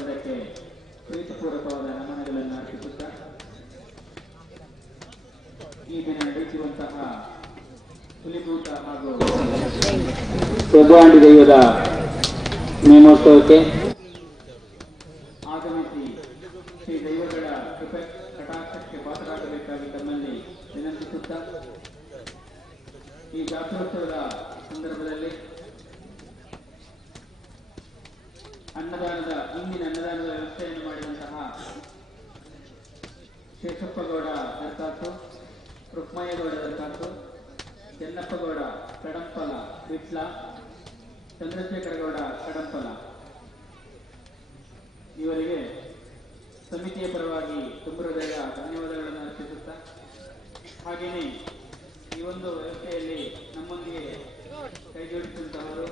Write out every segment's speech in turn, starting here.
ವೃಂದಕ್ಕೆ ಪ್ರೀತಿಪೂರ್ವಕವಾದ ನಮನಗಳನ್ನು ಅರ್ಪಿಸುತ್ತಾ ಈ ದಿನ ನಡೆಯುತ್ತಿರುವಂತಹ ಹುಲಿಭೂತ ಹಾಗೂ ಪ್ರಭುವಾಂಡಿ ದೈವದ ನೇಮೋತ್ಸವಕ್ಕೆ ಆಗಮಿಸಿ ಶ್ರೀ ದೈವಗಳ ಕೃಪೆ ಕಟಾಕ್ಷಕ್ಕೆ ಪಾತ್ರರಾಗಬೇಕಾಗಿ ತಮ್ಮಲ್ಲಿ ವಿನಂತಿಸುತ್ತಾ ಈ ಜಾತ್ರೋತ್ಸವದ ಸಂದರ್ಭದಲ್ಲಿ ಇಂದಿನ ಅನ್ನದಾನದ ವ್ಯವಸ್ಥೆಯನ್ನು ಮಾಡಿದಂತಹ ಶೇಷಪ್ಪಗೌಡ ದರ್ಕಾಸು, ರುಕ್ಮಯ್ಯಗೌಡ ದರ್ಕಾಸು, ಚೆನ್ನಪ್ಪಗೌಡ ಕಡಂಪಲ ವಿಟ್ಲ, ಚಂದ್ರಶೇಖರಗೌಡ ಕಡಂಪಲ ಇವರಿಗೆ ಸಮಿತಿಯ ಪರವಾಗಿ ತುಂಬ ಹೃದಯ ಧನ್ಯವಾದಗಳನ್ನು ಅರ್ಪಿಸುತ್ತಾ, ಹಾಗೆಯೇ ಈ ಒಂದು ವ್ಯವಸ್ಥೆಯಲ್ಲಿ ನಮ್ಮೊಂದಿಗೆ ಕೈಜೋಡಿಸಿದಂತಹವರು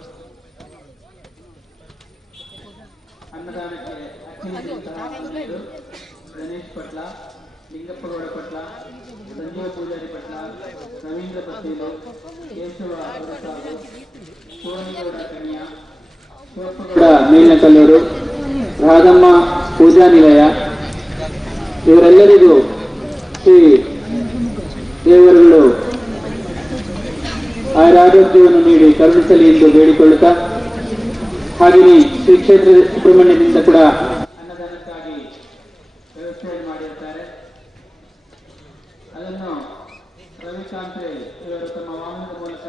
ಅನ್ನದಾನಕ್ಕೆ ಅರ್ಚನೆ ಗಣೇಶ್ ಪಟ್ಲ, ಲಿಂಗಪ್ಪಗೌಡ ಪಟ್ಲ, ಸಂಜೀವ ಪೂಜಾರಿ ಪಟ್ಲ, ರವೀಂದ್ರ ಪಸೀಲು, ಕೇಶವ ಹೊರಸಾಗು, ಸೋನಿಗೌಡ ಕಣಿಯ, ಶಿವಪ್ಪಗೌಡ ಮೇಲ್ನಕಲ್ಲೂರು, ರಾಧಮ್ಮ ಪೂಜಾ ನಿಲಯ ಇವರೆಲ್ಲರಿಗೂ ಶ್ರೀ ದೇವರುಗಳು ಆರೋಗ್ಯವನ್ನು ನೀಡಿ ಕರುಣಿಸಲಿ ಎಂದು ಬೇಡಿಕೊಳ್ಳುತ್ತಾ, ಹಾಗೆಯೇ ಶ್ರೀ ಕ್ಷೇತ್ರ ಸುಬ್ರಹ್ಮಣ್ಯದಿಂದ ಕೂಡ ಅನ್ನದಾನಕ್ಕಾಗಿ ವ್ಯವಸ್ಥೆ ಮಾಡಿರುತ್ತಾರೆ. ಅದನ್ನು ರವಿಕಾಂತ್ ಇವರು ತಮ್ಮ ವಾಹನದ ಮೂಲಕ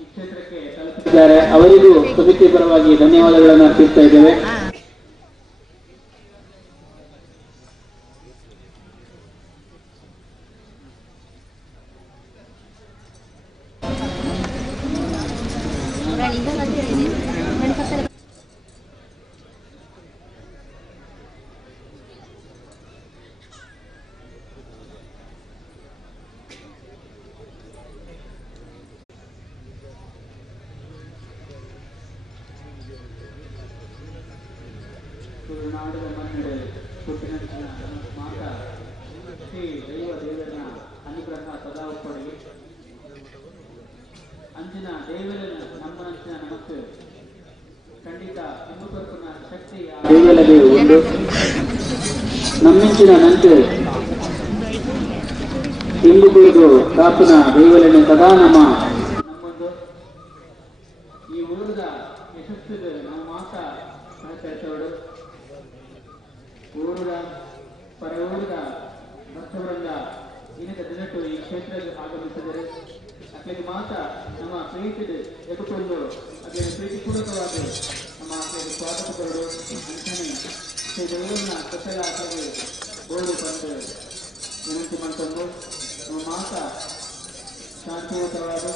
ಈ ಕ್ಷೇತ್ರಕ್ಕೆ ತಲುಪಿಸಿದ್ದಾರೆ. ಅವರಿಗೂ ಸಮಿತಿ ಪರವಾಗಿ ಧನ್ಯವಾದಗಳನ್ನು ಅರ್ಪಿಸ್ತಾ ಇದ್ದೇವೆ. ನಾಡದ ಮನ್ನಡೆ ಹುಟ್ಟಿನ ಮಾತ ಶ್ರೀ ದೇವರ ಅನುಗ್ರಹ ಸದಾ ಉಪ್ಪಡಿಗೆ ಅಂಚಿನ ದೇವರನ್ನ ನಮ್ಮಂಚಿನ ನಮಕ್ಕೆ ಖಂಡಿತ ಇನ್ನೊಬ್ಬರ್ಪನ ಶಕ್ತಿ ದೇವಲಗೆ ಒಂದು ನಮ್ಮಿಂಚಿನ ನಂತೆ ಇಂದು ಕುರಿತು ಕಾಪುನ ದೇವಲನ್ನು ಸದಾ ನಮ್ಮೊಂದು ಈ ಊರದ ಯಶಸ್ಸಿಗೆ ನಾವು ಮಾತ ಸಹಕರಿಸೋಡು ಊರುಡ ಪರವೂರದ ಭಕ್ತವರಿಂದ ದಿನದ ದಿನಕ್ಕೂ ಈ ಕ್ಷೇತ್ರಕ್ಕೆ ಆಗಮಿಸಿದರೆ ಅಲ್ಲಿಗೆ ಮಾತ್ರ ನಮ್ಮ ಪ್ರೀತಿ ಎದುಕೊಂಡು ಅದನ್ನು ಪ್ರೀತಿಪೂರ್ವಕವಾಗಿ ನಮ್ಮ ಆಕೆಗೆ ಸ್ವಾಗತ ಕೊಡು ಅಂತಾನೆ ಶ್ರೀ ದೇವರನ್ನ ಸ್ಪೆಷಲ್ ಆಕೆಗೆ ಗೋಳು ಬಂದು ವಿನಂತಿ ಮಾಡಿಕೊಂಡು ನಮ್ಮ ಮಾತ ಶಾಂತಿಯುತವಾದ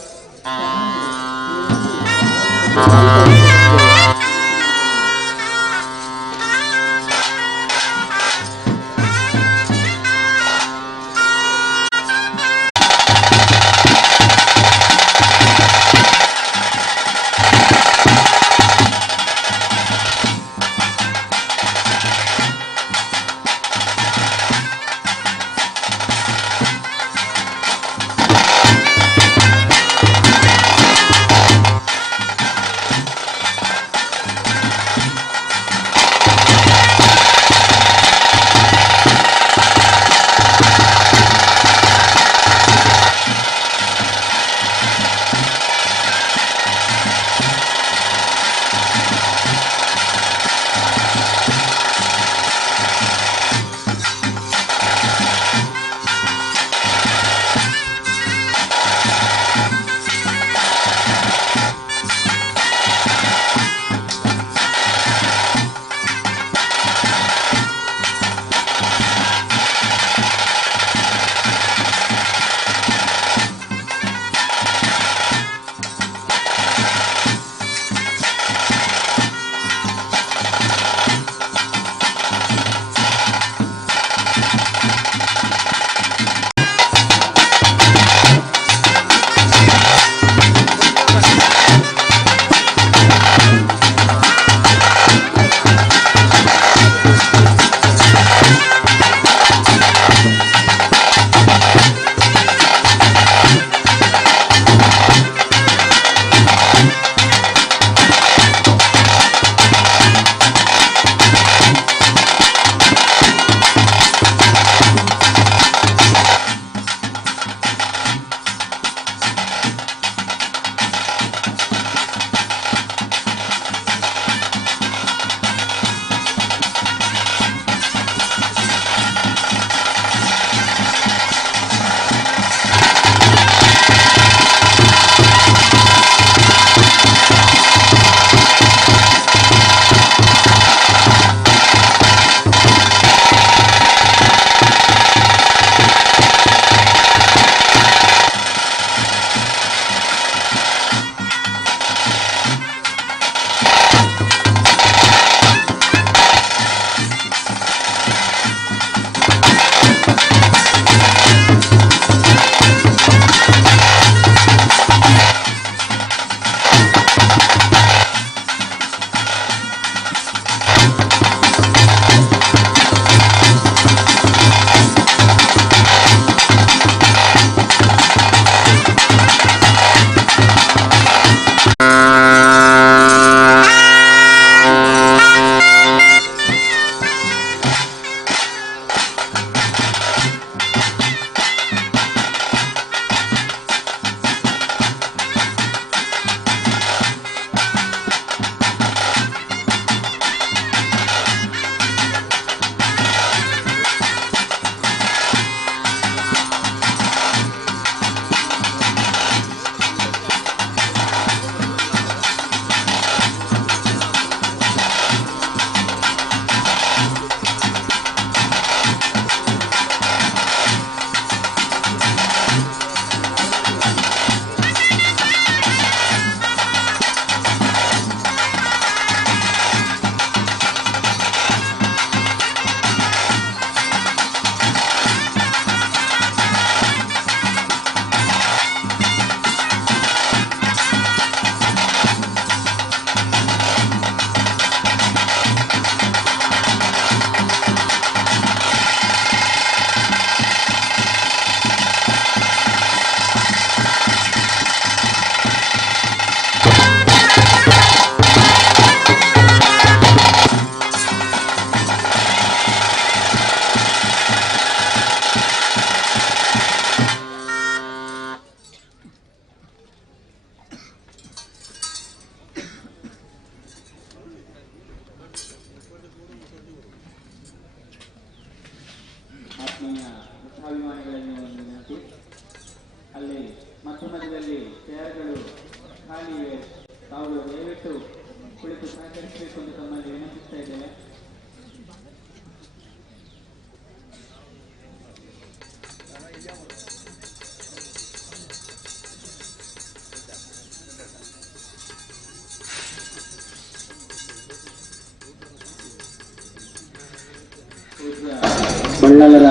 ಬಳ್ಳಾಲರ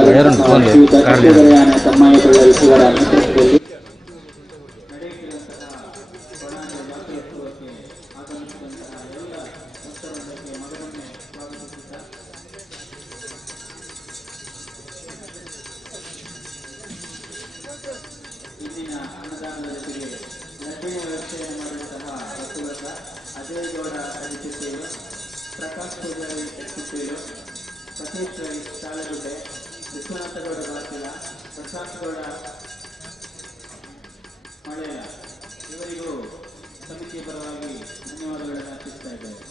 ತಮ್ಮಾಯ ಇವರ ನೇತೃತ್ವದಲ್ಲಿ ನಡೆಯುತ್ತಿರುವಂತಹ ಬಣಾಂಡ ಜಾತ್ರೋತ್ಸವಕ್ಕೆ ಆಗಮಿಸಿದಂತಹ ಎಲ್ಲ ಭಕ್ತವೃಂದಕ್ಕೆ ಮಗನೊಮ್ಮೆ ಸ್ವಾಗತಿಸುತ್ತಾ ಇಂದಿನ ಅನ್ನದಾನದ ಜೊತೆಗೆ ಲಡ್ಡಿನ ವ್ಯವಸ್ಥೆಯನ್ನು ಮಾಡಿದಂತಹ ಭಕ್ತವೃಂದ ಅಜಯ್ ಗೌಡ ಅಧಿಕೃತರು, ಪ್ರಕಾಶ್ ಪೂಜಾರಿ ಎಕ್ಸಿಕ್ಯೂಟಿವ್, ಸತೀಶ್ ರೈ ತಾಳಗುಡ್ಡೆ, ವಿಶ್ವನಾಥಗೌಡ ಬಾತಿಲ, ಪ್ರಕಾಶ್ ಗೌಡ ಮಳೆಯ ಇವರಿಗೂ ಸಮಿತಿಯ ಪರವಾಗಿ ಧನ್ಯವಾದಗಳನ್ನು ಅರ್ಪಿಸ್ತಾ ಇದ್ದೇವೆ.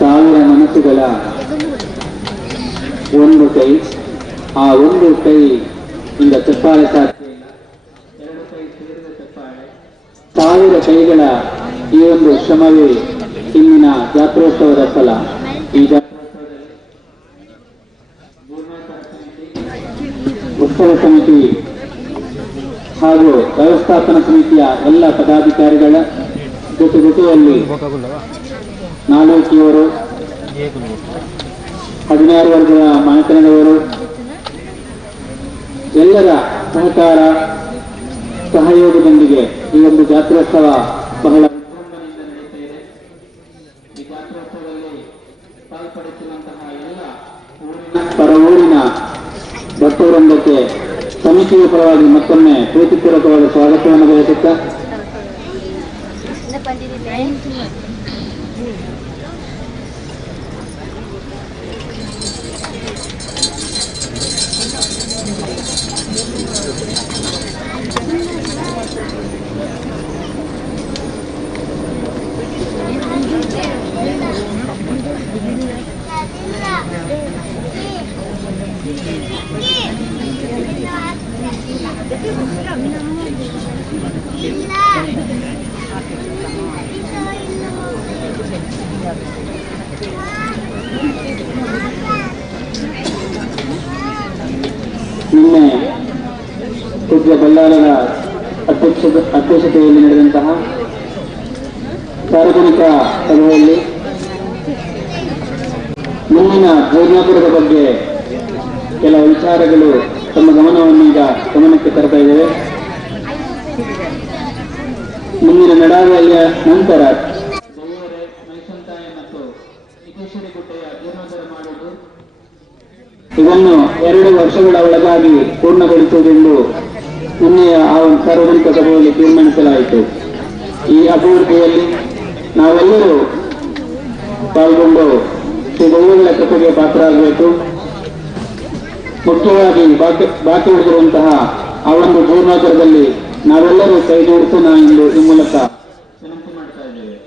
ಸಾವಿರ ಮನಸ್ಸುಗಳ ಒಂದು ಕೈ, ಆ ಒಂದು ಕೈ ಇಂದ ಚಪ್ಪಾಳೆ ಸಾಧ್ಯವಿಲ್ಲ, ಎರಡು ಕೈ ಸೇರಿದ ಚಪ್ಪಾಳೆ. ಸಾವಿರ ಕೈಗಳ ಈ ಒಂದು ಶ್ರಮವೇ ಇಂದಿನ ಜಾತ್ರೋತ್ಸವದ ಫಲ. ಈ ಜಾತ್ರೋತ್ಸವದಲ್ಲಿ ಉತ್ಸವ ಸಮಿತಿ ಹಾಗೂ ವ್ಯವಸ್ಥಾಪನಾ ಸಮಿತಿಯ ಎಲ್ಲ ಪದಾಧಿಕಾರಿಗಳ ಜೊತೆಯಲ್ಲಿ ನಾಲ್ಕಿಯವರು, 16 ವರ್ಗದ ಮನೆತನದವರು ಎಲ್ಲರ ಸಹಕಾರ ಸಹಯೋಗದೊಂದಿಗೆ ಈ ಒಂದು ಜಾತ್ರೋತ್ಸವ ಬಹಳ ವಿಜೃಂಭಣೆಯಿಂದ ನಡೆಯುತ್ತಾ ಇದೆ. ಈ ಜಾತ್ರೋತ್ಸವದಲ್ಲಿ ಪಾಲ್ಪಡಿಸಿರುವಂತಹ ಎಲ್ಲ ಪರ ಊರಿನ ಭಕ್ತವೃಂದಕ್ಕೆ ಸಮಿತಿಯ ಪರವಾಗಿ ಮತ್ತೊಮ್ಮೆ ಪ್ರೀತಿಪೂರ್ವಕವಾದ ಸ್ವಾಗತವನ್ನು ಬಯಸುತ್ತಾ ನಿನ್ನೆ ಪೂಜ್ಯ ಬಳ್ಳಾರರ ಅಧ್ಯಕ್ಷತೆಯಲ್ಲಿ ನಡೆದಂತಹ ಸಾರ್ವಜನಿಕ ಸಭೆಯಲ್ಲಿ ಮುಂದಿನ ಪ್ರಜ್ಞಾಪುರದ ಬಗ್ಗೆ ಕೆಲವು ವಿಚಾರಗಳು ತಮ್ಮ ಗಮನವನ್ನು ಈಗ ಗಮನಕ್ಕೆ ತರ್ತಾ ಇದ್ದೇವೆ. ಮುಂದಿನ ನಡಾವಳಿಯ ನಂತರ ಇದನ್ನು 2 ವರ್ಷಗಳ ಒಳಗಾಗಿ ಪೂರ್ಣಗೊಳಿಸುವುದೆಂದು ನಿನ್ನೆಯ ಆ ಸಾರ್ವಜನಿಕ ಸಭೆಯಲ್ಲಿ ತೀರ್ಮಾನಿಸಲಾಯಿತು. ಈ ಅಭಿವೃದ್ಧಿಯಲ್ಲಿ ನಾವೆಲ್ಲರೂ ಪಾಲ್ಗೊಂಡು ಶ್ರೀ ದೈವಗಳ ಕೃಪೆಗೆ ಪಾತ್ರರಾಗಬೇಕು. ಮುಖ್ಯವಾಗಿ ಬಾಕಿ ಉಳಿದಿರುವಂತಹ ಆ ಒಂದು ಜೀರ್ಣೋದ್ಧಾರದಲ್ಲಿ ನಾವೆಲ್ಲರೂ ಕೈ ಜೋಡಿಸೋಣ ಎಂದು ಈ ಮೂಲಕ ವಿನಂತಿ ಮಾಡ್ತಾ ಇದ್ದೇವೆ.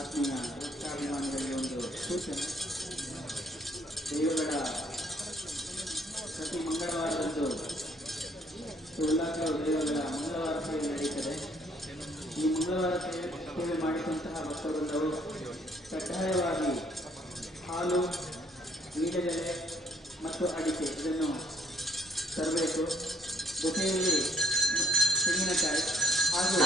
ಆತ್ಮೀಯ ರಕ್ಷಾಭಿಮಾನಿಗಳಿಗೆ ಒಂದು ಸೂಚನೆ. ದೇವಗಳ ಪ್ರತಿ ಮಂಗಳವಾರದಂದು ಉಲ್ಲಾಸ ದೇವಗಳ ಮಂಗಳವಾರ ಸೇವೆ ನಡೆಯುತ್ತದೆ. ಈ ಮಂಗಳವಾರ ಸೇವೆ ಮಾಡಿದಂತಹ ಭಕ್ತವೃಂದವು ಕಡ್ಡಾಯವಾಗಿ ಹಾಲು, ವೀಳ್ಯದೆಲೆ ಮತ್ತು ಅಡಿಕೆ ಇದನ್ನು ತರಬೇಕು. ಬೊಕೆಯಲ್ಲಿ ತೆಂಗಿನಕಾಯಿ ಹಾಗೂ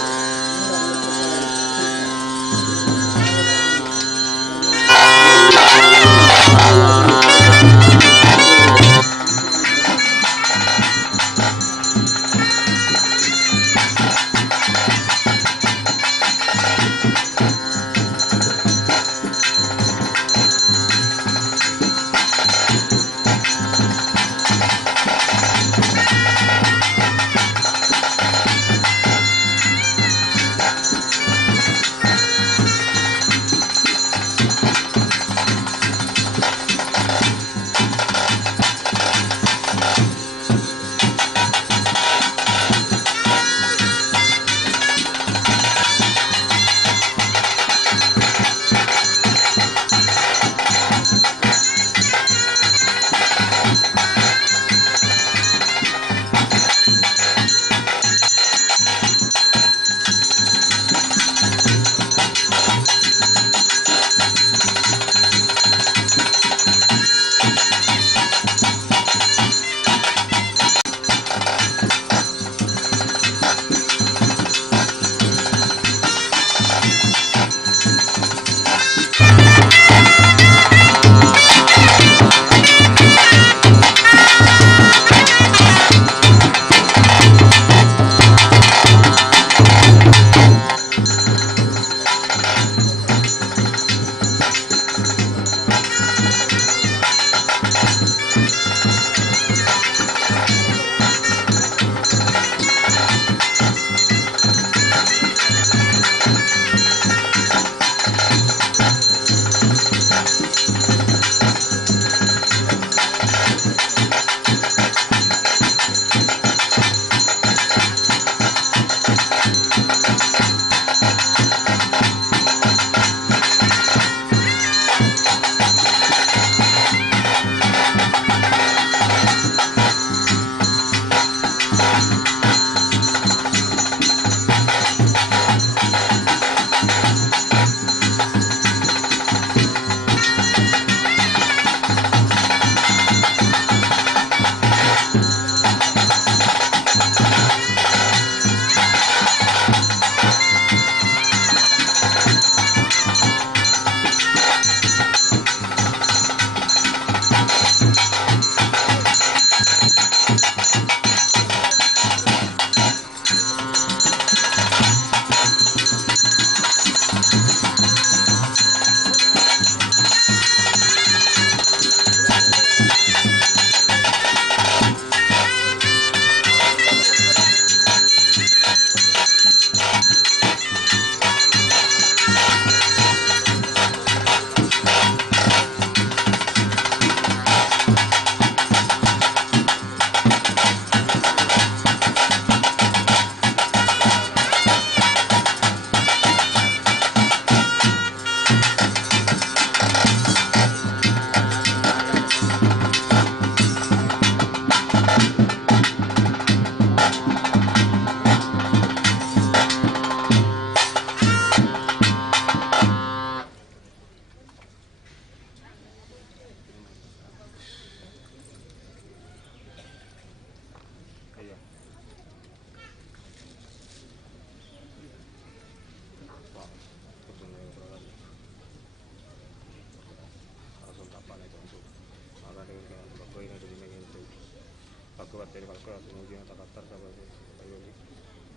battere qualcosa, non viene da cattare sapere,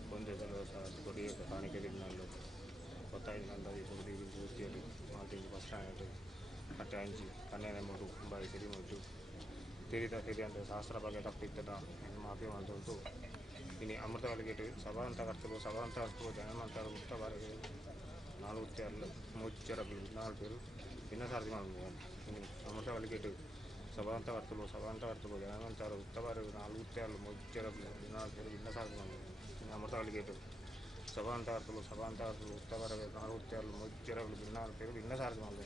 quando è stato così, che fanno che vinnano, potai andare di così, di tutti, altri di passare, attenzi, kanneen modu, bayi siri modu, tiri ta tiri ante sastra bagai tak pitta da, maafi mantul tu, ini amrta kali gitu, sabaran tak artu, jangan mantar utta bare, nalu tiarle, mujjara bil, nalu biru, ina sardi malu, ini amrta kali gitu, sabaran tak artu, jangan mantar utta bare, nalu tiarle, mujjara bil, nalu biru, ina sardi malu, ini amrta kali gitu, sabaran tak artu, utta bare, nalu tiarle, mujjara bil, nalu biru, ina sardi malu.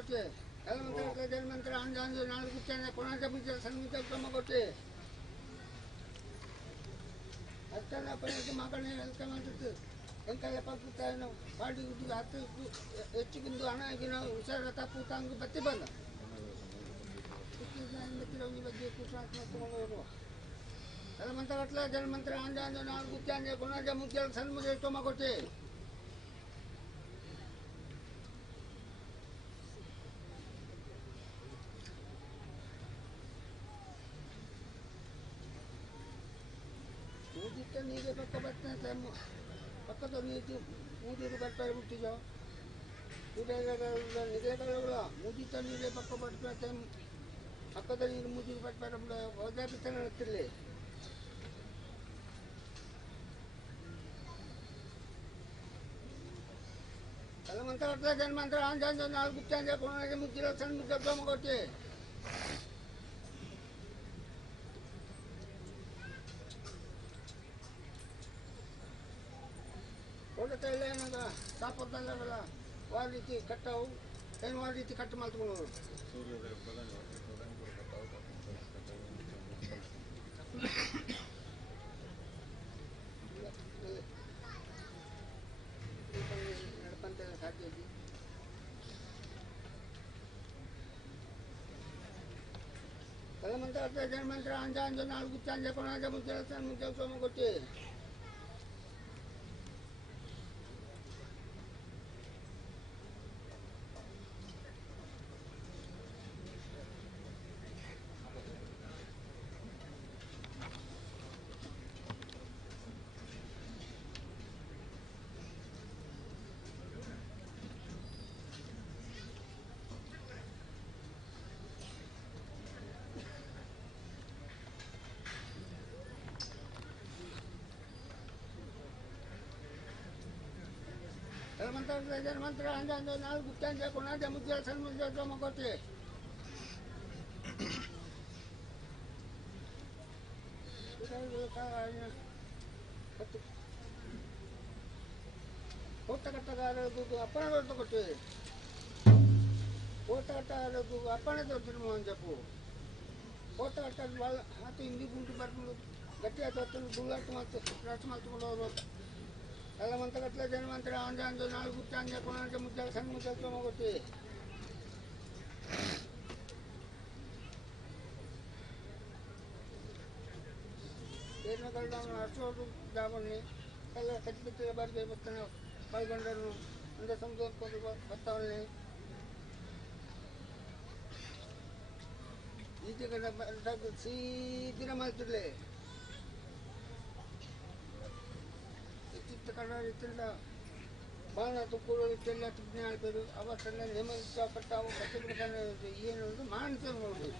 Oke. Kalau menteri anda nalar kucingnya konaja bicara sanmita sama kote. Akan apa yang makan yang kaman itu. Engkau lepas kita no padi itu hati itu cikin itu anak gina usah rata putang ke bati bana. Itu yang betul ni bagi kucing semua orang. Kalau menteri anda nalar kucingnya konaja bicara sanmita sama kote. ನೀರು ಪಕ್ಕ ಬರ್ತದೆ time ಪಕ್ಕದ ನೀರು ಮೂದಿರು ಬರ್ತಾರೆ ಬಿಟ್ಟಿದ್ದೋ ನಿಗೇಗಳು ಮುದಿತ ನೀರೇ ಪಕ್ಕ ಬರ್ತದೆ time ಪಕ್ಕದ ನೀರು ಮುದಿರು ಬರ್ತಾರೆ ಹೋದಾಪಿತ ನಡೀತಿರ್ಲಿ ಎಲ್ಲ ಮಂತ್ರ ಜನ್ಮಂತ್ರ ಅಂಜ ನಾಲ್ಕು ಚಂದ ಕೊನೆಗೆ ಮುದ್ದಿರೋ ಸಣ್ಣ ಮುದ್ದ ಕೊಟ್ಟೆ ಸಾಪದಲ್ಲ ವಾರೀತಿ ಕಟ್ಟವು ಏನು ರೀತಿ ಕಟ್ಟು ಮಾಡ್ಕೊಂಡು ನಡ್ಕೊಂತೆಲ್ಲ ಸಾಧ್ಯ ಐತಿ ಮಂತ್ರ ಜನ್ಮಂತ್ರ ಅಂಜ ನಾಲ್ಕು ಚಂದ ಕೊನಾಜ ಮುದ್ದೆ ಸೋಮ ಕೊಟ್ಟಿ ಮಂತ್ರ ಅಂಜ ನಾಲ್ಕು ಚಂದ ಕೊನಾಜ ಮುದ್ದೆ ಸಣ್ಣ ಸೋಮ ಕೊಟ್ಟಿ ಕೋಟಕಟ್ಟಗಾರದು ಅಪ್ಪಣ ದೊಡ್ಡ ಕೊಟ್ಟಿ ಕೋಟಕಟ್ಟಾರದು ಅಪ್ಪಣ ದೊಡ್ಡ చెప్పు ಕೋಟಕಟ್ಟ ಹಾತು ಹಿಂದಿ ಗುಂಟು ಬರ್ಕೊಂಡು ಗಟ್ಟಿ ಆತ ಗುಳ್ಳಾಟ ಮತ್ತು ರಾಟ ಮಾಡ್ಕೊಂಡು ಎಲ್ಲ ಮಂತ್ರ ಜನ್ಮಂತ್ರ ಅಂಜ ನಾಲ್ಕು ಚಂದ ಕೊನಾಜ ಮುದ್ದೆ ಸಣ್ಣ ಮುದ್ದೆ ಸೋಮ ಕೊಟ್ಟಿ ಅಷ್ಟೋದು ಜಾಬನ್ನಿ ಎಲ್ಲ ಕಚ್ಚಿಬಿಟ್ಟಿರೋ ಬಾರಿಗೆ ಬರ್ತಾನೆ ಪಾಲ್ಗೊಂಡರು ಅಂದ ಸಂತೋಷ ಬರ್ತಾವಲ್ಲಿ ಈಚೆ ಸೀದಿನ ಮಾಡ್ತಿರ್ಲಿ ಚಿತ್ತ ಕನ್ನಡ ಇತ್ತಿಂದ ಬಾಣ ತುಕ್ಕೂರು ಇತ್ತೆಲ್ಲ ತುಪ್ಪನೆ ಆಡ್ತಾರೆ ಅವತ್ತನ್ನ ನೆಮ್ಮದಿ ಕಟ್ಟಾವು ಕಚ್ಚಿಬಿಡ್ತಾನೆ ಏನು ಒಂದು ಮಾನಸ ನೋಡ್ಬೋದು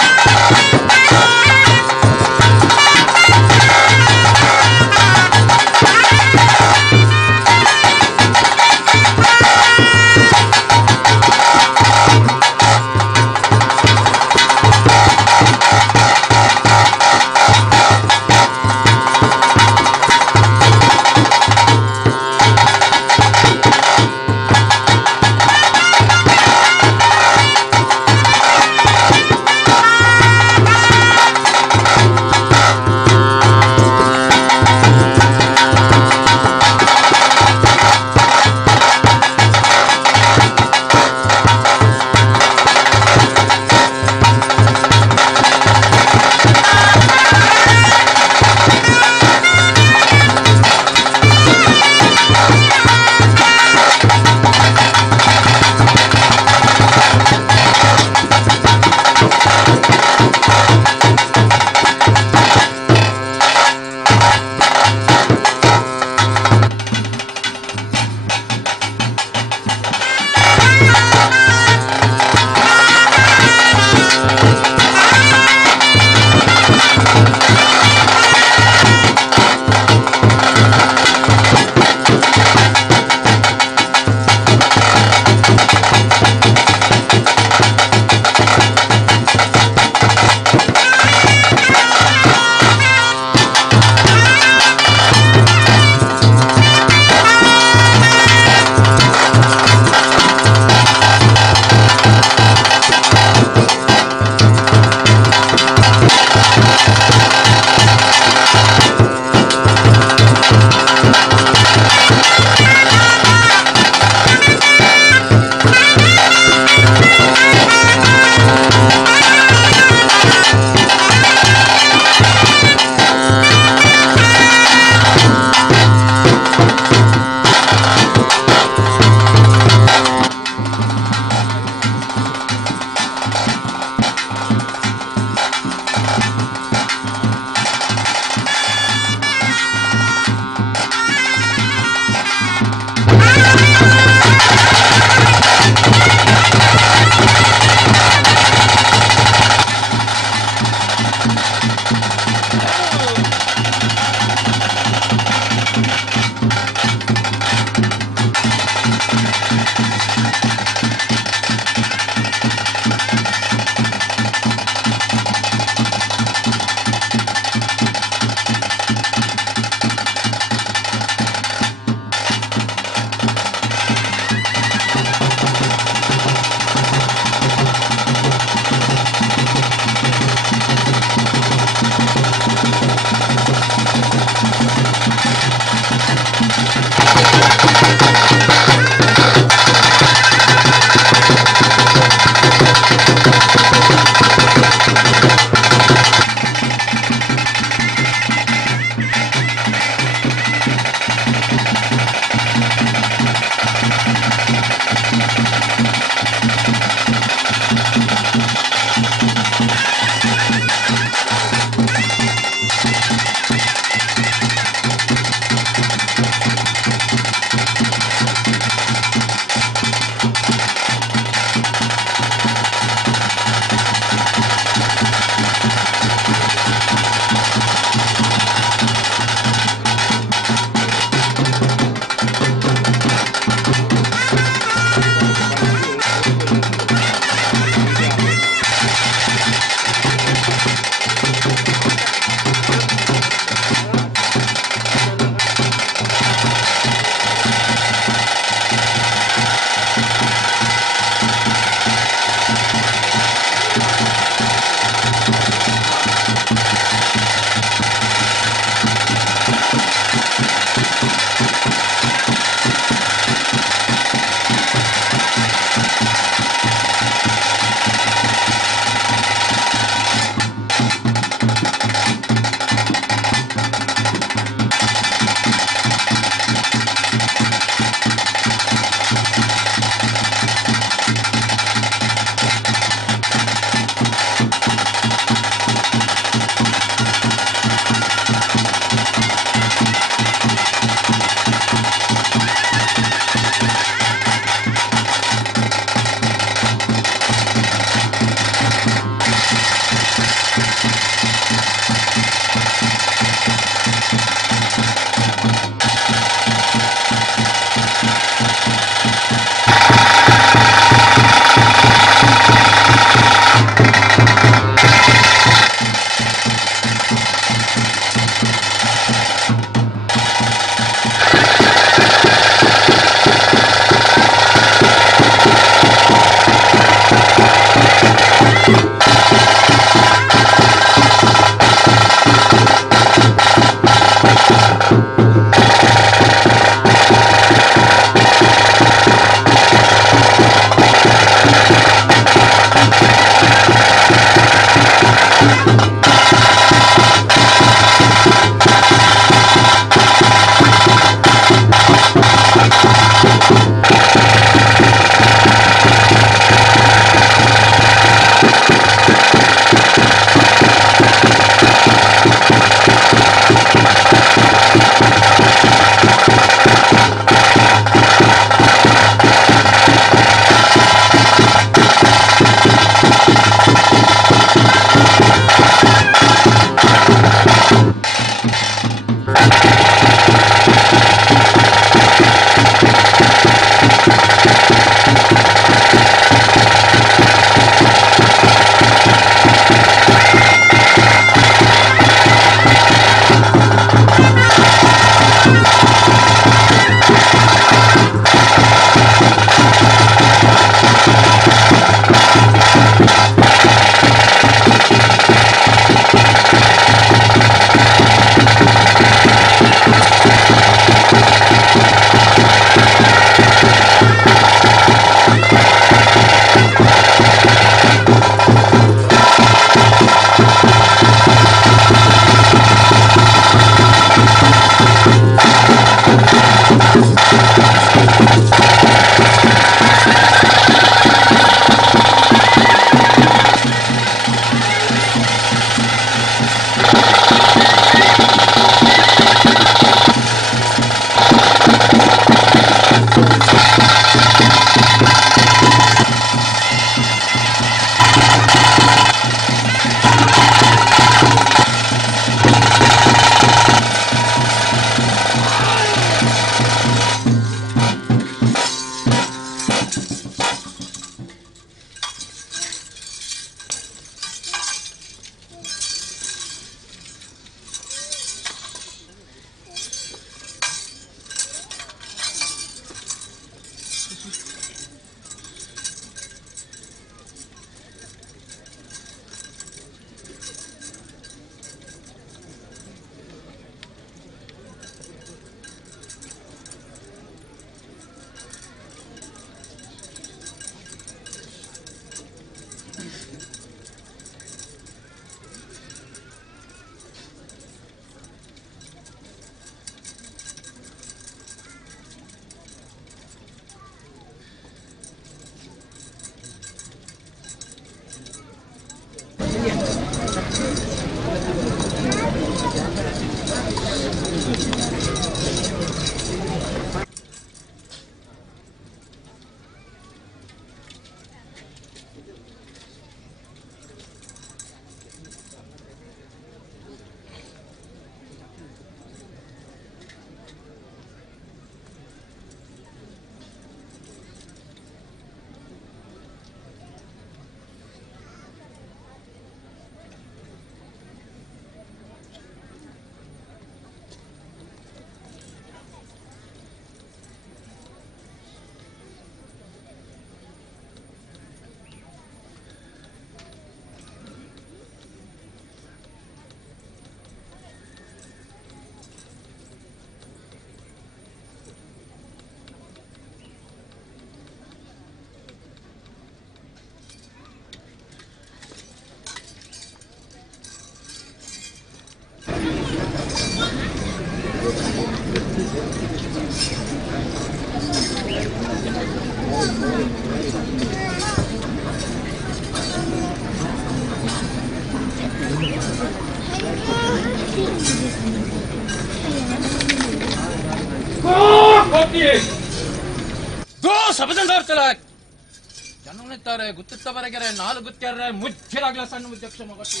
ಜನನಿದ್ದಾರೆ ಗುತ್ತಿತ್ತವರೆಗೆ ನಾಲ್ಕು ಗುತ್ತಿಯಾರೆ ಮುಚ್ಚಿರಾಗ್ಲ ಸಣ್ಣ ಅಧ್ಯಕ್ಷ ಮಗತಿ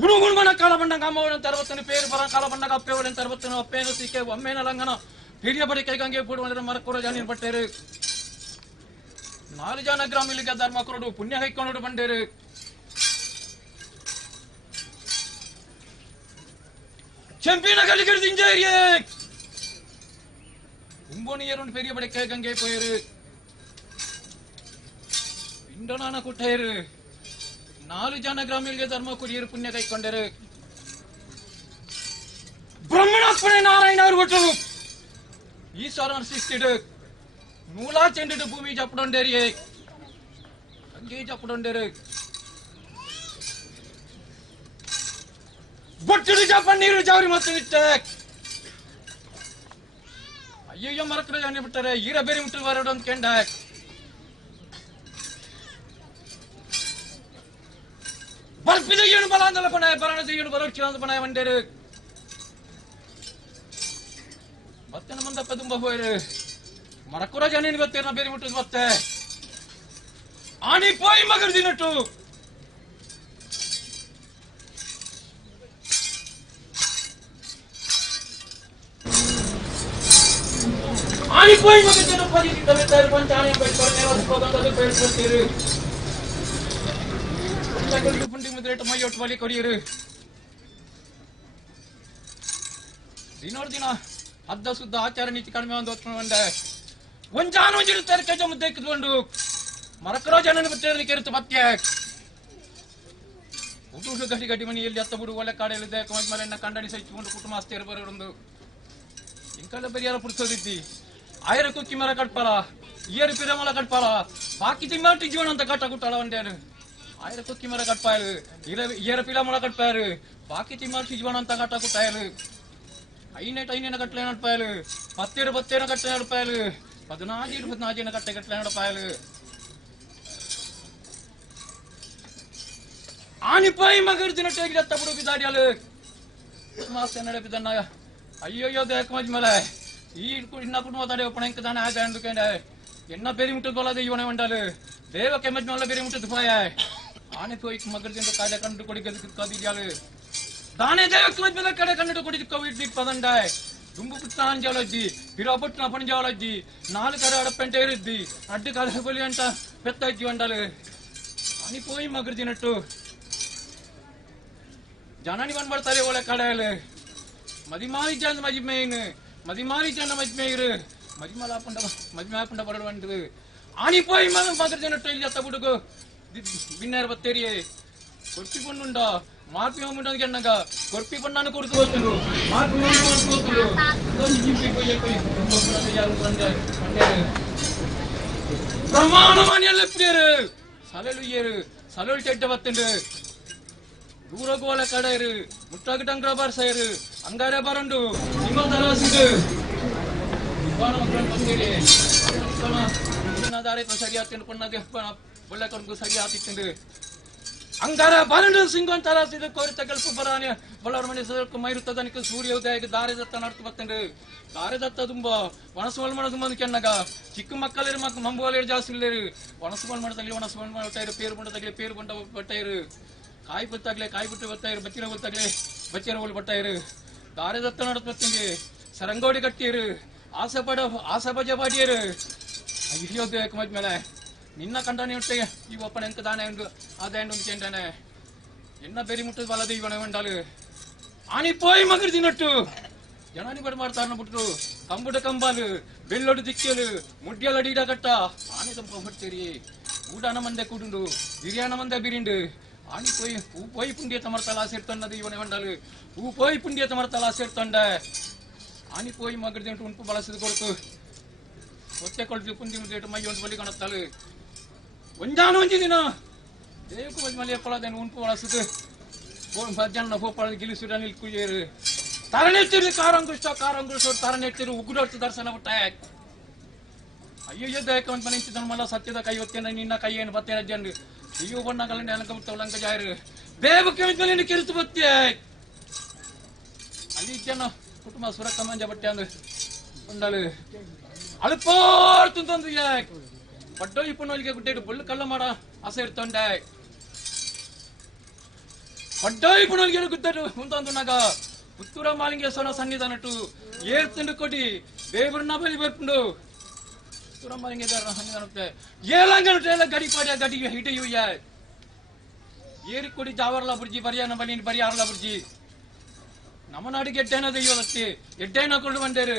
ಗುಣಗುಣಮನ ಕಾಲ ಬಂಡಂಗ ಅಮ್ಮವನ ತರವತ್ತನು ಪೇರು ಬರ ಕಾಲ ಬಂಡಂಗ ಅಪ್ಪೆವನ ತರವತ್ತನು ಅಪ್ಪೇನು ಸಿಕ್ಕೆ ಒಮ್ಮೇನ ಲಂಗನ ಹಿರಿಯ ಬಡಿ ಕೈಗಂಗೆ ಬಿಡುವಂದ್ರೆ ಮರಕೊಡ ಜಾನಿನ ಬಟ್ಟೇರು 4 ಜನ ಗ್ರಾಮೀಲಿಗೆ ಧರ್ಮ ಕೊರಡು ಪುಣ್ಯ ಹೈಕೊಂಡು ಬಂಡೇರು ചെമ്പിനകല് കിടത്തിഞ്ചേരിയെ കുമ്പോണിയറുണ്ട് പെരിയ പടക്കേ ഗംഗേ പോയര് പിണ്ടനാന കുട്ടേര് 4 ಜನ ಗ್ರಾಮೀಲಿಗೆ ಧರ್ಮ ಕೊಡಿಯರು ಪುಣ್ಯ ಕೈಕೊಂಡರು ಬ್ರಹ್ಮಣಪ್ಪನೇ ನಾರಾಯಣ ಅವರು ಬಿಟ್ಟರು ಈಶ್ವರನ ಸೃಷ್ಟಿಡು ನೂಲಾ ಚೆಂಡಿಡು ಭೂಮಿ ಜಪ್ಪಡೊಂಡೇರಿಯೇ ಗಂಗೆ ಜಪ್ಪಡೊಂಡೇರು ಬೊಟ್ಟುಡು ಜಪ್ಪ ನೀರು ಜಾವರಿ ಮತ್ತು ನಿಟ್ಟೆ ಅಯ್ಯಯ್ಯೋ ಮರಕರ ಜಾನಿ ಬಿಟ್ಟರೆ ಈರ ಬೇರೆ ಮುಟ್ಟು ಬರೋಡು ಅಂತ ಕೆಂಡ ಬರ್ಪಿದ ಏನು ಬಲ ಅಂದಲ್ಲ ಪಣ ಬರಣದ ಏನು ಬರೋಡ್ಕಿಲ್ಲ ಅಂತ ಪಣ ಬಂಡೇರು ಮತ್ತೆ ನಮ್ಮಂದಪ್ಪ ತುಂಬ ಹೋಯ್ರು ಮರಕುರ ಜಾನಿನ ಗೊತ್ತೇನ ಬೇರೆ ಮುಟ್ಟದು ಮತ್ತೆ ಆನಿ ಪೋಯಿ ಮಗರು ದಿನಟ್ಟು ಆನಿ ಪೋಯಿ ಮಗರು ದಿನ ಪದಿಗಿದ್ದವೆ ತಾರೆ ಪಂಚಾಣಿ ಬೈಕೊಳ್ನೆ ಹೊಸಕೋದಂತದ್ದು ಬೇಡ್ಕೊಳ್ತೀರು ಪುಂಡಿ ಮುದ್ರೇಟು ಮೈಯೊಟ್ಟು ಬಲಿ ಕೊಡಿಯರು ದಿನೋರ್ ದಿನ ಅದ್ದ ಸುದ್ದ ಆಚಾರ ನೀತಿ ಕಡಿಮೆ ಒಂದು ಹೊತ್ಕೊಂಡು ಬಂದೆ ಒಂಜಾನು ಒಂಜಿರುತ್ತಾರೆ ಕೆಜ ಮುದ್ದೆ ಇಕ್ಕಿದ್ಕೊಂಡು ಮರಕರ ಜನನ ಬತ್ತೇಳಿ ಕೆರುತ್ತು ಮತ್ತೆ ಹುಟ್ಟು ಗಡಿ ಗಡಿ ಮನೆಯಲ್ಲಿ ಹತ್ತ ಬಿಡು ಒಳ್ಳೆ ಕಾಡೆಯಲ್ಲಿದ್ದೆ ಮರೆಯನ್ನ ಕಂಡಣಿ ಸಹಿಸಿಕೊಂಡು ಕುಟುಂಬ ಆಸ್ತಿಯರು ಬರೋದು ಇಂಕಲ್ಲ ಪರಿಹಾರ ಪುಡ್ಸೋದಿದ್ದಿ ಆಯರ ಕುಕ್ಕಿ ಮರ ಕಟ್ಪಾಲ ಇಯರು ಪಿರಮಲ ಕಟ್ಪಾಲ ಬಾಕಿ ತಿಂಗಾಟಿ ಜೀವನ ಅಂತ ಕಟ್ಟ ಕುಟ್ಟಾಳ ಒಂದೇನು ಆಯರ ಕುಕ್ಕಿ ಮರ ಕಟ್ಪಾಯರು ಇಯರ ಪಿರಮಲ ಕಟ್ಪಾಯರು ಬಾಕಿ ತಿಂಗಾಟಿ ಜೀವನ ಅಂತ ಕಟ್ಟ ಕುಟ್ಟಾಯರು ಐನೇನ ಕಟ್ಲೆ ನಡ್ಪಾಯಲು ಬತ್ತೇನ ಕಟ್ಲೆ ನಡ್ಪಾಯಲು 14 ಕಟ್ಟೆ ಕಟ್ಲೆ ನಡ್ಪಾಯಲು ಆನಿಪಾಯಿ ಮಗರು ದಿನ ಟೇಗಿ ಹತ್ತ ಬಿಡು ಬಿದ್ದಾಡಿಯಲು ಮಾಸ್ತೆ ನಡೆಪಿದನ್ನ ಅಯ್ಯೋಯ್ಯೋ ದೇಕ ಮಜ್ಮಲೆ ಈ ಇನ್ನ ಕುಟುಂಬ ತಡೆ ಒಪ್ಪಣ ಇಂಕ ತಾನೆ ಆಯ್ತು ಅಂದುಕೊಂಡೆ ಎನ್ನ ಬೇರೆ ಮುಟ್ಟದು ಬಲದ ಇವನೇ ಉಂಡಲು ದೇವಕ್ಕೆ ಮಜ್ಮಲ್ಲ ಬೇರೆ ಮುಟ್ಟದು ಪಾಯ ಆನಿಪಾಯಿ ಮಗರು ದಿನ ಕಾಯ್ದೆ ಕಂಡು ಕೊಡಿ ಕದಿದ್ಯಾಲು ತಾನೇ ದೇವಕ್ಕೆ ಮಜ್ಮಲ ಕಡೆ ಕಂಡು ಕೊಡಿ ಕೋವಿಡ್ ಪದಂಡಾಯ್ ದುಂಬು ಪುಟ್ಟಾಂಜಾಲಜ್ಜಿ ಪಿರಾಪುಟ್ನ ಪಂಜಾಲಜ್ಜಿ 4 ಅಡಪೆಂಟೆ ಇರಿದ್ದಿ ಅಡ್ಡು ಕಾಲ ಬಲಿ ಅಂತ ಪೆತ್ತ ಇದ್ದಿ ಉಂಡಲು ಆನಿಪಾಯಿ ಮಗರು ದಿನಟ್ಟು ಜನನಿ ಬಂದ್ಬಿಡ್ತಾರೆ ಒಳ್ಳೆ ಕಡೆಯಲ್ಲಿ ಮದಿಮಾರಿ ಜನ ಮಜ್ಮೇನು ಮದಿಮಾರಿ ಜನ ಮಜ್ಮೇರು ಮಜ್ಮಾಪುಂಡ ಬರಡು ಆನಿಪಾಯಿ ಮಗರು ದಿನಟ್ಟು ಇಲ್ಲಿ ಹತ್ತ ಬಿಡುಗು ಬಿನ್ನರ್ ಬತ್ತೇರಿಯೇ ಕೊರ್ಪಿ ಪೊಣ್ಣುಂಡ ಮಾರ್ಪಿ ಹೋಗ್ಬಿಟ್ಟು ಕೆಣ್ಣಗ ಕೊರ್ಪಿ ಪೊಣ್ಣನ್ನು ಕೊಡ್ತು ಹೋಗ್ತರು ಮಾರ್ಪಿ ಹೋಗ್ತರು ಪ್ರಮಾಣ ಮನೆಯಲ್ಲ ಎಪ್ಪಿಯರು ಸಲಲು ಚೆಡ್ಡ ಬತ್ತಂಡು ದೂರಗೋಳ ಕಡೆಯರು ಮುಟ್ಟಾಗಿ ಡಂಗ್ರ ಬಾರ್ಸಾಯರು ಅಂಗಾರೆ ಬರಂಡು ನಿಮ್ಮ ತರಾಸಿದು ಸರಿ ಆತಿಂಡು ಪೊಣ್ಣದ ಒಳ್ಳೆ ಕೊಡ್ಗು ಸರಿ ಆತಿತ್ತು ಅಂಗಾರ ಬರಂಡು ಸಿಂಗೊಂದು ತರಾಸಿದು ಕೋರಿತ ಕಲ್ಪ ಬರಾನೆ ಬಳ್ಳಾರ ಮನೆ ಸದಕ್ಕೆ ಮೈರುತ್ತದನಿಕ ಸೂರ್ಯ ಉದಯಕ್ಕೆ ದಾರೆ ದತ್ತ ನಡ್ತು ಬತ್ತಂಡು ದಾರೆ ದತ್ತ ತುಂಬ ಒಣಸುವಲ್ ಮಾಡೋದು ಬಂದು ಕೆಣ್ಣಗ ಚಿಕ್ಕ ಮಕ್ಕಳಿರು ಮಂಬುವಲೇರು ಜಾಸ್ತಿ ಇಲ್ಲೇರು ಒಣಸುವಲ್ ಮಾಡೋದಾಗ್ಲಿ ಒಣಸುವಲ್ ಬಟ್ಟಾಯಿರು ಪೇರು ಬಂಡದಾಗ್ಲಿ ಪೇರು ಬಂಡ ಬಟ್ಟಾಯಿರು ಕಾಯಿ ಬತ್ತಾಗ್ಲೆ ಕಾಯಿ ಬಿಟ್ಟು ಬತ್ತಾಯಿರು ಬಚ್ಚಿರ ಬತ್ತಾಗ್ಲೆ ಬಚ್ಚಿರ ಹೋಲ್ ಬಟ್ಟಾಯಿರು ದಾರೆ ದತ್ತ ನಡ್ತು ಬತ್ತಂಗೆ ಸರಂಗೋಡಿ ಕಟ್ಟಿಯರು ಆಸೆ ಬಜ ಬಾಡಿಯರು ಹಿರಿಯೋದು ಯಾಕೆ ಮದ್ಮೇಲೆ ನಿನ್ನ ಕಂಡನೆ ಉಂಟೆ ಈ ಒಪ್ಪನ ಎಂಕ ದಾನೆ ಉಂಟು ಅದೇ ಉಂಟು ಚೆಂಡನೆ ಎನ್ನ ಬೇರೆ ಮುಟ್ಟದ ಬಲದ ಇವನ ಉಂಡಾಲು ಆನಿಪಾಯಿ ಮಗರು ದಿನಟ್ಟು ಜನನಿ ಬಡ ಮಾಡ್ತಾರ ಬಿಟ್ರು ಕಂಬುಡ ಕಂಬಾಲು ಬೆಳ್ಳೊಡು ದಿಕ್ಕಲು ಮುಡ್ಡಿಯಲ್ಲ ಡೀಡ ಕಟ್ಟ ಆನೆ ಕಂಪ ಹೊಡ್ತೀರಿ ಊಡನ ಮಂದೆ ಕೂಡುಂಡು ಬಿರಿಯಾನ ಮಂದೆ ಬಿರಿಂಡು ಆನಿಪಾಯಿ ಪೋಯಿ ಪುಂಡಿಯ ತಮರ್ತಲ ಸೇರ್ತನ್ನದು ಇವನ ಉಂಡಾಲು ಪೋಯಿ ಪುಂಡಿಯ ತಮರ್ತಲ ಸೇರ್ತಂಡ ಆನಿಪಾಯಿ ಮಗರು ದಿನಟ್ಟು ಉಂಟು ಬಳಸಿದ ಕೊಡ್ತು ಒತ್ತೆ ಕೊಳ್ತು ಪುಂದಿ ಮುದ್ದೇಟು ಮೈ ಒಂದು ಬಲಿ ಕಾಣುತ್ತಲು ಒಂಜಾನು ಒಂಜಿ ದಿನ ದೇವಕು ಮಜ್ಮಲಿ ಎಪ್ಪಳದೇನು ಉಂಟು ಬಳಸುದು ಜನ ಹೋಪಾಳ ಗಿಲಿಸುಡ ನಿಲ್ಕುಯ್ಯರು ತರನೆತ್ತಿರು ಕಾರಂಗುಷ್ಟ ತರನೆತ್ತಿರು ಉಗುಡೊಟ್ಟು ದರ್ಶನ ಬಿಟ್ಟ ಅಯ್ಯಯ್ಯೋ ದೇವಕ ಒಂದು ಮನೆ ಮಲ್ಲ ಸತ್ಯದ ಕೈ ಹೊತ್ತೇನ ನಿನ್ನ ಕೈಯೇನು ಬತ್ತೇನ ಜಂಡು iyo bonna kalen dalam kebetulan kejair bebe kebetulan ini kiri tuh betul ali jana kutuma surat kaman jabat yang undalu alpor tuntan tuh ya paddo ipun olike gudde bullu kalla mada ase irtonde paddo ipun olike gudde untan tunaga Puttur malingesona sannidhanattu ಏರ್ತಿಂಡು ಕೊಡಿ ಬೇಬರ್ನ ಬಲಿ ಬರ್ಪುಂಡು ಪುತ್ತೂರ ಮಾಲಿಂಗೆದಾರ ಸನ್ನಿಧಾನಕ್ಕೆ ಏಲಂಗನ ಎಲ್ಲ ಗಡಿ ಪಾಡ್ಯ ಗಡಿಗೆ ಹಿಡಿಯುಯ್ಯ ಏರಿ ಕೊಡಿ ಜಾವರ್ಲ ಬುರ್ಜಿ ಬರಿಯಾನ ಬಲಿ ಬರಿಯಾರ್ಲ ಬುರ್ಜಿ ನಮ್ಮ ನಾಡಿಗೆ ಎಡ್ಡೇನ ದೈವದತ್ತಿ ಎಡ್ಡೇನ ಕೊಂಡು ಬಂಡೇರು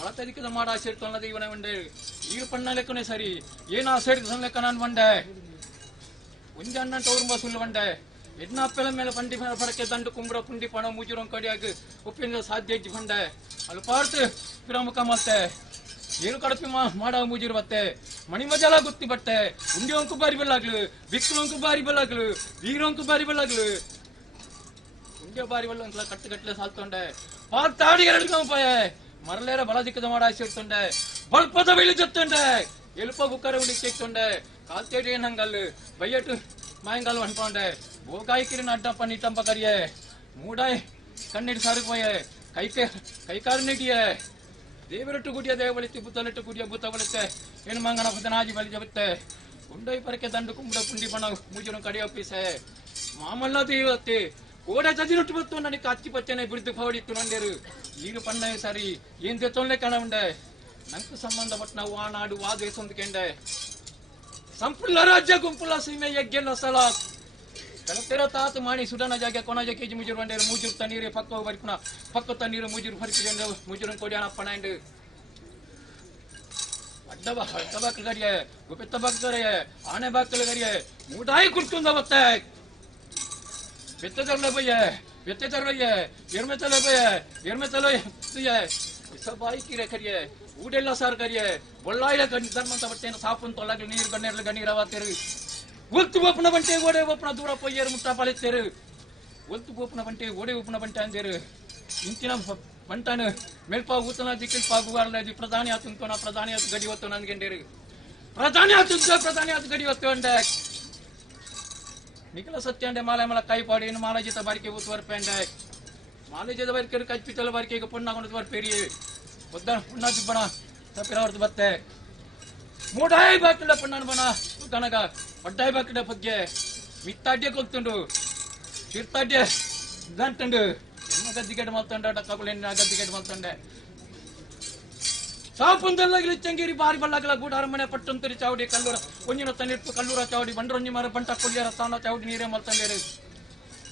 ಒಳತದಿಕ್ಕದ ಮಾಡ ಸೇರ್ತೊನ್ನ ದೈವನ ಬಂಡೇರು ಈಗ ಪಣ್ಣ ಲೆಕ್ಕನೆ ಸರಿ ಏನ ಸೇರ್ತ ಲೆಕ್ಕ ನಾನು ಬಂಡೆ ಒಂಜಿ ಅಣ್ಣ ಟೌರ್ಂಬ ಸುಳ್ಳು ಬಂಡೆ ಎಡ್ನ ಅಪ್ಪೆಲ ಮೇಲೆ ಪಂಡಿ ಪಡಕೆ ದಂಡು ಕುಂಬ್ರ ಕುಂಡಿ ಪಣ ಮೂಜಿರೋನ್ ಕಡಿಯಾಗ ಉಪ್ಪಿನ ಸಾಧ್ಯ ಇಜ್ಜಿ ಬಂಡೆ ಅಲ್ಲಿ ಪಾರ್ತು ಪಿರಮುಖ ಮತ್ತೆ ಏನು ಕಡಪಿ ಮಾಡ ಮೂಜಿರು ಬತ್ತೆ ಮಣಿ ಮಜಾಲ ಗುತ್ತಿ ಬಟ್ಟೆ ಉಂಡಿಯೊಂಕು ಬಾರಿ ಬೆಲ್ಲಾಗ್ಲು ಬಿಕ್ಕಲೊಂಕು ಬಾರಿ ಬೆಲ್ಲಾಗ್ಲು ವೀರೊಂಕು ಬಾರಿ ಬೆಲ್ಲಾಗ್ಲು ಉಂಡಿಯ ಬಾರಿ ಬೆಲ್ಲ ಕಟ್ಟು ಕಟ್ಲೆ ಸಾಲ್ತೊಂಡೆ ಪಾರ್ತಾಡಿ ಎರಡು ಕಂಪಾಯ ಮರಲೇರ ಬಲ ದಿಕ್ಕದ ಮಾಡ ಸೇರ್ತೊಂಡೆ ಬಲ್ಪದ ಬೈಲು ಜತ್ತೊಂಡೆ ಎಲ್ಪ ಬುಕ್ಕರ ಉಡಿ ಕೇಕ್ತೊಂಡೆ ಕಾಲ್ತೇಡಿ ಏನಂಗಲ್ಲು ಬೈಯಟ್ಟು ಮಾಯಂಗಾಲು ಅನ್ಕೊಂಡೆ ಬೋಗಾಯಿ ಕಿರಿನ ಅಡ್ಡಪ್ಪ ನೀಟಂಪ ಕರಿಯೆ ಮೂಡಾಯ್ ಕಣ್ಣಿಟ್ಟು ಸಾರುಕೋಯೆ ಕೈಕಾಲು ನೀಟಿಯೆ ದೇವರಟ್ಟು ಗುಡಿಯ ದೇವ ಬಳಿತಿ ಬುತ್ತಲಿಟ್ಟು ಗುಡಿಯ ಬುತ್ತ ಬಳಿತೆ ಏನು ಮಂಗನ ಪತನಾಜಿ ಬಲಿ ಜಬತ್ತೆ ಉಂಡೈ ಪರಕೆ ದಂಡು ಕುಂಬಡ ಪುಂಡಿ ಬಣ ಮೂಜನು ಕಡಿಯೊಪ್ಪಿಸೆ ಮಾಮಲ್ಲ ದೇವತ್ತೆ ಓಡ ಚದಿರುಟ್ಟು ಬತ್ತು ನನಗೆ ಕಚ್ಚಿ ಪಚ್ಚನೆ ಬಿಡಿದು ಪವಡಿತ್ತು ನಂದೇರು ಈಗ ಪಂಡ ಸರಿ ಏನ್ ತೆತ್ತೊಳ್ಳೆ ಕಣ ಉಂಡೆ ನಂಕು ಸಂಬಂಧಪಟ್ಟ ನಾವು ಆ ನಾಡು ಆ ದೇಶ ಹೊಂದ್ಕೊಂಡೆ ಸಂಪುಲ್ಲ ರಾಜ್ಯ ಗುಂಪುಲ್ಲ ಸೀಮೆ ಯಜ್ಞೆಲ್ಲ ಸಲ ಕಳತೆರ ತಾತು ಮಾಡಿ ಸುಡನ ಜಾಗ ಕೊನಜ ಕೆಜಿ ಮುಜುರು ಬಂಡೇರು ಮೂಜುರು ತಣ್ಣೀರು ಪಕ್ಕ ಬರಿಕುಣ ಪಕ್ಕ ತಣ್ಣೀರು ಮೂಜುರು ಹರಿಕೊಂಡು ಮೂಜುರು ಕೊಡಿ ಅಣಪ್ಪಣ ಇಂಡು ಅಡ್ಡಬ ಹಡ್ಡಬಾಕ್ ಗರಿಯೆ ಗುಪೆತ್ತ ಬಾಕ್ ಗರಿಯೆ ಆನೆ ಬಾಕಲ್ ಗರಿಯೆ ಮೂಡಾಯಿ ಕುಡ್ಕೊಂಡ ಬತ್ತೆ ಬೆತ್ತ ತರಲೆ ಬಯ್ಯೆ ಬೆತ್ತೆ ತರಲಯ್ಯೆ ಎರ್ಮೆ ತಲೆ ಬಯ್ಯೆ ಎರ್ಮೆ ತಲೆ ತುಯ್ಯೆ ಸಬಾಯಿ ಕಿರೆ ಕರಿಯೆ ಊಡೆಲ್ಲ ಸಾರ್ ಕರಿಯೆ ಒಳ್ಳಾಯ ಧರ್ಮಂತ ಬಟ್ಟೆನ ಸಾಪುನ್ ತೊಲಗಲಿ ನೀರು ಗಣ್ಣೆರ್ಲು ಗಣ್ಣೀರವಾತೇರು ಒತ್ತು ಬೋಪನ ಬಂಟೆ ಓಡೆ ಒಪ್ಪನ ದೂರ ಪೊಯ್ಯರು ಮುಟ್ಟ ಪಾಲಿತ್ತೇರು ಒತ್ತು ಬೋಪನ ಬಂಟೆ ಓಡೆ ಒಪ್ಪನ ಬಂಟೆ ಅಂದೇರು ಇಂಚಿನ ಬಂಟನು ಮೇಲ್ಪಾ ಊತನ ದಿಕ್ಕಿಲ್ ಪಾಗುವಾರ್ಲಾದಿ ಪ್ರಧಾನಿ ಆತುಂತೋನ ಪ್ರಧಾನಿ ಆತು ಗಡಿ ಹೊತ್ತು ನನ್ಗೆಂಡೇರು ಪ್ರಧಾನಿ ಆತು ಗಡಿ ಹೊತ್ತು ಅಂಡೆ ನಿಖಲ ಸತ್ಯ ಅಂಡೆ ಮಾಲೆ ಮಲ ಕೈ ಪಾಡಿ ಇನ್ನು ಮಾಲಜಿತ ಬಾರಿಕೆ ಊತು ಬರ್ಪೆಂಡೆ ಮಾಲಜಿತ ಬಾರಿಕೆ ಕಚ್ಪಿತಲ ಬಾರಿಕೆಗೆ ಪುಣ್ಣ ಕೊಂಡು ಬರ್ಪೇರಿ ಒದ್ದ ಪುಣ್ಣ ದಿಬ್ಬಣ ತಪ್ಪಿರ ಹೊರತು ಬತ್ತೆ ಮೂಡಾಯಿ ಬಾಕಿಲ್ಲ ಪುಣ್ಣನ ಬಣ ಕನಗ ಒಡ್ಡಾಯಿ ಬಾಕಿಡ ಬಗ್ಗೆ ಮಿತ್ತಾಡ್ಯ ಕೊಲ್ತುಂಡು ತೀರ್ಥಾಡ್ಯ ದಂಟುಂಡು ಎನ್ನ ಗದ್ದಿಗೆಡ್ ಮಲ್ತಂಡ ಡಕ್ಕಬಳ ಎನ್ನ ಗದ್ದಿಗೆಡ್ ಮಲ್ತಂಡೆ ಸಾಪುಂದೆಲ್ಲ ಚಂಗೇರಿ ಬಾರಿ ಬಳ್ಳಾಗಲ ಗೂಡಾರ ಮನೆ ಪಟ್ಟಂತರಿ ಚಾವಡಿ ಕಲ್ಲೂರ ಒಂಜಿನ ತನಿರ್ಪು ಕಲ್ಲೂರ ಚಾವಡಿ ಬಂಡ್ರೊಂಜಿ ಮರ ಬಂಟ ಕೊಲ್ಲಿಯರ ತಾನ ಚಾವಡಿ ನೀರೇ ಮಲ್ತಂಡೇರು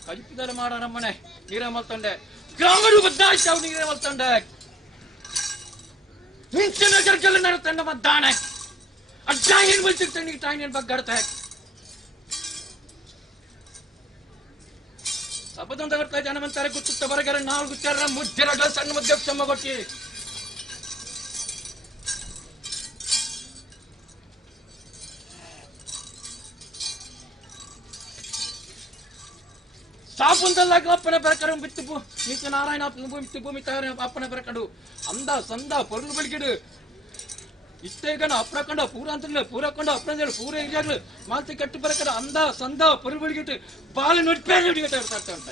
ಕಲಿಪಿದರೆ ಮಾಡಾರ ಮನೆ ನೀರೇ ಮಲ್ತಂಡೆ ಗ್ರಾಮಡು ಬದ್ದಾಯಿ ಚಾವಡಿ ನೀರೇ ಮಲ್ತಂಡೆ ಹಿಂಚಿನ ಜರ್ಗಲ್ ನಡುತ್ತಂಡ ಮದ್ದಾನೆ ಅಡ್ಡಾಯಿನ್ ಬಲ್ತಿರ್ತಾನೆ ಟಾಯಿನ್ ಬಗ್ಗಾಡ್ತಾ ಸಬದಂತ ಬರ್ತಾ ಜನಮಂತಾರೆ ಗುಚ್ಚುತ್ತ ಬರಗರ ನಾಲ್ಕು ಗುಚ್ಚಾರ ಮುದ್ದಿರ ಸಣ್ಣ ಮಧ್ಯಕ್ಷಮ್ಮ ಕೊಟ್ಟಿ ಸಾಪುಂದಲ್ಲ ಅಪ್ಪನ ಪ್ರಕಾರ ಬಿತ್ತು ನಿತ್ಯ ನಾರಾಯಣ ಬಿತ್ತು ಭೂಮಿ ತಯಾರ ಅಪ್ಪನ ಪ್ರಕಡು ಅಂದ ಸಂದ ಪೊರ್ಲು ಬಳಿಗಿಡು ಇಷ್ಟೇಗನ ಅಪ್ರಕಂಡ ಪೂರ ಅಂತಲೇ ಪೂರಕೊಂಡ ಅಪ್ರಂದ ಪೂರ ಇರಿಯಾಗ್ಲು ಮಾಲ್ತಿ ಕಟ್ಟು ಬರಕಡ ಅಂದ ಸಂದ ಪೊರ್ಲು ಬಳಿಗಿಟ್ಟು ಬಾಲ ನೊಡ್ಪೇ ಹಿಡಿಗಟ್ಟ ಇರ್ತಾ ಉಂಟ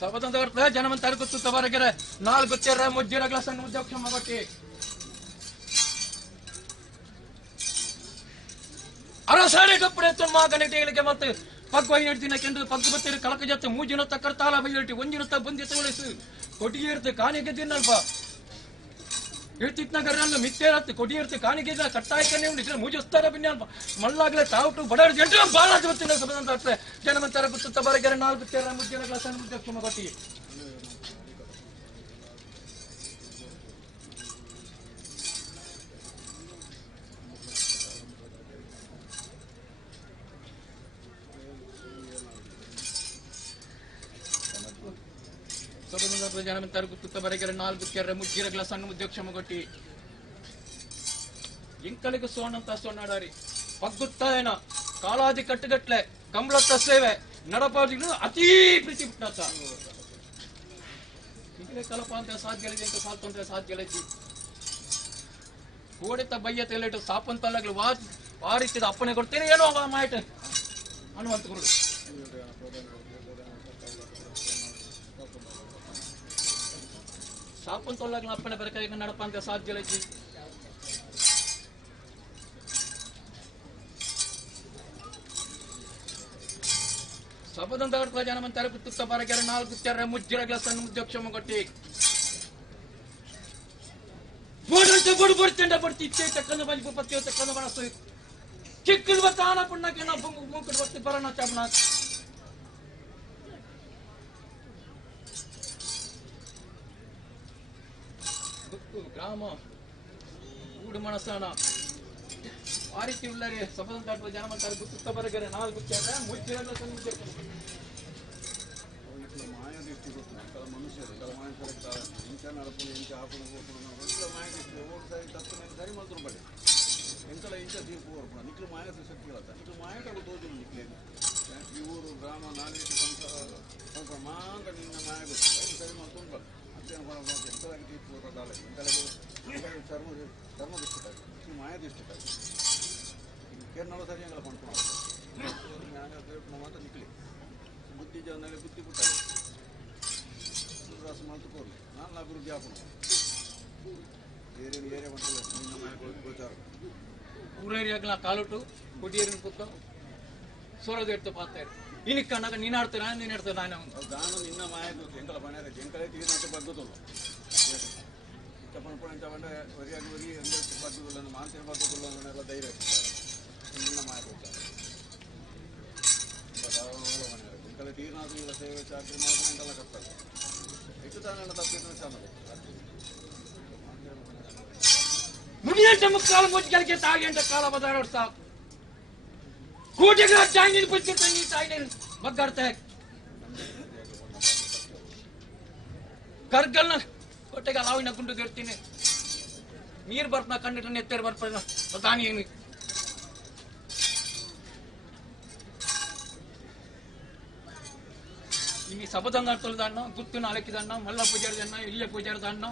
ಸ್ವತಂತ್ರ ಜನಮಂತಾರೆ ಗೊತ್ತು ಬರಗೆರೆ ನಾಲ್ಕು ಗೊತ್ತಿರ ಮುಜ್ಜಿರಗ್ಲ ಸಣ್ಣ ಮುದ್ದಕ್ಷಮ್ಮ ಬಟ್ಟಿ ಅರಸಾಡೆ ಕಪ್ಪಡೆ ತುಂಬ ಗಣಟಿಗಳಿಗೆ ಮತ್ತೆ ಪಗ್ಗ ಹೇಳ್ತೀನಿ ಕೆಂದು ಪಗ್ಗ ಬತ್ತೀರಿ ಕಳಕ ಜೊತೆ ಮೂಜಿನ ತಕ್ಕರ ತಾಲ ಬೈಯಲ್ಟಿ ಒಂಜಿನ ಬಂದಿ ತಗೊಳಿಸು ಕೊಟ್ಟಿಗೆ ಇರುತ್ತೆ ಕಾಣಿಗೆ ತಿನ್ನಲ್ಪ ಹೇಳ್ತಿತ್ನಗರಲ್ಲ ಮಿತ್ತೇರತ್ತೆ ಕೊಡಿ ಇರುತ್ತೆ ಕಾಣಿಗೆ ಕಟ್ಟಾಯ್ಕನೆ ಉಂಡಿದ್ರೆ ಮೂಜಿಸ್ತಾರ ಬಿನ್ನಲ್ಪ ಮಳ್ಳಾಗ್ಲೆ ತಾವುಟು ಬಡಾಡಿ ಜಂಟು ಬಾಳ ಗೊತ್ತಿಲ್ಲ ಸ್ವತಂತ್ರ ಜನಮಂತಾರೆ ಗೊತ್ತ ಬರಗೆರೆ ನಾಲ್ಕು ಗೊತ್ತಿರ ಮುಜ್ಜಿರಗ್ಲ ಸಣ್ಣ ಮುದ್ದಕ್ಷಮ್ಮ ಬಟ್ಟಿ ಸಭೆಯ ಜನಮಂತರ ಗುತ್ತ ಬರೆಗೆರೆ 4 ಕೆರೆ ಮುಜ್ಜಿರಗಳ ಸಣ್ಣ ಮುದ್ಯೋಕ್ಷಮ ಕೊಟ್ಟಿ ಇಂಕಲಿಗೆ ಸೋಣಂತ ಸೋನಾಡಾರಿ ಪಗ್ಗುತ್ತಾಯನ ಕಾಲಾದಿ ಕಟ್ಟುಗಟ್ಲೆ ಕಂಬಳತ್ತ ಸೇವೆ ನಡಪಾದಿಗಳು ಅತೀ ಪ್ರೀತಿ ಬಿಟ್ಟ ಈಗಲೇ ಕಲಪ ಅಂತ ಸಾಧ್ಯ ಅಂತ ಸಾಲ್ತಂದ್ರೆ ಸಾಧ್ಯ ಕೋಡಿತ ಬಯ್ಯತೆ ಲೇಟು ಸಾಪಂತಲ್ಲಾಗ್ಲಿ ವಾರಿಸಿದ ಅಪ್ಪಣೆ ಕೊಡ್ತೇನೆ ಏನೋ ಮಾಯಿಟ ಅನ್ನುವಂತ ಗುರು ಸಾಪಂತಲ್ಲಾಗ್ಲಿ ಅಪ್ಪಣೆ ಬರಕ ಈಗ ನಡಪ ಅಂತ ಸಾಧ್ಯ ಲೈತಿ ಸಬದಂತ ಜನಮಂತರ ಪುತ್ತ ಬರಗೆರೆ 4 ಕೆರೆ ಮುಜ್ಜಿರಗಳ ಸಣ್ಣ ಮುದ್ಯೋಕ್ಷಮ ಕೊಟ್ಟಿ ಬೋಡು ಬಡ್ತಂಡ ಬಡ್ತಿ ಇಚ್ಚೆ ತಕ್ಕಂದ ಬಂದು ಪತ್ತಿ ತಕ್ಕಂದ ಬಣಸು ಚಿಕ್ಕದ ಬತ್ತಾನ ಪುಣ್ಣಕ್ಕೆ ನಾ ಮೂಕಡ ಬತ್ತಿ ಬರಣ ಚಾಪಣ ಗ್ರಾಮ ಊಡು ಮನಸ್ಸಾನ ಆ ರೀತಿ ಉಳ್ಳರೆ ಸಬದಂತ ಜನಮಂತರ ಪುತ್ತ ಬರಗೆರೆ 4 ಕೆರೆ ಮುಜ್ಜಿರಗಳ ಸಣ್ಣ ಮುದ್ಯೋಕ್ಷಮ ಮನುಷ್ಯರು ಇಂಚ ನಡಪುಡು ಇಂಚ ಹಾಕೊಂಡು ಹೋಗ್ಕೊಂಡು ಮಾಹಿತಿ ಓಡ್ಸಾರಿ ತಪ್ಪು ನಾನು ಸರಿ ಮಾಡ್ತಾರೆ ಬಡಿ ಎಂಕಲ ಇಂಚ ತೀರ್ಪು ಹೊರಪುಣ ನಿಕ್ಲು ಮಾಹಿತಿ ಶಕ್ತಿಗಳತ್ತ ನಿಕ್ಲು ಮಾಹಿತಿ ತೋಜು ನಿಕ್ಲೇನು ಈ ಊರು ಗ್ರಾಮ ನಾಲ್ಕು ಸ್ವಲ್ಪ ಮಾಂತ ನಿನ್ನ ಮಾಯ ಗೊತ್ತು ಸರಿ ಮಾಡ್ಕೊಂಡು ಬಡ ಅದೇನು ಹೊರಗೆ ಎಂಕಲಾಗಿ ತೀರ್ಪು ಹೊರಟಾಲೆ ಎಂಕಲಾಗಿ ಚರ್ಮ ದಿಷ್ಟಿಟ್ಟಾರೆ ನಿಕ್ಲು ಮಾಹಿತಿ ಇಷ್ಟಿಟ್ಟಾರೆ ಕೇರ್ನಾಳು ಸರಿ ಎಂಗಳ ಕೊಂಡ್ಕೊಂಡು ಮಾತ್ರ ನಿಕ್ಲಿ ಬುದ್ಧಿ ಜನ ಬುದ್ಧಿ ಬಿಟ್ಟಾರೆ ರಸ ಮಾಡ್ಕೋರ್ಲಿ ನಾನು ಅಭಿವೃದ್ಧಿ ಹಾಕೋಣ ಏರಿಯಾ ಬಂದಿಲ್ಲ ನಿನ್ನ ಮನೆ ಗೋಚಾರ ಊರೇರಿಯಾಗಲ ಕಾಲುಟ್ಟು ಕೊಡಿಯರಿನ ಕೂತು ಸೋರದು ಇಡ್ತು ಪಾತ್ತಾರೆ ಇನಿಕ್ಕ ನಾಗ ನೀನು ಆಡ್ತೇನೆ ನೀನು ಆಡ್ತೇನೆ ನಾನು ನಿನ್ನ ಮಾಯ ಎಂಕಲ ಮನೆ ಎಂಕಲೇ ತೀರ್ನಾಟ ಬಗ್ಗುತ್ತಲ್ಲ ಚಪ್ಪಣ ಚಪ್ಪಂಡ ವರಿಯಾಗಿ ವರಿ ಎಂದ ಬಗ್ಗುದಿಲ್ಲ ಮಾನಸಿಕ ಬಗ್ಗುದಿಲ್ಲ ಅನ್ನೋಲ್ಲ ಧೈರ್ಯ ನಿನ್ನ ಮಾಯ ಗೋಚಾರ ಎಂಕಲೇ ತೀರ್ನಾಟ ಇಲ್ಲ ಸೇವೆ ಚಾಕರಿ ಮಾಡ್ಕೊಂಡು ಎಂಕಲ್ಲ ಕಟ್ತಾರೆ ಮುನಿಯಂಟ ಮುಕ್ಕಾಲ ಮುಚ್ಚಿಗೆ ತಾಗಿಂಟ ಕಾಲ ಬದಾಡೋಡ್ ಸಾಕು ಕೋಟೆಗಳ ಜಾಯಿನ ಬುಚ್ಚಿರ್ತ ನೀ ತಾಯಿನ ಬಗ್ಗಾಡ್ತಾ ಕರ್ಗಲ್ನ ಕೊಟ್ಟೆಗೆ ಲಾವಿನ ಗುಂಡು ಗೆಡ್ತೀನಿ ನೀರು ಬರ್ತ ಕಂಡಿಟ್ಟು ನೆತ್ತೇರು ಬರ್ತ ತಾನಿ ಏನು ಈ ಸಬದಂಗ ತೊಳೆದಣ್ಣ ಗುತ್ತಿನ ಅಲಕಿದಣ್ಣ ಮಲ್ಲ ಪೂಜಾರದಣ್ಣ ಇಲ್ಲೇ ಪೂಜಾರದಣ್ಣ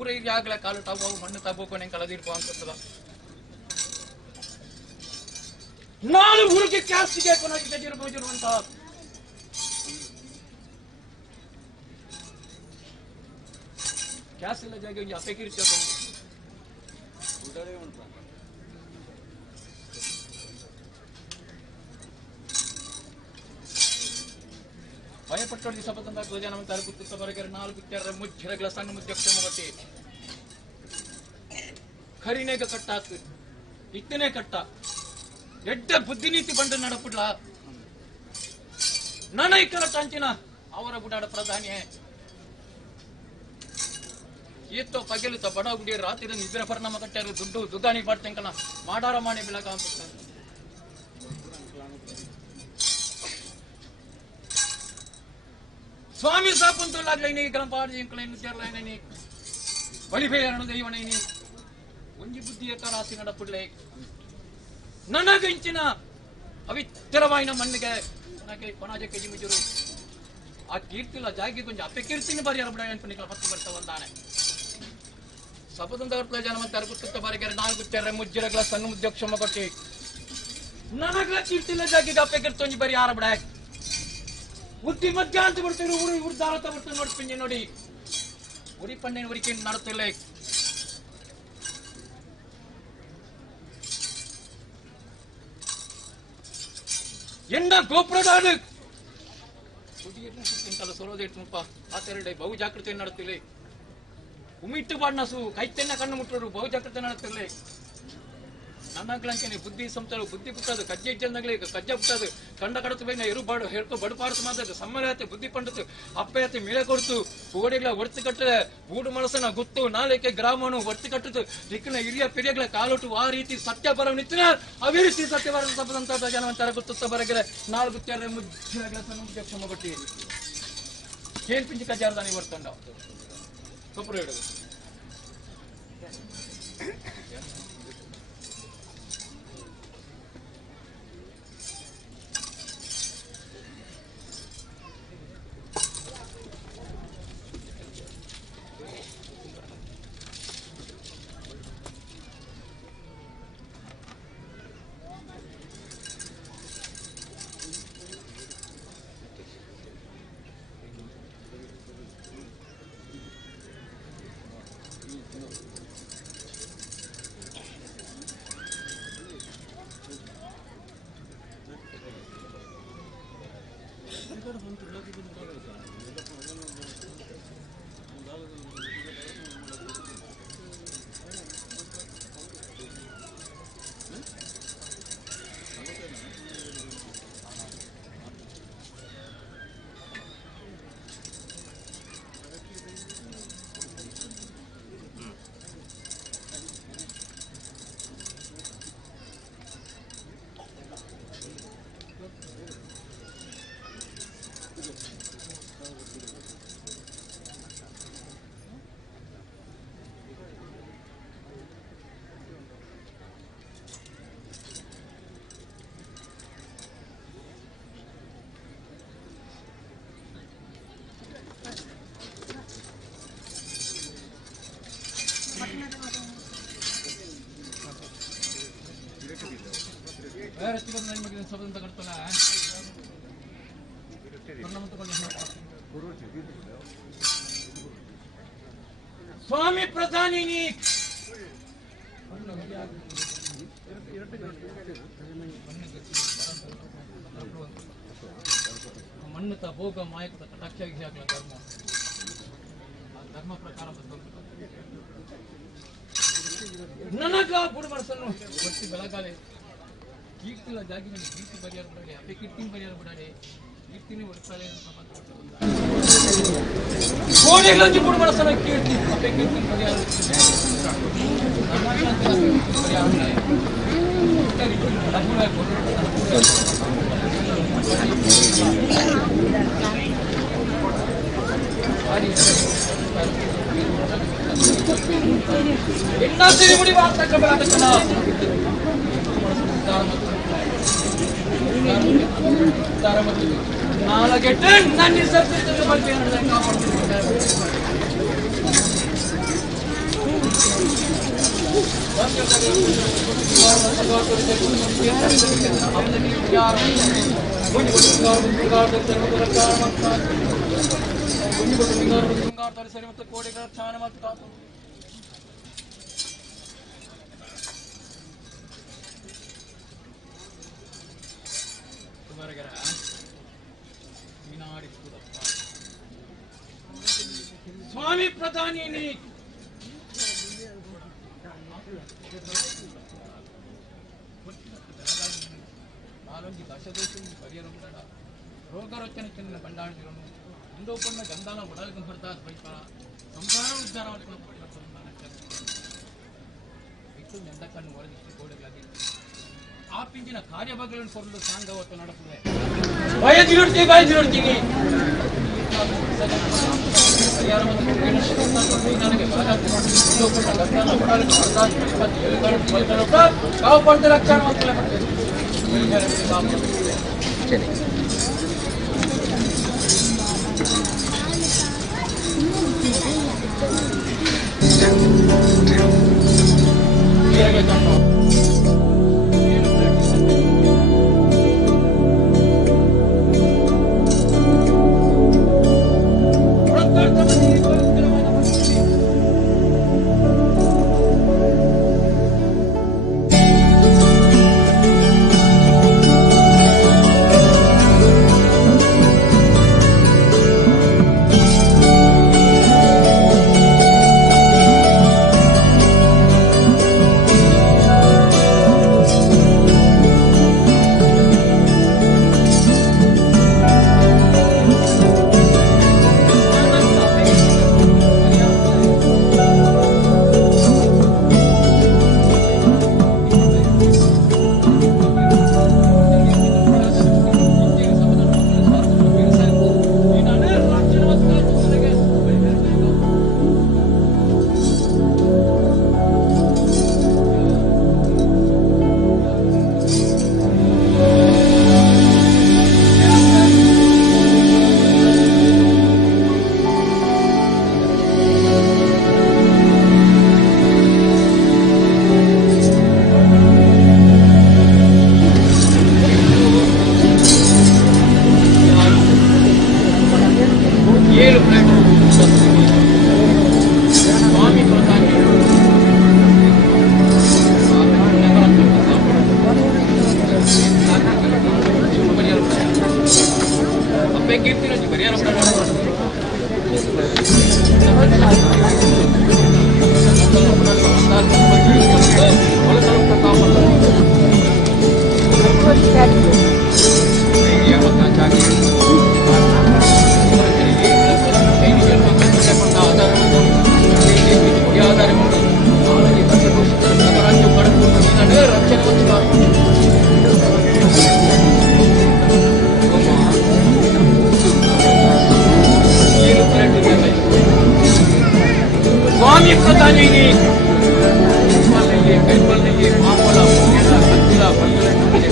ಊರಿಗೆ ಆಗ್ಲೇ ಕಾಲು ತಗೋ ಮಣ್ಣು ತಗೋಕೊಂಡು ಹೆಂಗೆ ಕಳೆದಿರ್ಕೋ ಅನ್ಸುತ್ತದ ನಾನು ಊರಿಗೆ ಕ್ಯಾಸ್ಟಿಗೆ ಕಜಿರ್ಬೋಜಿರುವಂತ ಕ್ಯಾಸ್ ಇಲ್ಲ ಜಾಗ ಅಪೇಕಿರ್ತ ಭಯಪಟ್ಟೊಡಿ ಸಬದಂತ ಧ್ವಜನಮಂತರ ಗುತ್ತ ಬರಗೆರೆ 4 ಕೆರೆ ಮುಜ್ಜಿರಗಳ ಸಣ್ಣ ಮುದ್ಯೋಕ್ಷಮ ಕೊಟ್ಟಿ ಖರೀನೇಗ ಕಟ್ಟಾತು ಇತ್ತನೇ ಕಟ್ಟ ಎಡ್ಡ ಬುದ್ಧಿ ನೀತಿ ಬಂಡ ನಡಪುಡ್ಲ ನನ್ನ ಇಕ್ಕಲ ಟಾಂಚಿನ ಅವರ ಗುಡಾಡ ಪ್ರಧಾನಿ ಏತ್ತೋ ಪಗೆಲುತ್ತ ಬಡ ಗುಡಿಯ ರಾತ್ರಿ ನಿದ್ರೆ ಪರಿಣಾಮ ಕಟ್ಟಾರು ದುಡ್ಡು ದುಗಾಣಿ ಮಾಡ್ತಂಕನ ಮಾಡಾರ ಮಾಡಿ ಬೆಳಕ ಅಂತ ಸ್ವಾಮಿ ಸಾಪಂತುಲ್ಲಾಗ್ಲೈನಿ ಗಣಪಾಡಿ ಇಂಕಲೈನು ಸೇರ್ಲೈನಿ ಬಲಿಬೇಯರಣ ದೈವನೈನಿ ಒಂಜಿ ಬುದ್ಧಿಯ ಕರಾಸಿ ನಡಪುಡ್ಲೆ ನನಗಿಂಚಿನ ಅವಿತ್ತರವಾಯಿನ ಮಣ್ಣಿಗೆ ನನಗೆ ಕೊನಾಜಕ್ಕೆ ಜಿಮಿಜುರು ಆ ಕೀರ್ತಿಲ್ಲ ಜಾಗಿ ಕೊಂಚ ಅಪ್ಪೆ ಕೀರ್ತಿನ ಬರಿ ಅರಬಡ ಅನ್ಪನಿಕಲ ಹತ್ತು ಬರ್ತಾವಂದಾನೆ ಸಬದಂತ ಜನಮಂತರ ಗುತ್ತ ಬರಗೆರೆ 4 ಕೆರೆ ಮುಜ್ಜಿರಗಳ ಸಣ್ಣ ಮುದ್ಯೋಕ್ಷಮ ಕೊಟ್ಟಿ ನನಗ ಕೀರ್ತಿಲ್ಲ ಜಾಗಿಗೆ ಅಪ್ಪೆ ಕೀರ್ತೊಂಜಿ ಬರಿ ಆರಬಡ ಉದ್ದಿ ಮಧ್ಯ ಅಂತ ಬರ್ತಾರೆ ಊರು ದಾರತ ಬರ್ತಾರೆ ನೋಡ್ಪಿಂಜೆ ನೋಡಿ ಉರಿ ಪಣ್ಣೆನ ಉರಿಕೆ ನಡುತ್ತಿಲ್ಲ ಎಂಡ ಗೋಪುರದಾಡು ಕುಡಿಯಲ್ಲ ಸೊರೋದೆ ತುಂಬ ಆತರಡೆ ಬಹು ಜಾಗೃತಿ ನಡುತ್ತಿಲ್ಲ ಉಮಿಟ್ಟು ಬಾಡ್ನಸು ಕೈತೆನ್ನ ಕಣ್ಣು ಮುಟ್ಟರು ಬಹು ಜಾಗೃತಿ ನಡುತ್ತಿಲ್ಲ ನನ್ನಗ್ಲಂಕೆ ಬುದ್ಧಿ ಸಂತರು ಬುದ್ಧಿ ಪುಟ್ಟದು ಕಜ್ಜೆ ಇಜ್ಜಂದಾಗಲಿ ಕಜ್ಜ ಪುಟ್ಟದು ಕಂಡ ಕಡತು ಬೇಗ ಎರು ಬಾಡು ಹೇಳ್ಕೊ ಬಡುಪಾಡ್ತು ಮಾತದು ಸಮ್ಮರತೆ ಬುದ್ಧಿ ಪಂಡತು ಅಪ್ಪಯತೆ ಮೇಲೆ ಕೊಡ್ತು ಓಡಿಗಳ ಒಡ್ತು ಕಟ್ಟದ ಬೂಡು ಮನಸ್ಸನ ಗುತ್ತು ನಾಳೆಗೆ ಗ್ರಾಮನು ಒಡ್ತು ಕಟ್ಟದು ದಿಕ್ಕಿನ ಹಿರಿಯ ಪಿರಿಯಗಳ ಕಾಲೊಟ್ಟು ಆ ರೀತಿ ಸತ್ಯ ಬರ ನಿಂತಿನ ಅವೇ ರೀತಿ ಸತ್ಯ ಬರ ತಪ್ಪದಂತ ಜನವಂತರ ಗೊತ್ತ ಬರಗಿಲ್ಲ ನಾಲ್ಕು ಗುತ್ತಾರ ಮುಜ್ಜಾಗಲ ಸಣ್ಣ ಕ್ಷಮ ಕೊಟ್ಟಿ ಏನ್ ಪಿಂಚಿ ಕಜ್ಜಾರದಾನಿ ಬರ್ತಂಡ ಕೊಪ್ಪರ ಹಿಡಿದು ಸ್ವತಂತ್ರ ಕಟ್ತಲ್ಲ ಸ್ವಾಮಿ ಪ್ರಧಾನಿ ಮಣ್ಣುತ ಭೋಗ ಮಾಯಕದ ಕಟಾಕ್ಷ ಧರ್ಮ ಧರ್ಮ ಪ್ರಕಾರ ನನಗ ಬುಡು ಮನಸ್ಸನ್ನು ಒತ್ತಿ ಬೆಳಗಾಲೆ ಕೀರ್ತಿಲ ಜಾಗಿನಲ್ಲಿ ಕೀರ್ತಿ ಪರಿಹಾರ ಬಿಡಾಡಿ ಅಪ್ಪೆ ಕೀರ್ತಿನ ಪರಿಹಾರ ಬಿಡಾಡಿ ಕೀರ್ತಿನೇ ಒಡ್ತಾಳೆ ಕೋಣೆಗಳಲ್ಲಿ ಬುಡು ಮನಸ್ಸನ್ನು ಕೀರ್ತಿ ಅಪ್ಪೆ ಕೀರ್ತಿನ ಪರಿಹಾರ ಎನ್ನಾಸಿರಿ ಮುಡಿ ವಾರ್ತಕಬಾರಕನ ನಾಲಗೆಟ್ಟು ನನ್ನ ಸತ್ಯದ ಬಗ್ಗೆ ಸರಿ ಮತ್ತು ಕೋಡಿಗಳ ಚಾಣ ಮತ್ತು ಸ್ವಾಮಿ ಪ್ರಧಾನಿ ಆರೋಗ್ಯ ದಶದೋಷ ಪರಿಹಾರ ರೋಗ ರಚನೆ ಚೆನ್ನ ಬಂಡಾಡಿರೋನು ಇಂದೋಪನ್ನ ಗಂಧಾಲ ಒಡಲಿಗೆ ಬರ್ತಾ ಬೈತಾರ ಸಂಸಾರ ಉದ್ಧಾರ ಇಟ್ಟು ನೆಂದ ಕಣ್ಣು ಒಳಗಿಟ್ಟು ಗೋಡೆಗಳಾಗಿ ಆ ಪಿಂಚಿನ ಕಾರ್ಯಭಾಗಗಳನ್ನು ಕೊಡಲು ಸಾಂಗವತ್ತು ನಡೆಸಿದೆ ಬಯದಿರುತ್ತೀನಿ ಕಾಪಾಡ್ತಾರೆ ರಕ್ಷಣೆ bertanya ini. Kaipal lagi, apalah, mungkinlah, katilah, bagaimana namanya.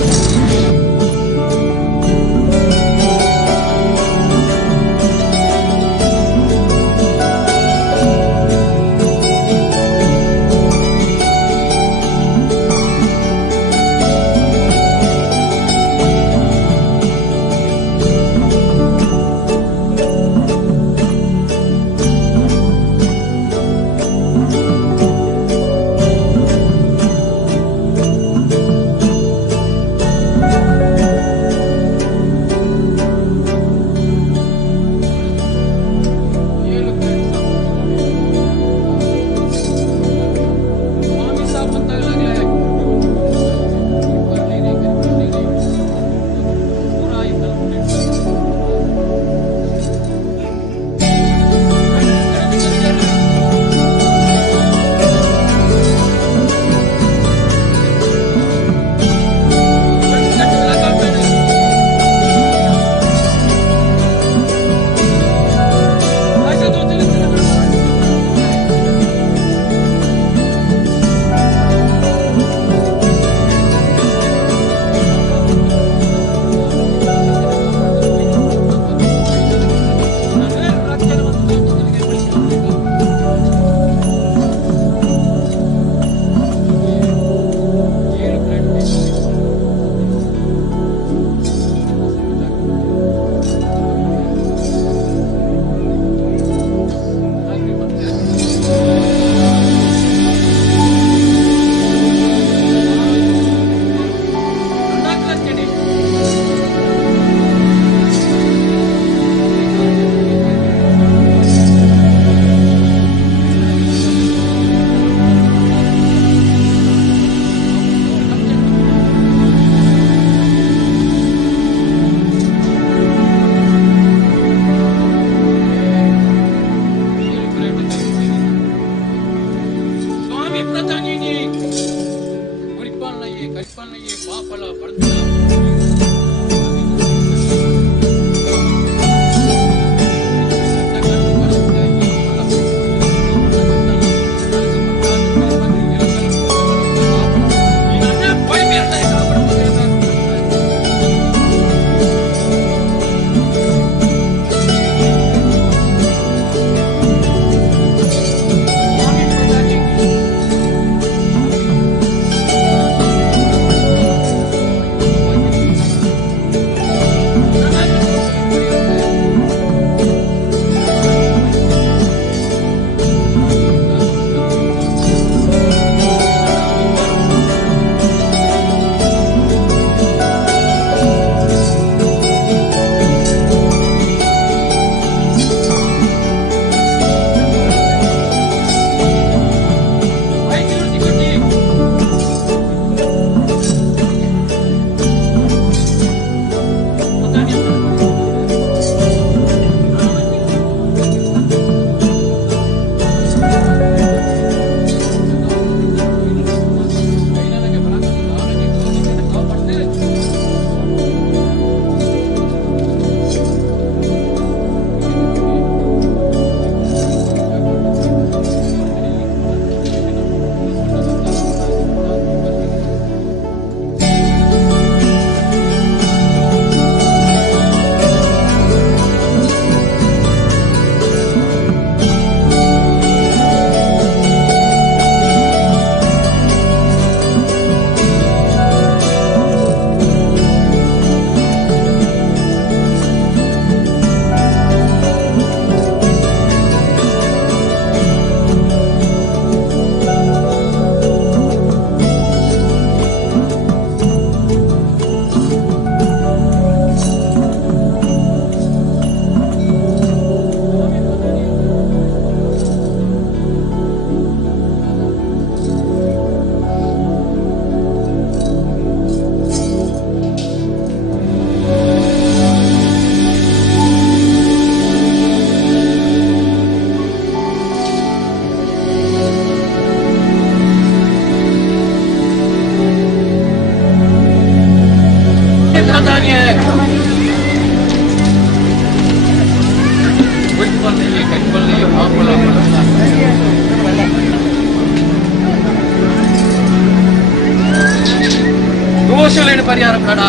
ಸಮಸ್ಯೆಗಳೇನು ಪರಿಹಾರ ಬೇಡ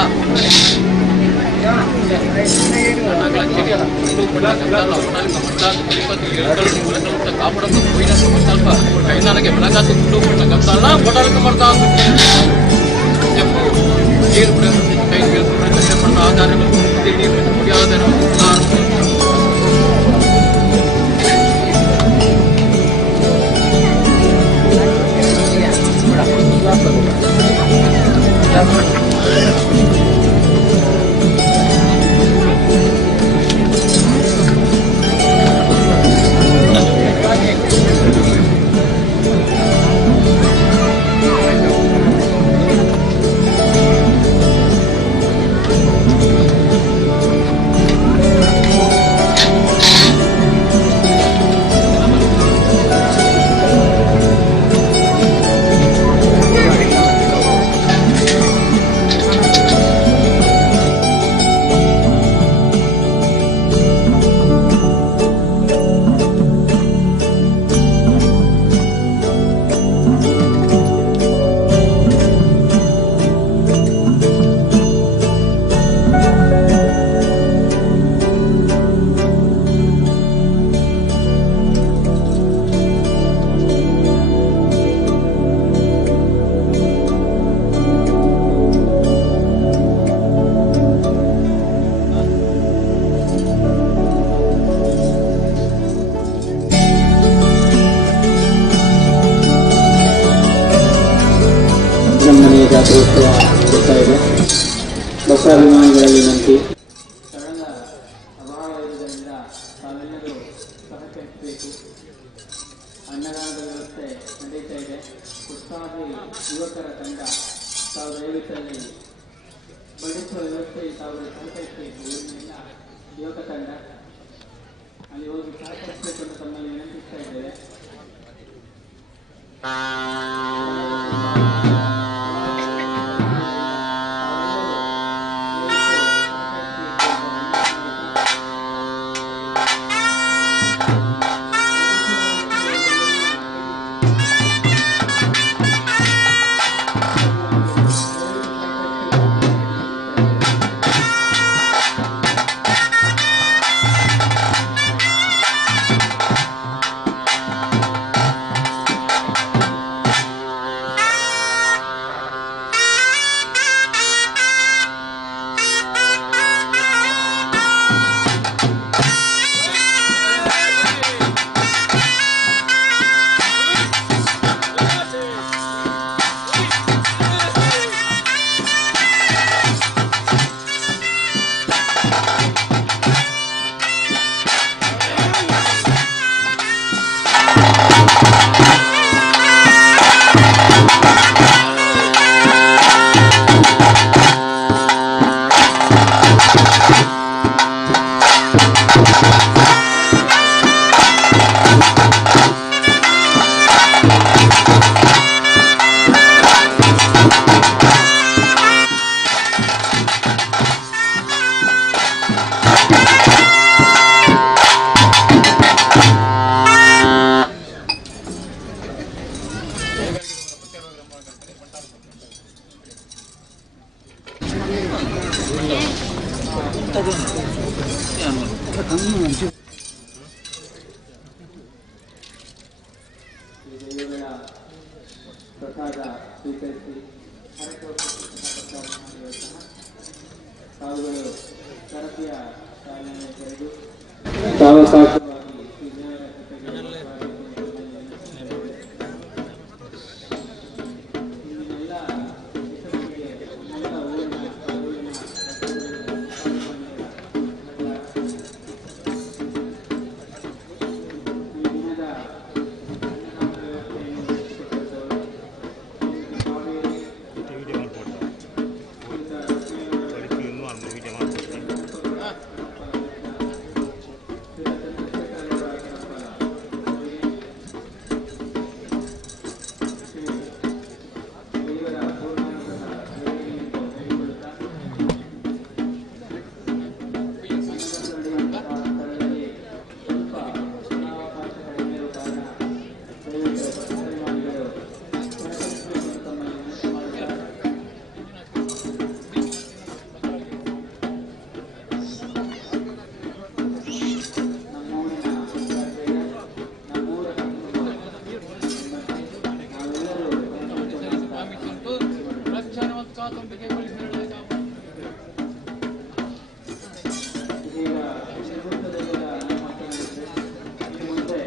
కాపాడక పోయిన సంవత్సరాలు కైనాలకి ಬೆಳಗಾತು ದುಡ್ಡು ಕೊಟ್ಟ ಗಂಟಲ್ಲ ಕೊಡಲಿಕ್ಕೆ ಮಾಡ್ತಾ చెప్పు ನೀರು ಕೈ ಕಷ್ಟಪಡ್ತಾ ಆಧಾರಗಳು ನೀರು ಕುಡಿಯೋದನ್ನು ಜಾತ್ರೋತ್ಸವ ಆಗ್ತಾ ಇದೆ. ಬಸ್ಸಾಭಿಮಾನಿಗಳಲ್ಲಿ ವಿನಂತಿ, ಸ್ಥಳದ ಅಭಾವ ಇರುವುದರಿಂದ ತಾವೆಲ್ಲರೂ ಸಹಕರಿಸಬೇಕು. ಅನ್ನದಾನದ ವ್ಯವಸ್ಥೆ ನಡೀತಾ ಇದೆ. ಉತ್ಸಾಹಿ ಯುವಕರ ತಂಡ ತಾವು ದಯವಿಟ್ಟಲ್ಲಿ ಬಡಿಸುವ ವ್ಯವಸ್ಥೆ ತಾವು ಸಹಕರಿಸಬೇಕು. ಇವನ್ನೆಲ್ಲ ಯುವಕ ತಂಡ ಅಲ್ಲಿ ಹೋಗಿ ಸಹಕರಿಸಬೇಕು ಅಂತ ತಮ್ಮಲ್ಲಿ ವಿನಂತಿಸ್ತಾ ಇದ್ದೇವೆ. ಪ್ರಸಾದ ಸ್ವೀಕರಿಸಿ ತಾವುಗಳು ಸರದಿಯ ಚಾಲನೆ ಪಡೆದು ಸಾವಕಾಶವಾಗಿ ವಿಜಯರ ಮಾತೊಂದಿಗೆ ಬಳಿ ಹೇಳಲಾಗ ಇದೀಗ ಮುಹೂರ್ತದಲ್ಲಿನ ನಮ್ಮ ಮಾತನಾಡಿದರೆ ಇನ್ನು ಮುಂದೆ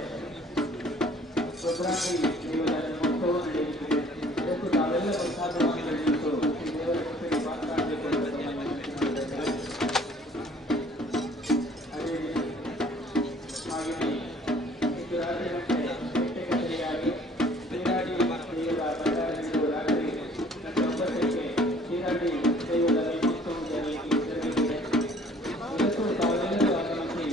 ರುದ್ರಾಂಗಿ ದೇವರ ಮಹೋತ್ಸವ ನಡೆಯುತ್ತಿದೆ. ಇದಕ್ಕೂ ತಾವೆಲ್ಲ ಪ್ರಸಾದವಾಗಿ ನಡೆಯಿತು ಈ ದೇವರ ಕೃಪೆಗೆ ಪಾತ್ರರಾಗಬೇಕು ಅಂತ ತಮ್ಮನ್ನು ವಿನಂತಿಸಿಕೊಂಡಿದ್ದೇವೆ. ಅದೇ ಹಾಗೆಯೇ ಇಂದು ರಾತ್ರಿ ಗಂಟೆ ಸರಿಯಾಗಿ ಶ್ರೀರಾಡಿ ದೇವರ ಭಂಡಾರಗಳು ರಾತ್ರಿ ಗಂಟೆ 9ಕ್ಕೆ ಶ್ರೀರಾಡಿ ದೇವರ ಮಹೋತ್ಸವ ಜರುಗಲಿದೆ. ಇದಕ್ಕೂ ತಾವೆಲ್ಲರೂ ಆಗಮಿಸಿ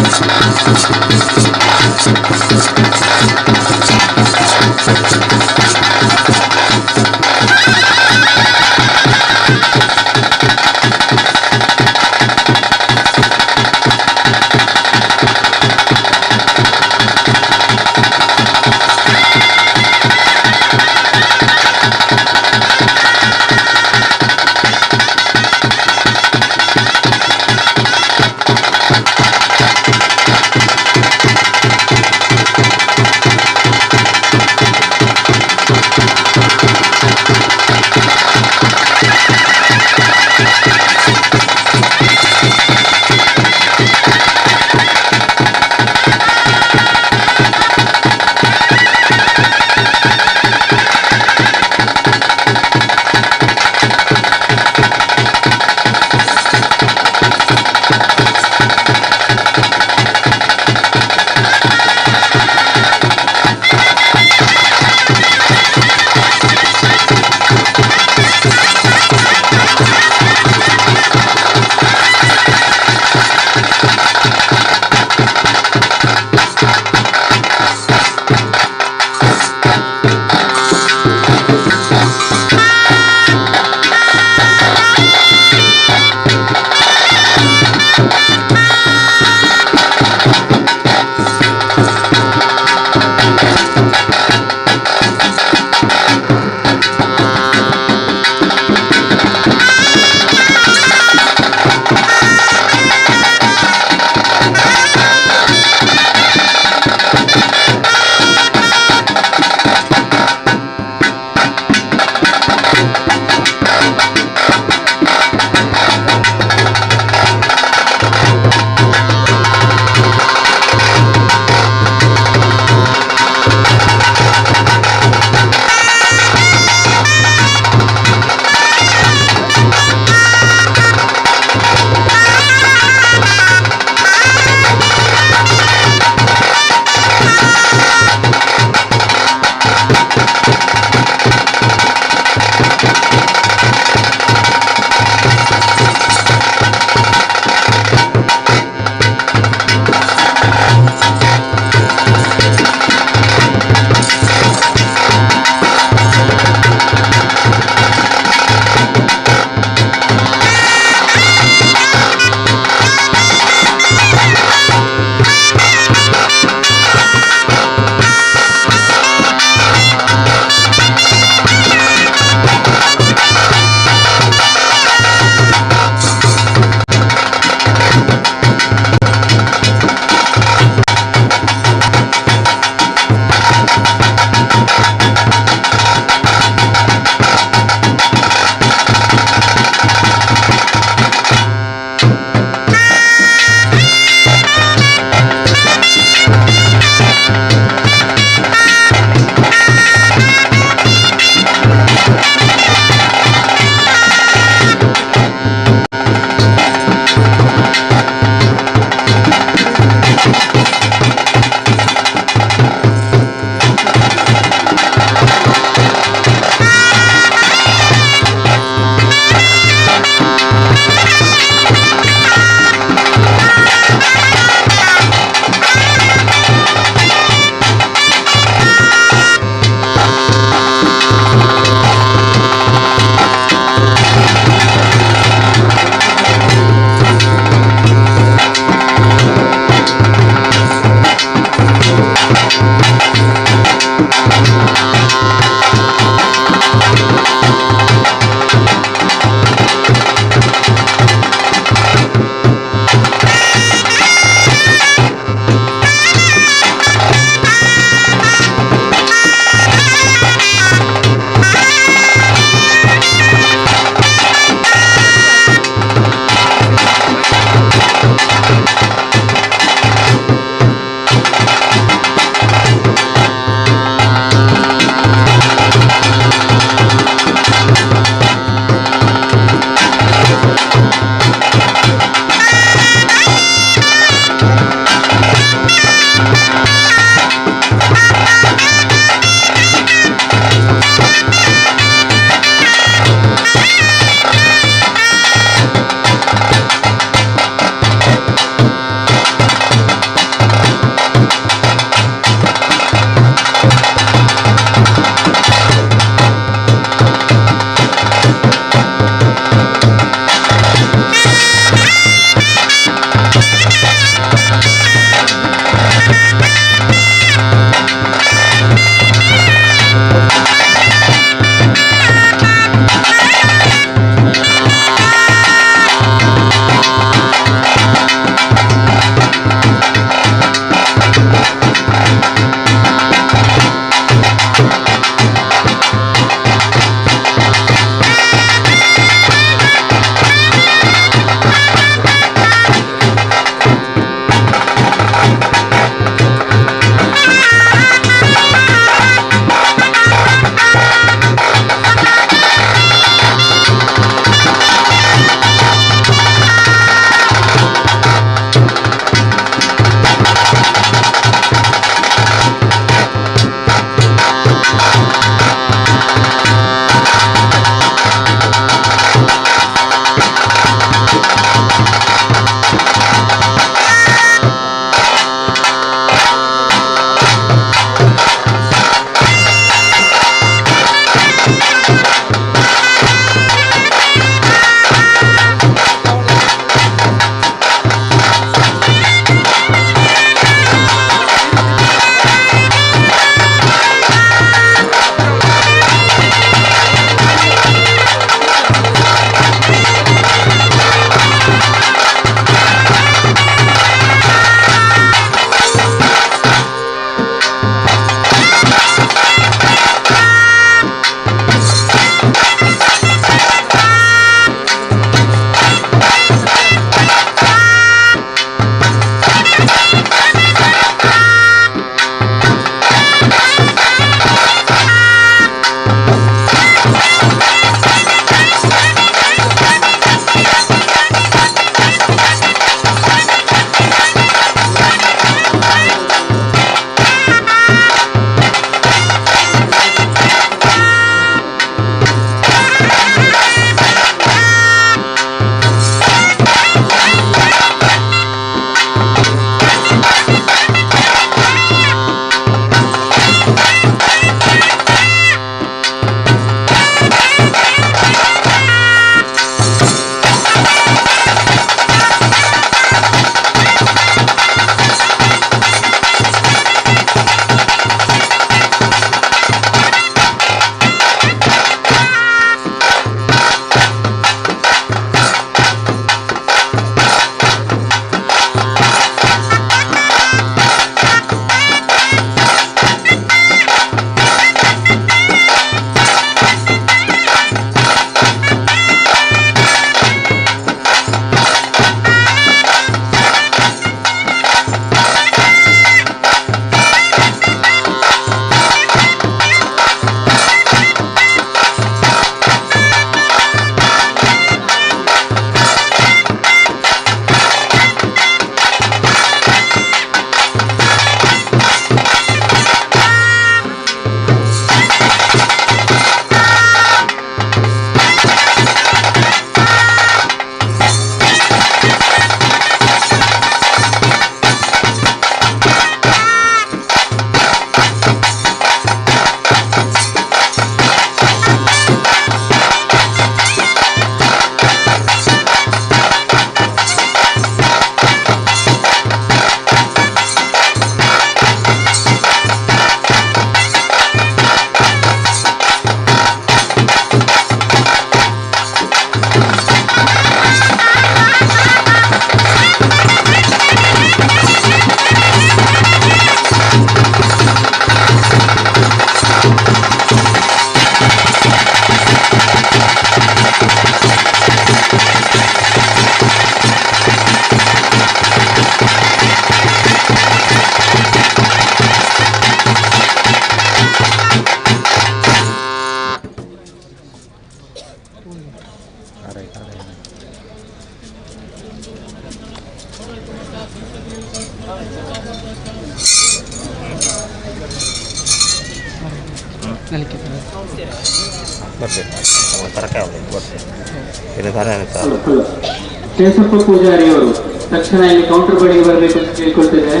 ಕೇಶಪ್ಪ ಪೂಜಾರಿಯವರು ತಕ್ಷಣ ಇಲ್ಲಿ ಕೌಂಟರ್ ಬಳಿಗೆ ಬರಬೇಕು ಅಂತ ಕೇಳಿಕೊಳ್ತಿದ್ದಾರೆ.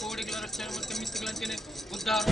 ಕೋಡಿಗಳ ರಕ್ಷಣೆ ಮತ್ತು ಮಿತಿಗಳಂತೆ ಉದ್ಧಾರ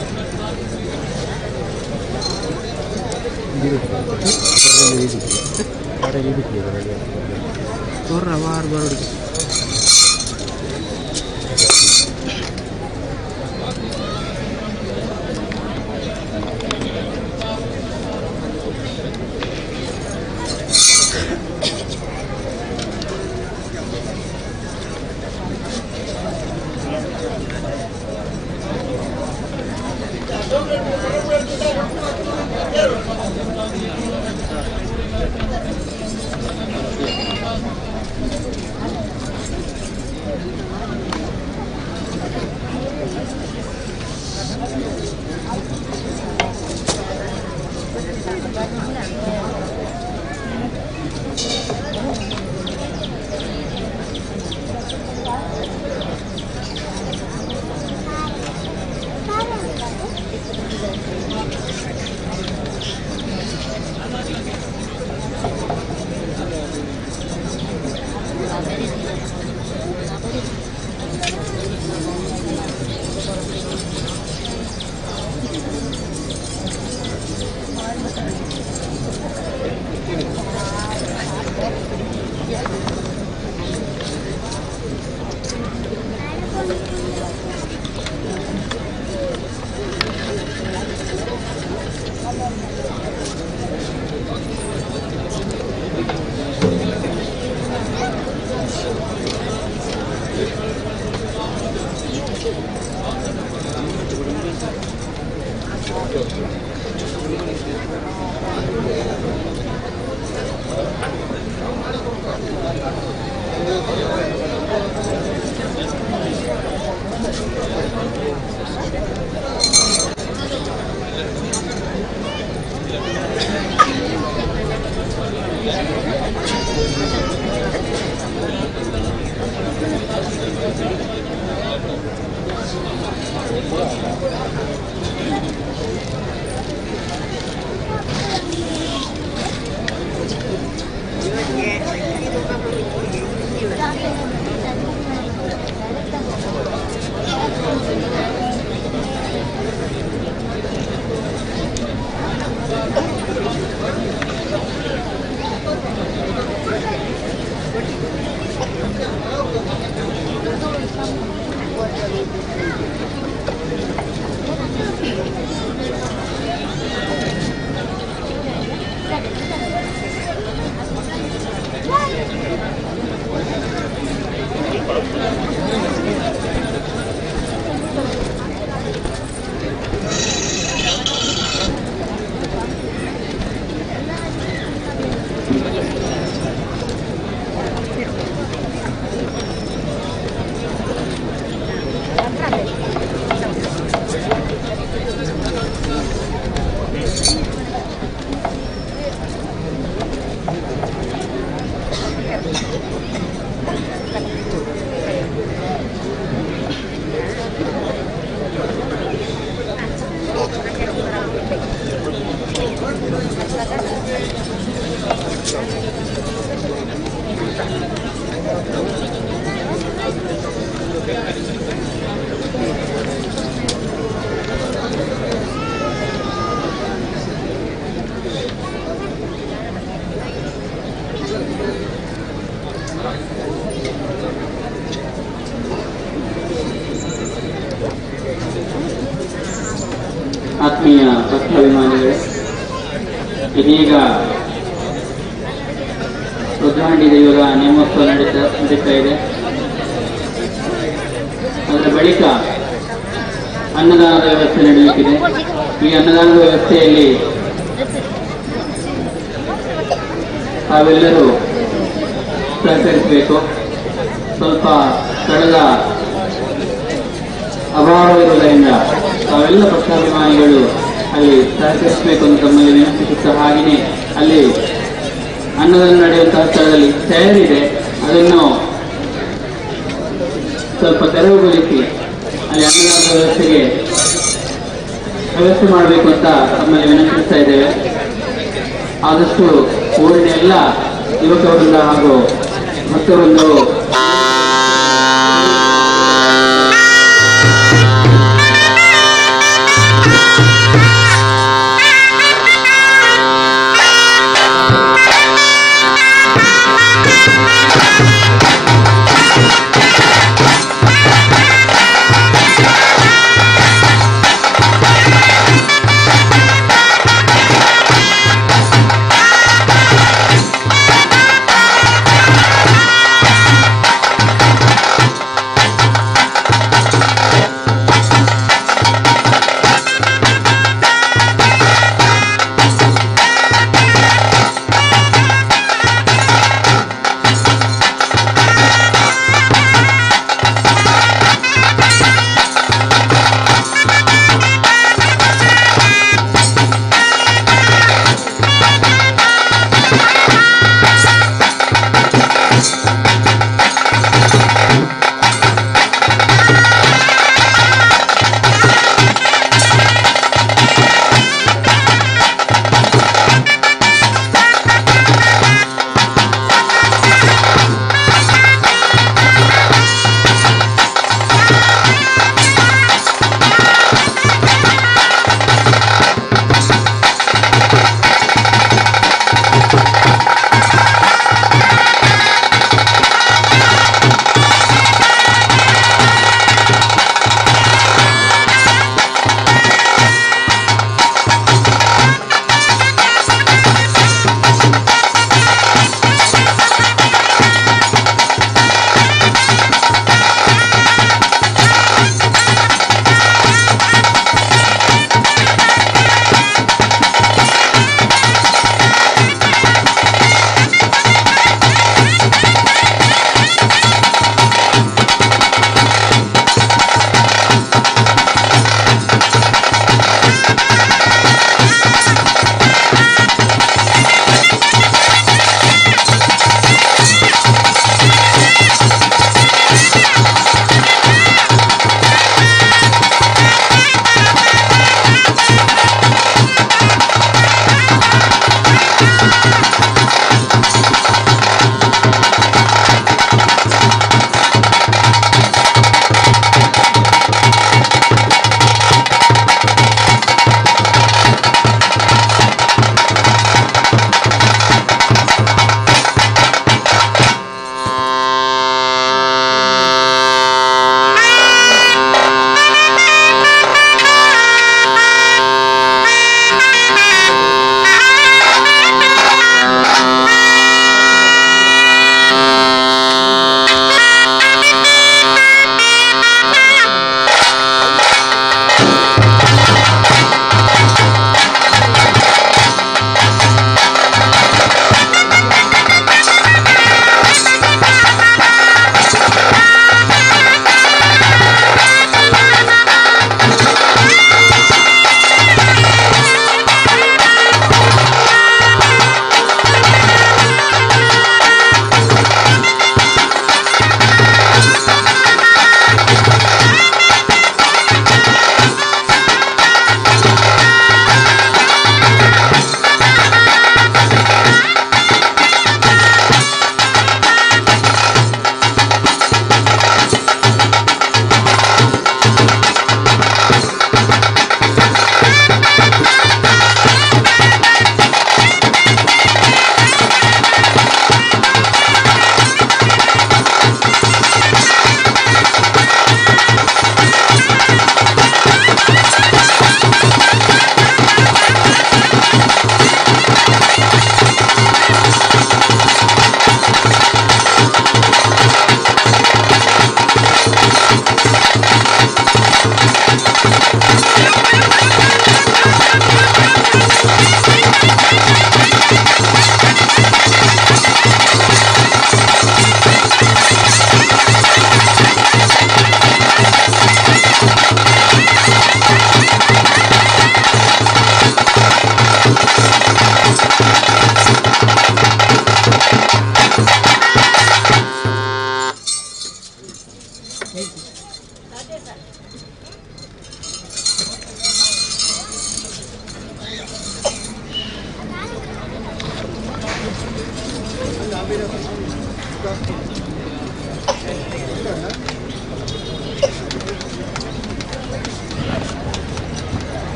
ಪಕ್ಷಾಭಿಮಾನಿಗಳು, ಇದೀಗ ರುದ್ರಾಂಡಿ ದೈವದ ನೇಮೋತ್ಸವ ನಡೀತಾ ಇದೆ. ಅದರ ಬಳಿಕ ಅನ್ನದಾನದ ವ್ಯವಸ್ಥೆ ನಡೆಯುತ್ತಿದೆ. ಈ ಅನ್ನದಾನದ ವ್ಯವಸ್ಥೆಯಲ್ಲಿ ತಾವೆಲ್ಲರೂ ಸಹಕರಿಸಬೇಕು. ಸ್ವಲ್ಪ ಸ್ಥಳದ ಅಭಾವವಿರುವುದರಿಂದ ತಾವೆಲ್ಲ ಪಕ್ಷಾಭಿಮಾನಿಗಳು ಅಲ್ಲಿ ಸಹಕರಿಸಬೇಕು ಅಂತ ತಮ್ಮಲ್ಲಿ ವಿನಂತಿಸುತ್ತಾ, ಹಾಗೆಯೇ ಅಲ್ಲಿ ಅನ್ನದಾನ ನಡೆಯುವಂತಹ ಸ್ಥಳದಲ್ಲಿ ಚೇರ್ ಇದೆ, ಅದನ್ನು ಸ್ವಲ್ಪ ತೆರವುಗೊಳಿಸಿ ಅಲ್ಲಿ ಅನ್ನದಾನದ ವ್ಯವಸ್ಥೆ ಮಾಡಬೇಕು ಅಂತ ತಮ್ಮಲ್ಲಿ ವಿನಂತಿಸ್ತಾ ಇದ್ದೇವೆ. ಆದಷ್ಟು ಊರಿನ ಎಲ್ಲ ಯುವಕ ವೃಂದ ಹಾಗೂ ಭಕ್ತವೃಂದವು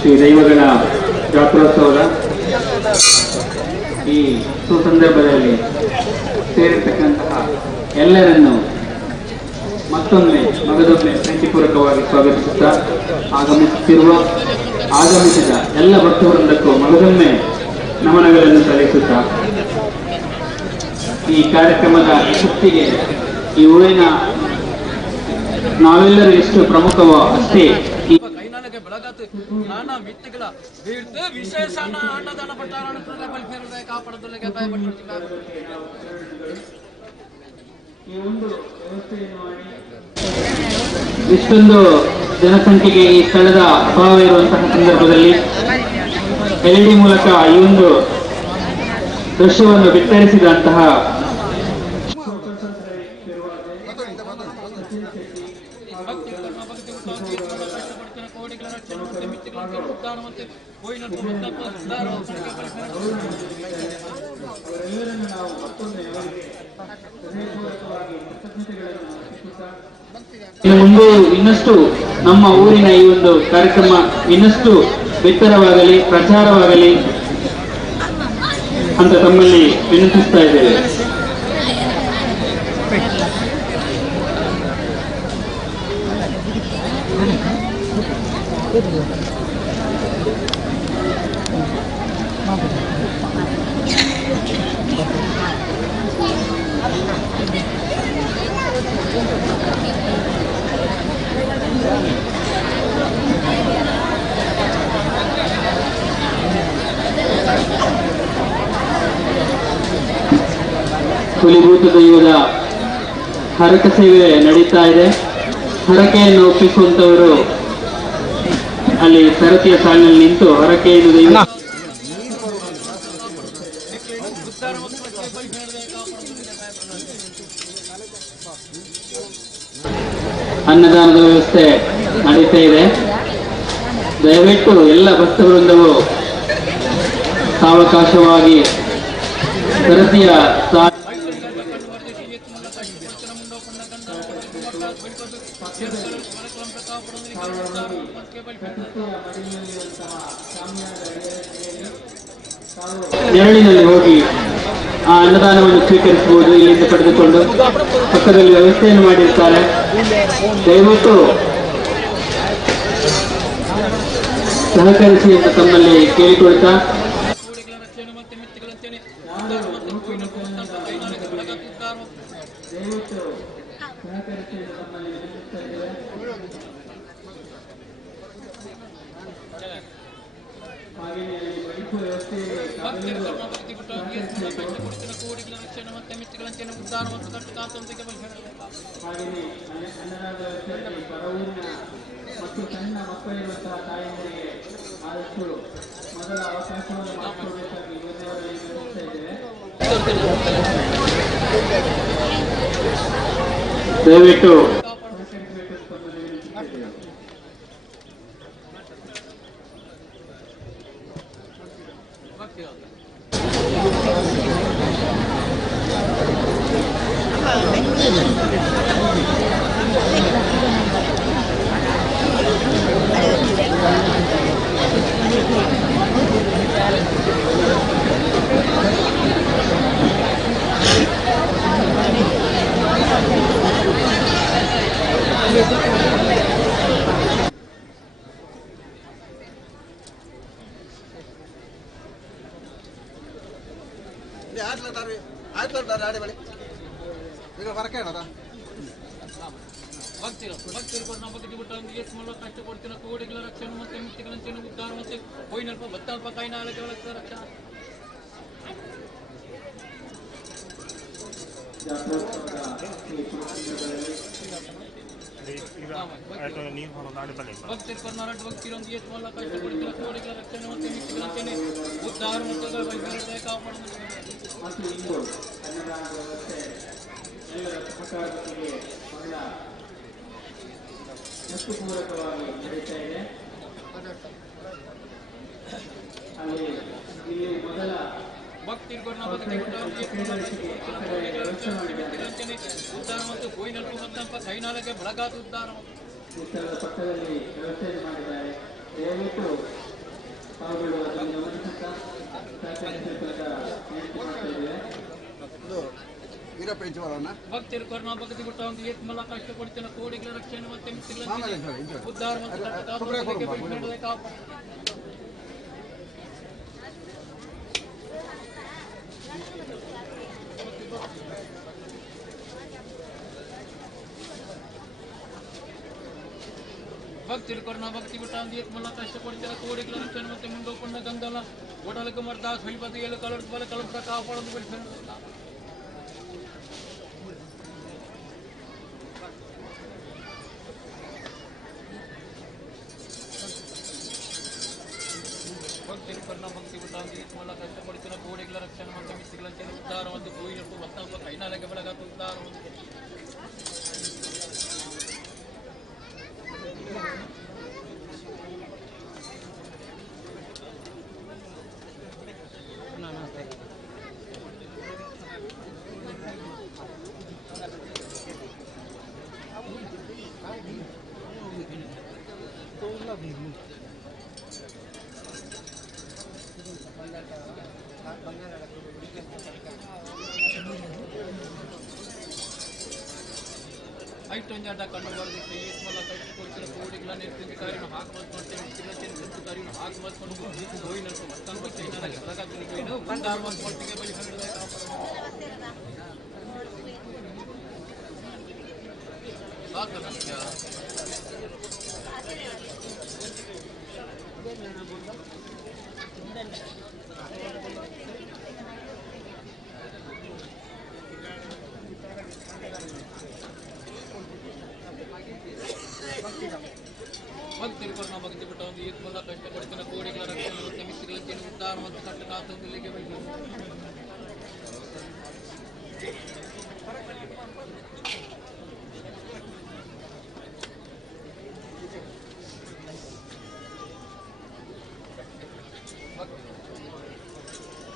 ಶ್ರೀ ದೈವಗಳ ಜಾತ್ರೋತ್ಸವದ ಈ ಸುಸಂದರ್ಭದಲ್ಲಿ ಸೇರಿರ್ತಕ್ಕಂತಹ ಎಲ್ಲರನ್ನು ಮತ್ತೊಮ್ಮೆ ಮಗದೊಮ್ಮೆ ಪ್ರೀತಿಪೂರ್ವಕವಾಗಿ ಸ್ವಾಗತಿಸುತ್ತಾ ಆಗಮಿಸಿದ ಎಲ್ಲ ಭಕ್ತವೃಂದಕ್ಕೂ ಮಗದೊಮ್ಮೆ ನಮನಗಳನ್ನು ಸಲ್ಲಿಸುತ್ತಾ ಈ ಕಾರ್ಯಕ್ರಮದ ಶಕ್ತಿಗೆ ಈ ಊರಿನ ನಾವೆಲ್ಲರೂ ಎಷ್ಟು ಪ್ರಮುಖವೋ ಅಷ್ಟೇ ಕೈನಾಲಕ್ಕೆ ಬೆಳಗಾತು ನಾನಾ ಮಿತ್ತಿಗಳ ಬೀಳ್ತು ವಿಶೇಷ ಅನ್ನದಾನ ಪಟ್ಟಾರ ಕಾಪಾಡದೊಳಗೆ ಇಷ್ಟೊಂದು ಜನಸಂಖ್ಯೆಗೆ ಈ ಸ್ಥಳದ ಅಭಾವ ಇರುವಂತಹ ಸಂದರ್ಭದಲ್ಲಿ LED ಮೂಲಕ ಈ ಒಂದು ದೃಶ್ಯವನ್ನು ಬಿತ್ತರಿಸಿದಂತಹ ಮುಂದೆ ಇನ್ನಷ್ಟು ನಮ್ಮ ಊರಿನ ಈ ಒಂದು ಕಾರ್ಯಕ್ರಮ ಇನ್ನಷ್ಟು ಬಿತ್ತರವಾಗಲಿ ಪ್ರಚಾರವಾಗಲಿ ಅಂತ ತಮ್ಮಲ್ಲಿ ವಿನಂತಿಸ್ತಾ ಇದ್ದೇವೆ. ಹುಲಿಭೂತ ದೈವದ ಹರಕ ಸೇವೆ ನಡೀತಾ ಇದೆ. ಹರಕೆಯನ್ನು ಒಪ್ಪಿಸುವಂತವರು ಅಲ್ಲಿ ಸರತಿಯ ಸಾಲಿನಲ್ಲಿ ನಿಂತು ಹರಕೆಯನ್ನು ದೈವ ಅನ್ನದಾನದ ವ್ಯವಸ್ಥೆ ನಡೀತಾ ಇದೆ. ದಯವಿಟ್ಟು ಎಲ್ಲ ಭಕ್ತವೃಂದವು ಸಾವಕಾಶವಾಗಿ ಸರತಿಯ ನೆರಳಿನಲ್ಲಿ ಹೋಗಿ ಆ ಅನ್ನದಾನವನ್ನು ಸ್ವೀಕರಿಸಬಹುದು. ಇಲ್ಲಿಂದ ಪಡೆದುಕೊಂಡು ಪಕ್ಕದಲ್ಲಿ ವ್ಯವಸ್ಥೆಯನ್ನು ಮಾಡಿರ್ತಾರೆ. ದಯವಿಟ್ಟು ಸಹಕರಿಸಿ ಅಂತ ತಮ್ಮಲ್ಲಿ ಕೇಳಿಕೊಳ್ತಾ ಮತ್ತು ಸಣ್ಣ ಮಕ್ಕಳಿರುವಂತಹ ತಾಯಂದಿರಿಗೆ ಆದಷ್ಟು ಮೊದಲ ಅವಕಾಶವನ್ನು ಮಾಡಿಕೊಡಬೇಕಾಗಿ ಇವತ್ತಿನವರಲ್ಲಿ ವಿನಂತಿಸ್ತಾ ಇದ್ದೇವೆ. ದಯವಿಟ್ಟು ಕಷ್ಟಪಡ್ತಿನ ಕೋಡಿಗಳ ರಕ್ಷಣೆ ಮತ್ತೆ ಮಿತಿಗಳಂಚೆಯನ್ನು ಉದ್ಧಾರ ಮತ್ತೆ ಹೋಯ್ನಲ್ಪ ಬತ್ತಲ್ಪ ಕೈನಾಳಗಳ ರಕ್ಷಣೆ ಈಗ ಆಯ್ತು ನೀರು ಬರೋ ನಾಳೆ ಬಲೆ ಭಕ್ತಿರ್ ಕರ್ನಾಟಕ ಭಕ್ತಿರೊಂದು ಏತ್ ಮಲ್ಲ ಕಷ್ಟಪಡುತ್ತಿರುವ ಕೋಡಿಗಳ ರಕ್ಷಣೆ ಮತ್ತು ಮಿತಿಗಳಂತೆಯೇ ಉದ್ಧಾರ ಮತ್ತು ವೈಜ್ಞಾನಿಕ ಕಾಪಾಡುವುದು ಮತ್ತು ಇಂದು ಕನ್ನಡ ವ್ಯವಸ್ಥೆ ಎಲ್ಲರ ಸಹಕಾರದೊಂದಿಗೆ ಬಹಳ ವಸ್ತುಪೂರಕವಾಗಿ ನಡೀತಾ ಇದೆ. ಅಲ್ಲಿ ಇಲ್ಲಿ ಮೊದಲ ಭಕ್ತಿರ್ ಕರ್ನಾಟಕ ಉದ್ಧಾರ ಮತ್ತು ಗೋಯಿನಲ್ಪು ಮತ್ತಂಪ ಕೈನಾಲಕ್ಕೆ ಬೆಳಗಾದ ಉದ್ಧಾರ ಈ ಸ್ಥಳದ ಪಕ್ಕದಲ್ಲಿ ವ್ಯವಸ್ಥೆಯನ್ನು ಮಾಡಿದ್ದಾರೆ. ದಯವಿಟ್ಟು ಪಾಲ್ಗೊಳ್ಳುವುದನ್ನು ಗಮನಿಸುತ್ತಾ ಸಹಕರಿಸಬೇಕಾದ ವಿನಂತಿ ಮಾಡ್ತಾ ಇದ್ದೇವೆ. ಭಕ್ತಿರ್ ಕರ್ನಾ ಭಕ್ತಿ ಗುಟ್ಟ ಒಂದು ಏತ್ ಮಲ್ಲ ಕಷ್ಟಪಡುತ್ತಿನ ಕೋಡಿಗಳ ರಕ್ಷಣೆ ಮತ್ತೆ ಮಿತಿಗಳಂತೆಯೇ ಉದ್ಧಾರ ಮತ್ತು ಕಾಪಾಡ ಭಕ್ತಿರ್ ಕರ್ನಾ ಭಕ್ತಿ ಗುಟ್ಟ ಒಂದು ಏತ್ ಮಲ್ಲ ಕಷ್ಟಪಡುತ್ತಿನ ಕೋಡಿಗಳ ರಕ್ಷಣೆ ಮತ್ತೆ ಮುಂದೋಕೊಂಡ ಗಂಗಲ ಒಡಲಕ್ಕೆ ಮರ್ದ ಸ್ವಲ್ಪ ಏಳು ಕಲರ್ ಬಲ ಕಲರ್ ಕಾಪಾಡೋದು ಬೆಳೆಸಿಲ್ಲ. ಭಕ್ತಿರ್ ಕರ್ನಾ ಭಕ್ತಿ ಗುಟ್ಟ ಒಂದು ಏತ್ ಮಲ್ಲ ಕಷ್ಟಪಡುತ್ತಿನ ಕೋಡಿಗಳ ರಕ್ಷಣೆ ಮತ್ತು ಮಿತಿಗಳಂತೆಯೇ ಉದ್ಧಾರ ಮತ್ತು ಗೋಯಿನಲ್ಪು ಮತ್ತಂಪ ಕೈನಾಲಕ್ಕೆ ಬೆಳಗಾದ ಉದ್ಧಾರ ಐಟೊಂಜಾಟ ಕಂಡು ಬರೆದಿತ್ತು ಏತ್ ಮಲ್ಲ ಕಷ್ಟಪಡುತ್ತಿನ ಕೋಡಿಗಳ ನಿರ್ತಿಕಾರಿನ ಹಾಕುವಂತೆ ಮಿತಿಗಳಂತೆಯೇ ಹಾಕುವಂತೆ ಗೋಯಿನಲ್ಪು ಮತ್ತಂಪ ಕೈನಾಲಕ್ಕೆ ಬೆಳಗಾದ ಉದ್ಧಾರ ಮತ್ತು ಮಟ್ಟಿಗೆ ಬಳಿ ಭಕ್ತಿರ್ ಕರ್ನಾ ಭಕ್ತಿ ಬಿಟ್ಟ ಒಂದು ಏತ್ ಮಲ್ಲ ಕಷ್ಟಪಡುತ್ತಿನ ಕೋಡಿಗಳ ರಕ್ಷಣೆ ಮತ್ತು ಮಿತಿಗಳಂತೆಯೇ ಉದ್ಧಾರ ಮತ್ತು ಕಟ್ಟಕಾತೊಂದಿಗೆ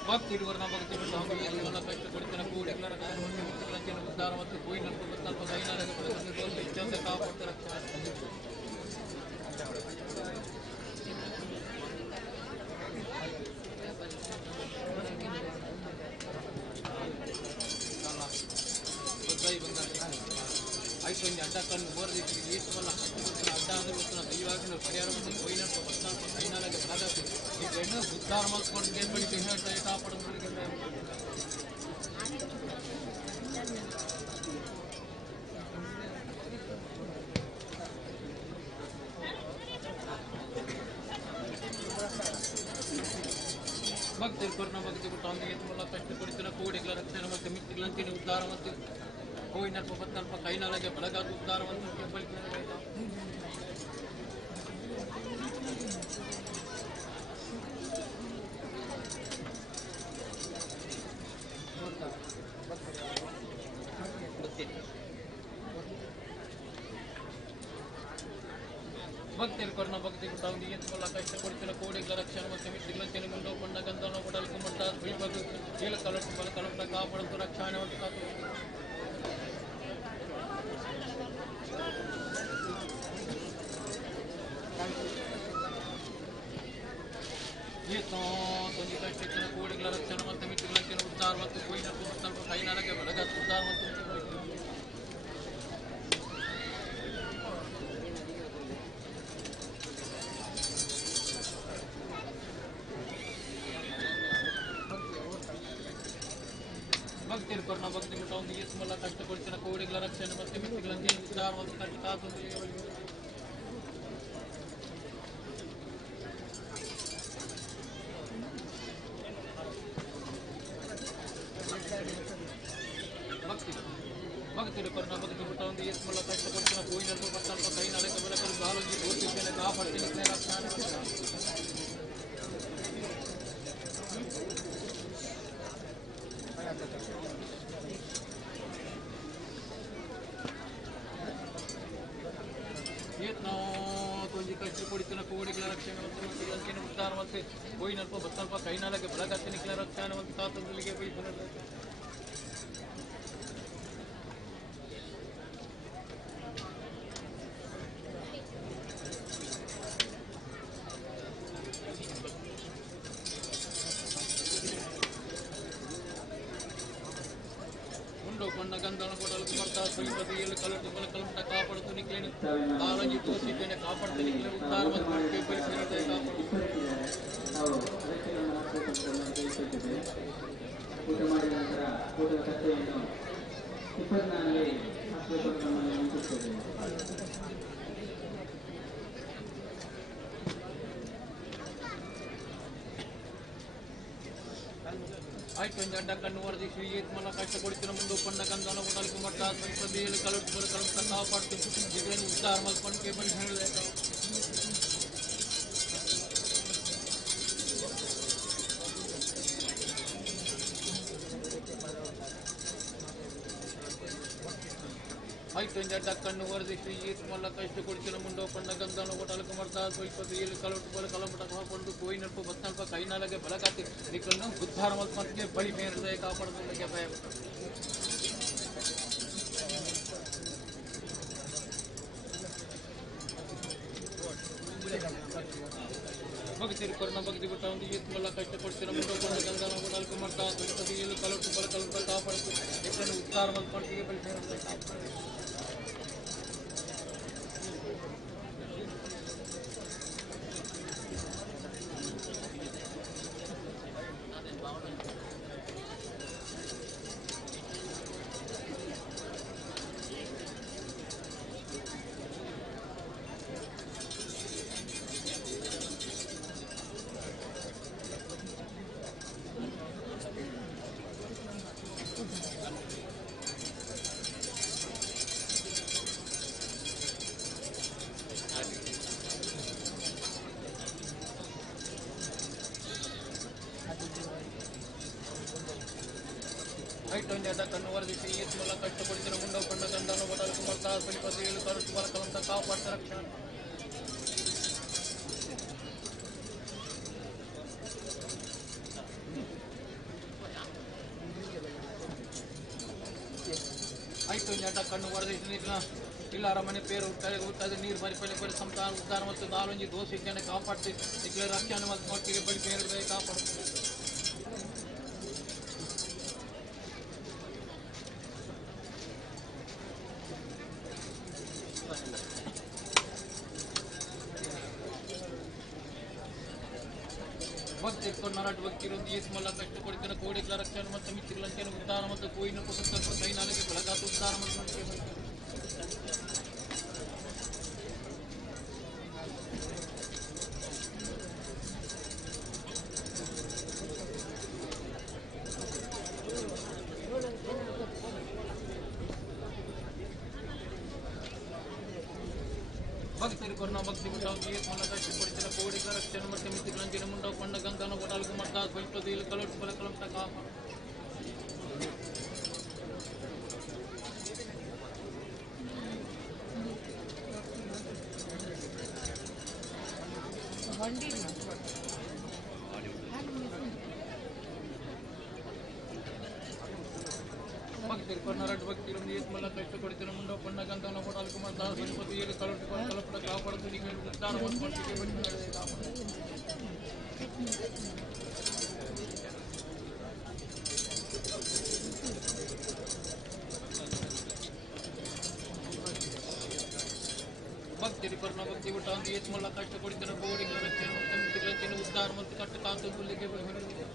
ಭಕ್ತಿರ್ ಕರ್ನಾ ಭಕ್ತಿ ಬಿಟ್ಟ ಒಂದು ಏತ್ ಮಲ್ಲ ಕಷ್ಟಪಡುತ್ತಿನ ಕೋಡಿಗಳ ರಕ್ಷಣೆ ಮತ್ತು ಮಿತಿಗಳಂತೆಯೇ ಉದ್ಧಾರ ಮತ್ತು ಗೋಯಿನಲ್ಪು ಮತ್ತಂಪ ಕೈನಾಲಕ್ಕೆ ಬೆಳಗಾದ ಇಚ್ಛೆ ಕಾಪಾಡ್ತಾ ರಕ್ಷಣೆ ಐಟೊಂದು ಅಡ್ಡ ಕಣ್ಣು ಬೋರ್ದಿಟ್ಟು ಏಟ್ ಮಲ್ಲ ಅಡ್ಡ ಅಂದ್ರೆ ಗೊತ್ತಿಲ್ಲ ದೈವಾಗ್ನ ಪರಿಹಾರ ಮತ್ತು ಗೋಯಿನಲ್ಪು ಮತ್ತಂಪ ಕೈನಾಲಕ್ಕೆ ಬೆಳಗಾದ ಈ ಬೆಣ್ಣು ಉದ್ಧಾರ ಮಾಡಿಸ್ಕೊಂಡು ಬಳಿಕೆ ಹೇಳ್ತಾ ಕಾಪಾಡೋದು ಭಕ್ತಿರ್ ಕರ್ನಾ ಭಕ್ತಿ ಗುಟ್ಟ ಒಂದು ಏತ್ ಮಲ್ಲ ಕಷ್ಟಪಡುತ್ತಿನ ಕೋಡಿಗಳ ರಕ್ಷಣೆ ಮತ್ತು ಮಿತಿಗಳಂತೆಯೇ ಉದ್ಧಾರ ಮತ್ತು ಗೋಯಿನಲ್ಪು ಮತ್ತಂಪ ಕೈನಾಲಕ್ಕೆ ಬೆಳಗಾದ ಉದ್ಧಾರವನ್ನು ಭಕ್ತಿರ್ ಕರ್ನಾ ಭಕ್ತಿ ಗುಟ್ಟ ಒಂದು ಏತ್ ಮಲ್ಲ ಕಷ್ಟಪಡುತ್ತಿನ ಕೋಡಿಗಳ ರಕ್ಷಣೆ ಮತ್ತು ಮಿತಿಗಳಂತೆಯೇ ಮುಂದೋಕೊಂಡ ಗಂಧನ ಒಡಲಕ್ಕೆ ಮಟ್ಟ ಬೈಬದು ಏಳು ಕಲರ್ ಬಲ ಕಲರ್ ಕಾಪಾಡುತ್ತ ರಕ್ಷಣೆ ಮತ್ತು ತೊಂದಿ ಕಷ್ಟಕ್ಕಿನ ಕೋಡಿಗಳ ರಕ್ಷಣೆ ಮತ್ತು ಮಿತಿಗಳಂತೆಯೇ ಉದ್ಧಾರ ಮತ್ತು ಗೋಯಿನಲ್ಪು ಮತ್ತಂಪ ಕೈನಾಲಕ್ಕೆ ಬೆಳಗಾದ ಉದ್ಧಾರ ಮತ್ತು ಭಕ್ತಿರ್ ಕರ್ನಾ ಭಕ್ತಿ ಬಿಟ್ಟ ಒಂದು ಏತ್ ಮಲ್ಲ ಕಷ್ಟಪಡುತ್ತಿನ ಕೋಡಿಗಳ ರಕ್ಷಣೆ ಮತ್ತು ಮಿತಿಗಳಂತೆಯೇ ಉದ್ಧಾರ ಮತ್ತು ಕಟ್ಟಕಾತೊಂದಿಗೆ ಭಕ್ತಿ ಭಕ್ತಿರು ಕರ್ಣ ಭಕ್ತಿ ಬಿಟ್ಟ ಒಂದು ಎಸ್ ಮಲ್ಲ ಕಷ್ಟಪಡ್ತಿನ ಗೋವಿಂದ ಬರ್ತಾಲ್ಪ ಕೈ ನಾಳೆ ಕಬಲ ಕರು ಗಾಲಂಗಿ ತೋರಿಸಿದ್ದೇನೆ ಕಾಪಾಡ್ತೀನಿ ರಕ್ಷಾನ కొంచెం కష్టపడుతున్న కోడికల రక్షణ అంచెన ఉద్దారం అంతే పోయినಲ್ಪ బత్తಲ್ಪ కైనాలకి బలగత్తనికల రక్షణ ಅಂತ ತಾತಂದಲಿಗೆ ಬೈತನಲ್ಲ కొండ గంధన కొడలకు పడతా శ్రీపతియలు కలటు కలమట కాపాడుతూ నిక్లేని కాలంజి తోసిದ್ದೇನೆ ಕಾಪಾడుతూ ನಿಕ್ಲೆ ಉದ್ದಾರ ಮಾಡ್ಕೆ ಪರಿಸರತೆ ಊಟ ಮಾಡಿದ ನಂತರ ಊಟದ ಕಥೆಯನ್ನು 24 ಆಸ್ಪತ್ರೆಗಳನ್ನು ಮುಗಿಸುತ್ತದೆ. ಆಯ್ತು ಅಡ್ಡ ಕಣ್ಣು ವರದಿ ಶ್ರೀ मला ಕಷ್ಟಪಡ್ತಿನ ಮುಂದೆ ಒಪ್ಪಂದ ಗಂಧನ ಕೊಡಲಿಕ್ಕೆ ಮಟ್ಟ ಶ್ರೀಪತಿಯಲು ಕಲಟು ಕಲಮಟ ಕಾಪಾಡ್ತು ನಿಕ್ಲೇನಿ ಉದ್ದಾರ ಮಾಡ್ಕೊಂಡ್ಕೆ ಬಳಿ ಹೇಳಿದೆ ಆಯ್ತು ಅಡ್ಡ ಕಣ್ಣು ವರದಿ ಶ್ರೀ मला ಕಷ್ಟಪಡ್ತಿನ ಮುಂದೆ ಒಪ್ಪಂದ ಗಂಧನ ಕೊಡಲಿಕ್ಕೆ ಮಟ್ಟ ಶ್ರೀಪತಿಯಲು ಕಲಟು ಕಲಮಟ ಕಾಪಾಡ್ತು ಕೋಯಿನಲ್ಪ ಬತ್ತಲ್ಪ ಕೈನಾಲಗೆ ಬಲಗಾತಿ ನಿಕ್ಲನ್ನು ಉದ್ದಾರ ಮಾಡ್ಕೊಂಡ್ಕೆ ಬಳಿ ಮೇರಿದೆ ಕಾಪಾಡ್ಕೊಳ್ಳಕ್ಕೆ ಭಯ ಭಕ್ತಿರು ಕರ್ಣ ಭಕ್ತಿ ಬಿಟ್ಟ ಒಂದು मला ಕಷ್ಟಪಡ್ತಿನ ಮುಂದೆ ಒಪ್ಪಂದ ಗಂಧನ ಕೊಡಲಿಕ್ಕೆ ಮಟ್ಟ ಶ್ರೀಪತಿಯಲು ಕಲಟು ಕಲಮಟ ಕಾಪಾಡ್ತು ನಿಕ್ಲನ್ನು ಉದ್ದಾರ ಮಾಡ್ಕೊಂಡ್ಕೆ ಬಳಿ ಮೇರಿದೆ ಐಟೊಂಜಾದ ಕಣ್ಣು ವರದಿ ಶ್ರೀ मला ಕಷ್ಟಪಡ್ತಿನ ಮುಂದೆ ಒಪ್ಪಂದ ಗಂಧನ ಕೊಡಲಿಕ್ಕೆ ಮಟ್ಟ ಶ್ರೀಪತಿಯಲು ಕಲಟು ಕಲಮಟ ಕಾಪಾಡ್ತ ರಕ್ಷಣ ಐಟೊಂಜಾದ ಕಣ್ಣು ವರದಿ ಇಲ್ಲ ಅರಮನೆ ಪೇರು ಹುಟ್ಟಾದ ನೀರು ಮರಿಪಲ್ಲಿ ಪರಿ ಸಂತಾನ ಉದ್ದಾರ ಮತ್ತು ನಾಲೊಂಜಿ ದೋಷಿದ್ದೇನೆ ಕಾಪಾಡ್ತಿ ನಿಕ್ಲೆ ರಕ್ಷಣೆ ಮತ್ತು ಮಟ್ಟಿಗೆ ಬಳಿ ಪೇರು ಕಾಪಾಡ್ತೀನಿ ಭಕ್ತಿ ನರಾಟ ಭಕ್ತಿರೊಂದು ಏಸ್ मला ಕಷ್ಟಪಡ್ತಿನ ಕೋಡಿಗಳ ರಕ್ಷಣೆ ಮತ್ತು ಮಿತ್ರಲಂಚನ ಉದ್ದಾರ ಮತ್ತು ಕೋಯಿನ ಪುಸ್ತಕ ಕೈನಾಲಗೆ ಬೆಳಗಾತ ಉದ್ದಾರ ಮತ್ತು ಭಕ್ತಿರು ಕರ್ಣ ಭಕ್ತಿ ಬಿಟ್ಟ ಏಸ್ मला ಕಷ್ಟಪಡ್ತಿನ ಕೋಡಿಗಳ ರಕ್ಷಣೆ ಮತ್ತು ಮಿತ್ರಲಂಚನ ಮುಂದೆ ಒಪ್ಪಂದ ಗಂಧನ ಕೊಡಲಿಕ್ಕೆ ಮಟ್ಟ ಶ್ರೀಪತಿಯಲು ಕಲಟು ಕಲಮಟ ಕಾಪಾಡ್ತು ಭಕ್ತಿರು ಕರ್ನಾಟಕ ಭಕ್ತಿರೊಂದು ಏಸ್ मला ಕಷ್ಟಪಡ್ತಿನ ಮುಂದೆ ಒಪ್ಪಂದ ಗಂಧನ ಕೊಡಲಿಕ್ಕೆ ಮಟ್ಟ ಶ್ರೀಪತಿಯಲು ಕಲಟು ಕಲಮಟ ಕಾಪಾಡ್ತು ನಿಕ್ಲೆ ಉದ್ದಾರ ಮಾಡ್ಕೊಂಡ್ಕೆ ಬಳಿ ಮೇರಿದೆ ಭಕ್ತಿರು ಕರ್ಣ ಭಕ್ತಿ ಬಿಟ್ಟ ಒಂದು ಏಸ್ मला ಕಷ್ಟಪಡ್ತಿನ ಕೋಡಿಗಳ ರಕ್ಷಣೆ ಮತ್ತು ಮಿತ್ರಲಂಚನ ಉದ್ದಾರ ಮತ್ತು ಕಟ್ಟ ಕಾತುಲಿಗೆ ಬಳಿ ಮೇರಿದೆ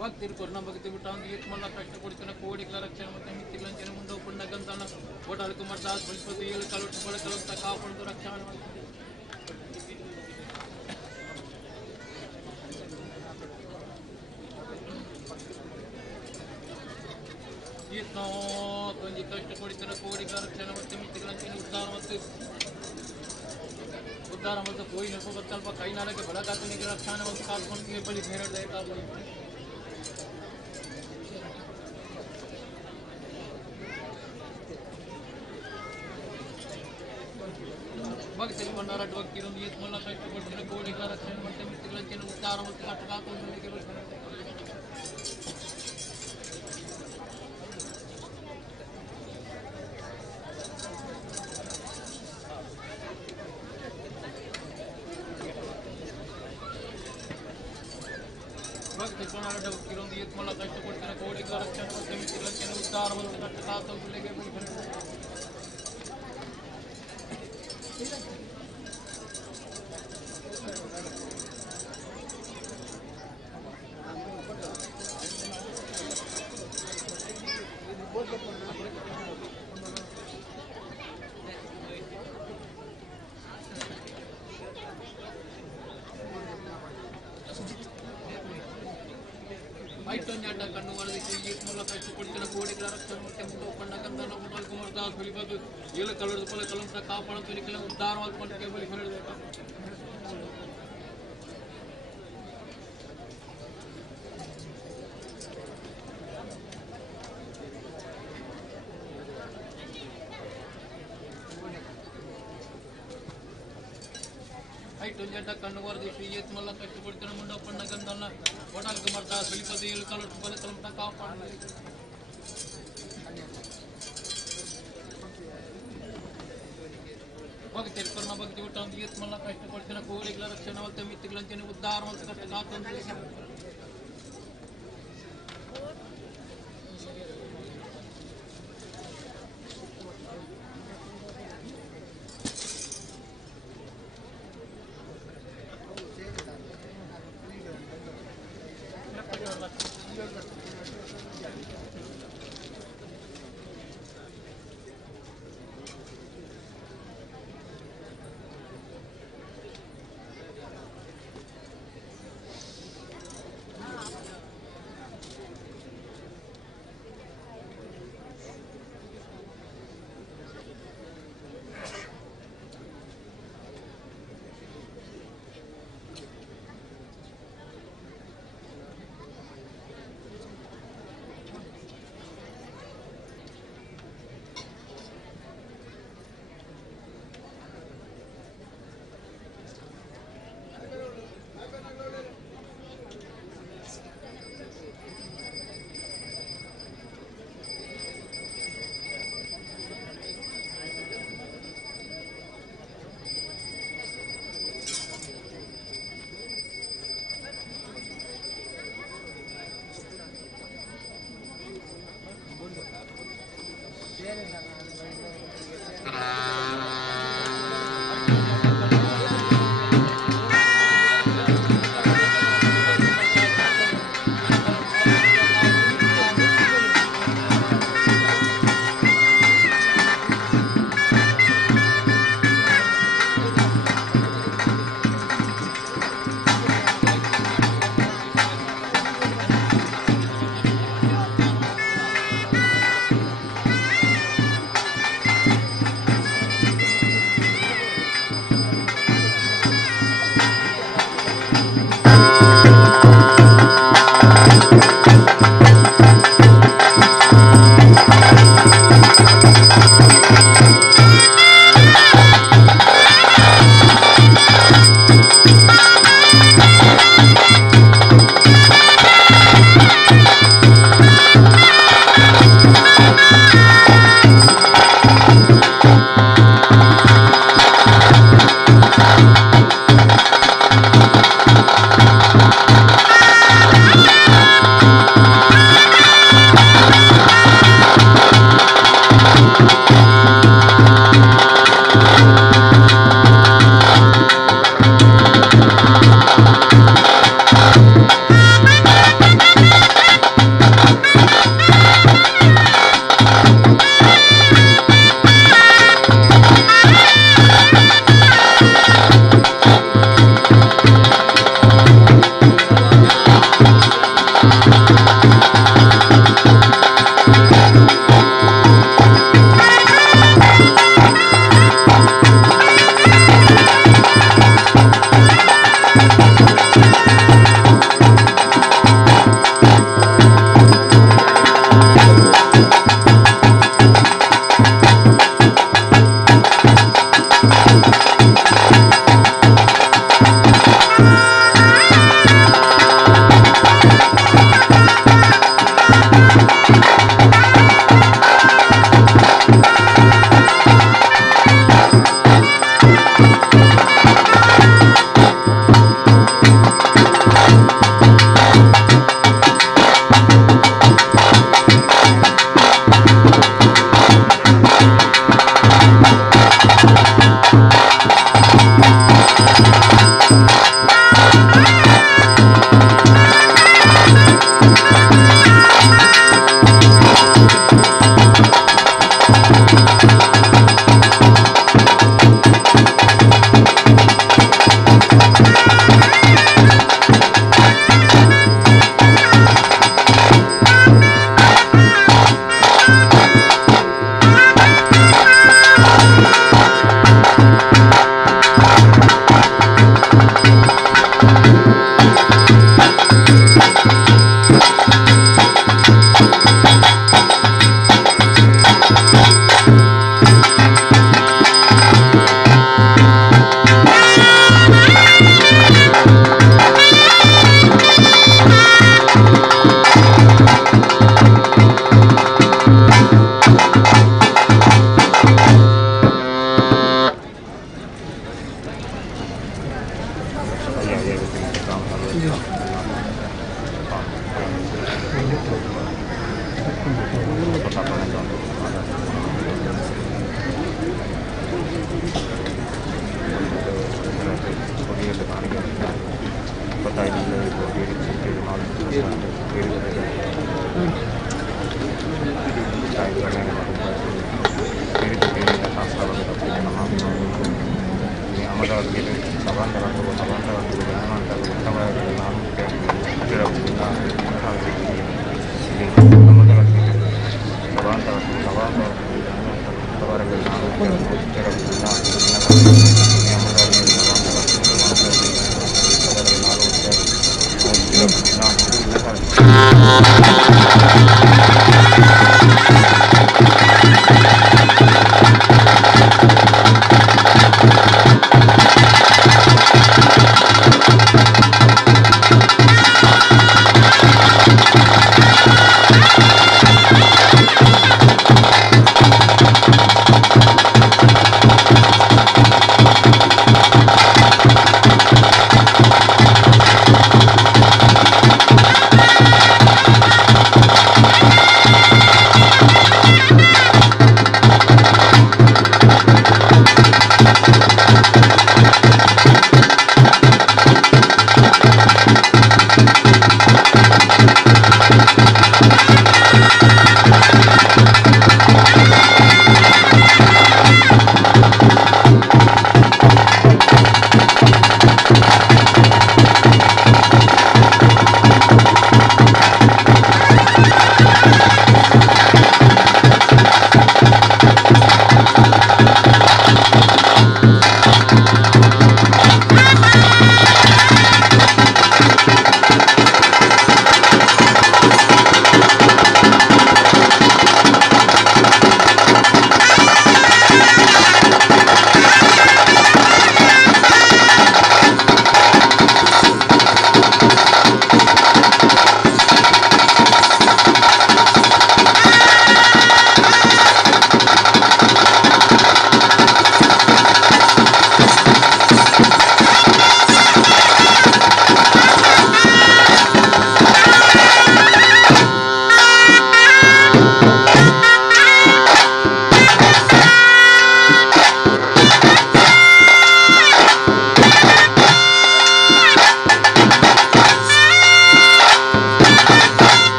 ಭಕ್ತಿರು ಕೊರೋನಾ ಭಕ್ತಿ ಬಿಟ್ಟಾಂದು ಈತ್ ಮಲ್ಲ ಕಷ್ಟ ಕೊಡ್ತಾನೆ ಕೋಡಿಗಳ ರಕ್ಷಣೆ ಮತ್ತೆ ಮಿತ್ತಿಗಳಂಚನೆ ಮುಂದೆ ಪುಂಡಗಂತಾನ ಒಟಾಲ್ ಕುಮಾರ್ ದಾಸ್ ಬಲಿಪತಿ ಏಳು ಕಲೊಟ್ಟು ಬಳ ಕಲೊಟ್ಟ ಕಾಪಾಡು ರಕ್ಷಣೆ ಮಾಡ್ತಾರೆ ಈತ್ ನಾವು ಕೊಂಚ ಕಷ್ಟ ಕೊಡ್ತಾನೆ ಕೋಡಿಗಳ ರಕ್ಷಣೆ ಮತ್ತೆ ಮಿತ್ತಿಗಳಂಚನೆ ಉದ್ಧಾರ ಮತ್ತು ಪೋಯಿ ನೆಪ ಸ್ವಲ್ಪ ಕೈನಾಳಕ್ಕೆ ಬೆಳಕಾತನಿಗೆ ರಕ್ಷಣೆ ಮತ್ತು ಕಾತ್ಕೊಂಡು ಬಳಿ ಬೇರೆ ಕಾಪಾಡಿ ಭಕ್ತರು ಕೊಂಡಾರಾಟ ಭಕ್ತಿರೊಂದು ಈತ್ ಮಲ್ಲ ಕಷ್ಟಪಡ್ತಿನ ಕೋಡಿಗಳ ರಕ್ಷಣೆ ಮತ್ತೆ ಮಿತ್ತಿಗಳಂಚನೆ ಉದ್ಧಾರ ಮತ್ತು ಕಟ್ಟ ಕಾತ್ಕೊಂಡು ಭಕ್ತರು ಭಕ್ತಿರೊಂದು ಈತ್ ಮಲ್ಲ ಕಷ್ಟಪಡ್ತಿನ ಕೋಡಿಗಳ ರಕ್ಷಣೆ ಮತ್ತೆ ಮಿತ್ತಿಗಳಂಚನೆ ಉದ್ಧಾರ ಮತ್ತು ಕಟ್ಟ ಕಾತ್ಕೊಂಡು ಕಣ್ಣು ವರದಿಸಿ ಈತ್ ಮಲ್ಲ ಕಷ್ಟಪಡ್ತಿನ ಕೋಡಿಗಳ ರಕ್ಷಣೆ ಮತ್ತೆ ಮುಂದೆ ಗಂಧನ ಉಟಾಲ್ ಕುಮಾರ್ ದಾಸ್ ಬಲಿಬದು ಏಳು ಕಲೋಡ ಪೊಲ ಕಲಂತ ಕಾಪಾಡ ತೊಲಿಕೆಲ ಉದ್ಧಾರವಾದ ಕೊಂಡಕ್ಕೆ ಬಲಿ ಹೇಳಿದ ಕಣ್ಣು ವರದಿಸಿ ಈತ್ ಮಲ್ಲ ಕಷ್ಟಪಡ್ತಿನ ಮುಂದೆ ಗಂಧನ ಒಟಾಲ್ ಕುಮಾರ್ ದಾಸ್ ಬಲಿಪದು ಏಳು ಕಲೋಡ ಪೊಲ ಕಲಂತ ಕಾಪಾಡ ಭಕ್ತಿ ಕೊರೋನಾ ಭಕ್ತಿ ಬಿಟ್ಟಾಂದು ಈತ್ ಮಲ್ಲ ಕಷ್ಟಪಡ್ತಿನ ಕೋಡಿಗಳ ರಕ್ಷಣೆ ಮತ್ತೆ ಮಿತ್ತಿಗಳಂಚನೆ ಉದ್ಧಾರ ಮತ್ತು ಕಷ್ಟ ಕಾತೊಂದು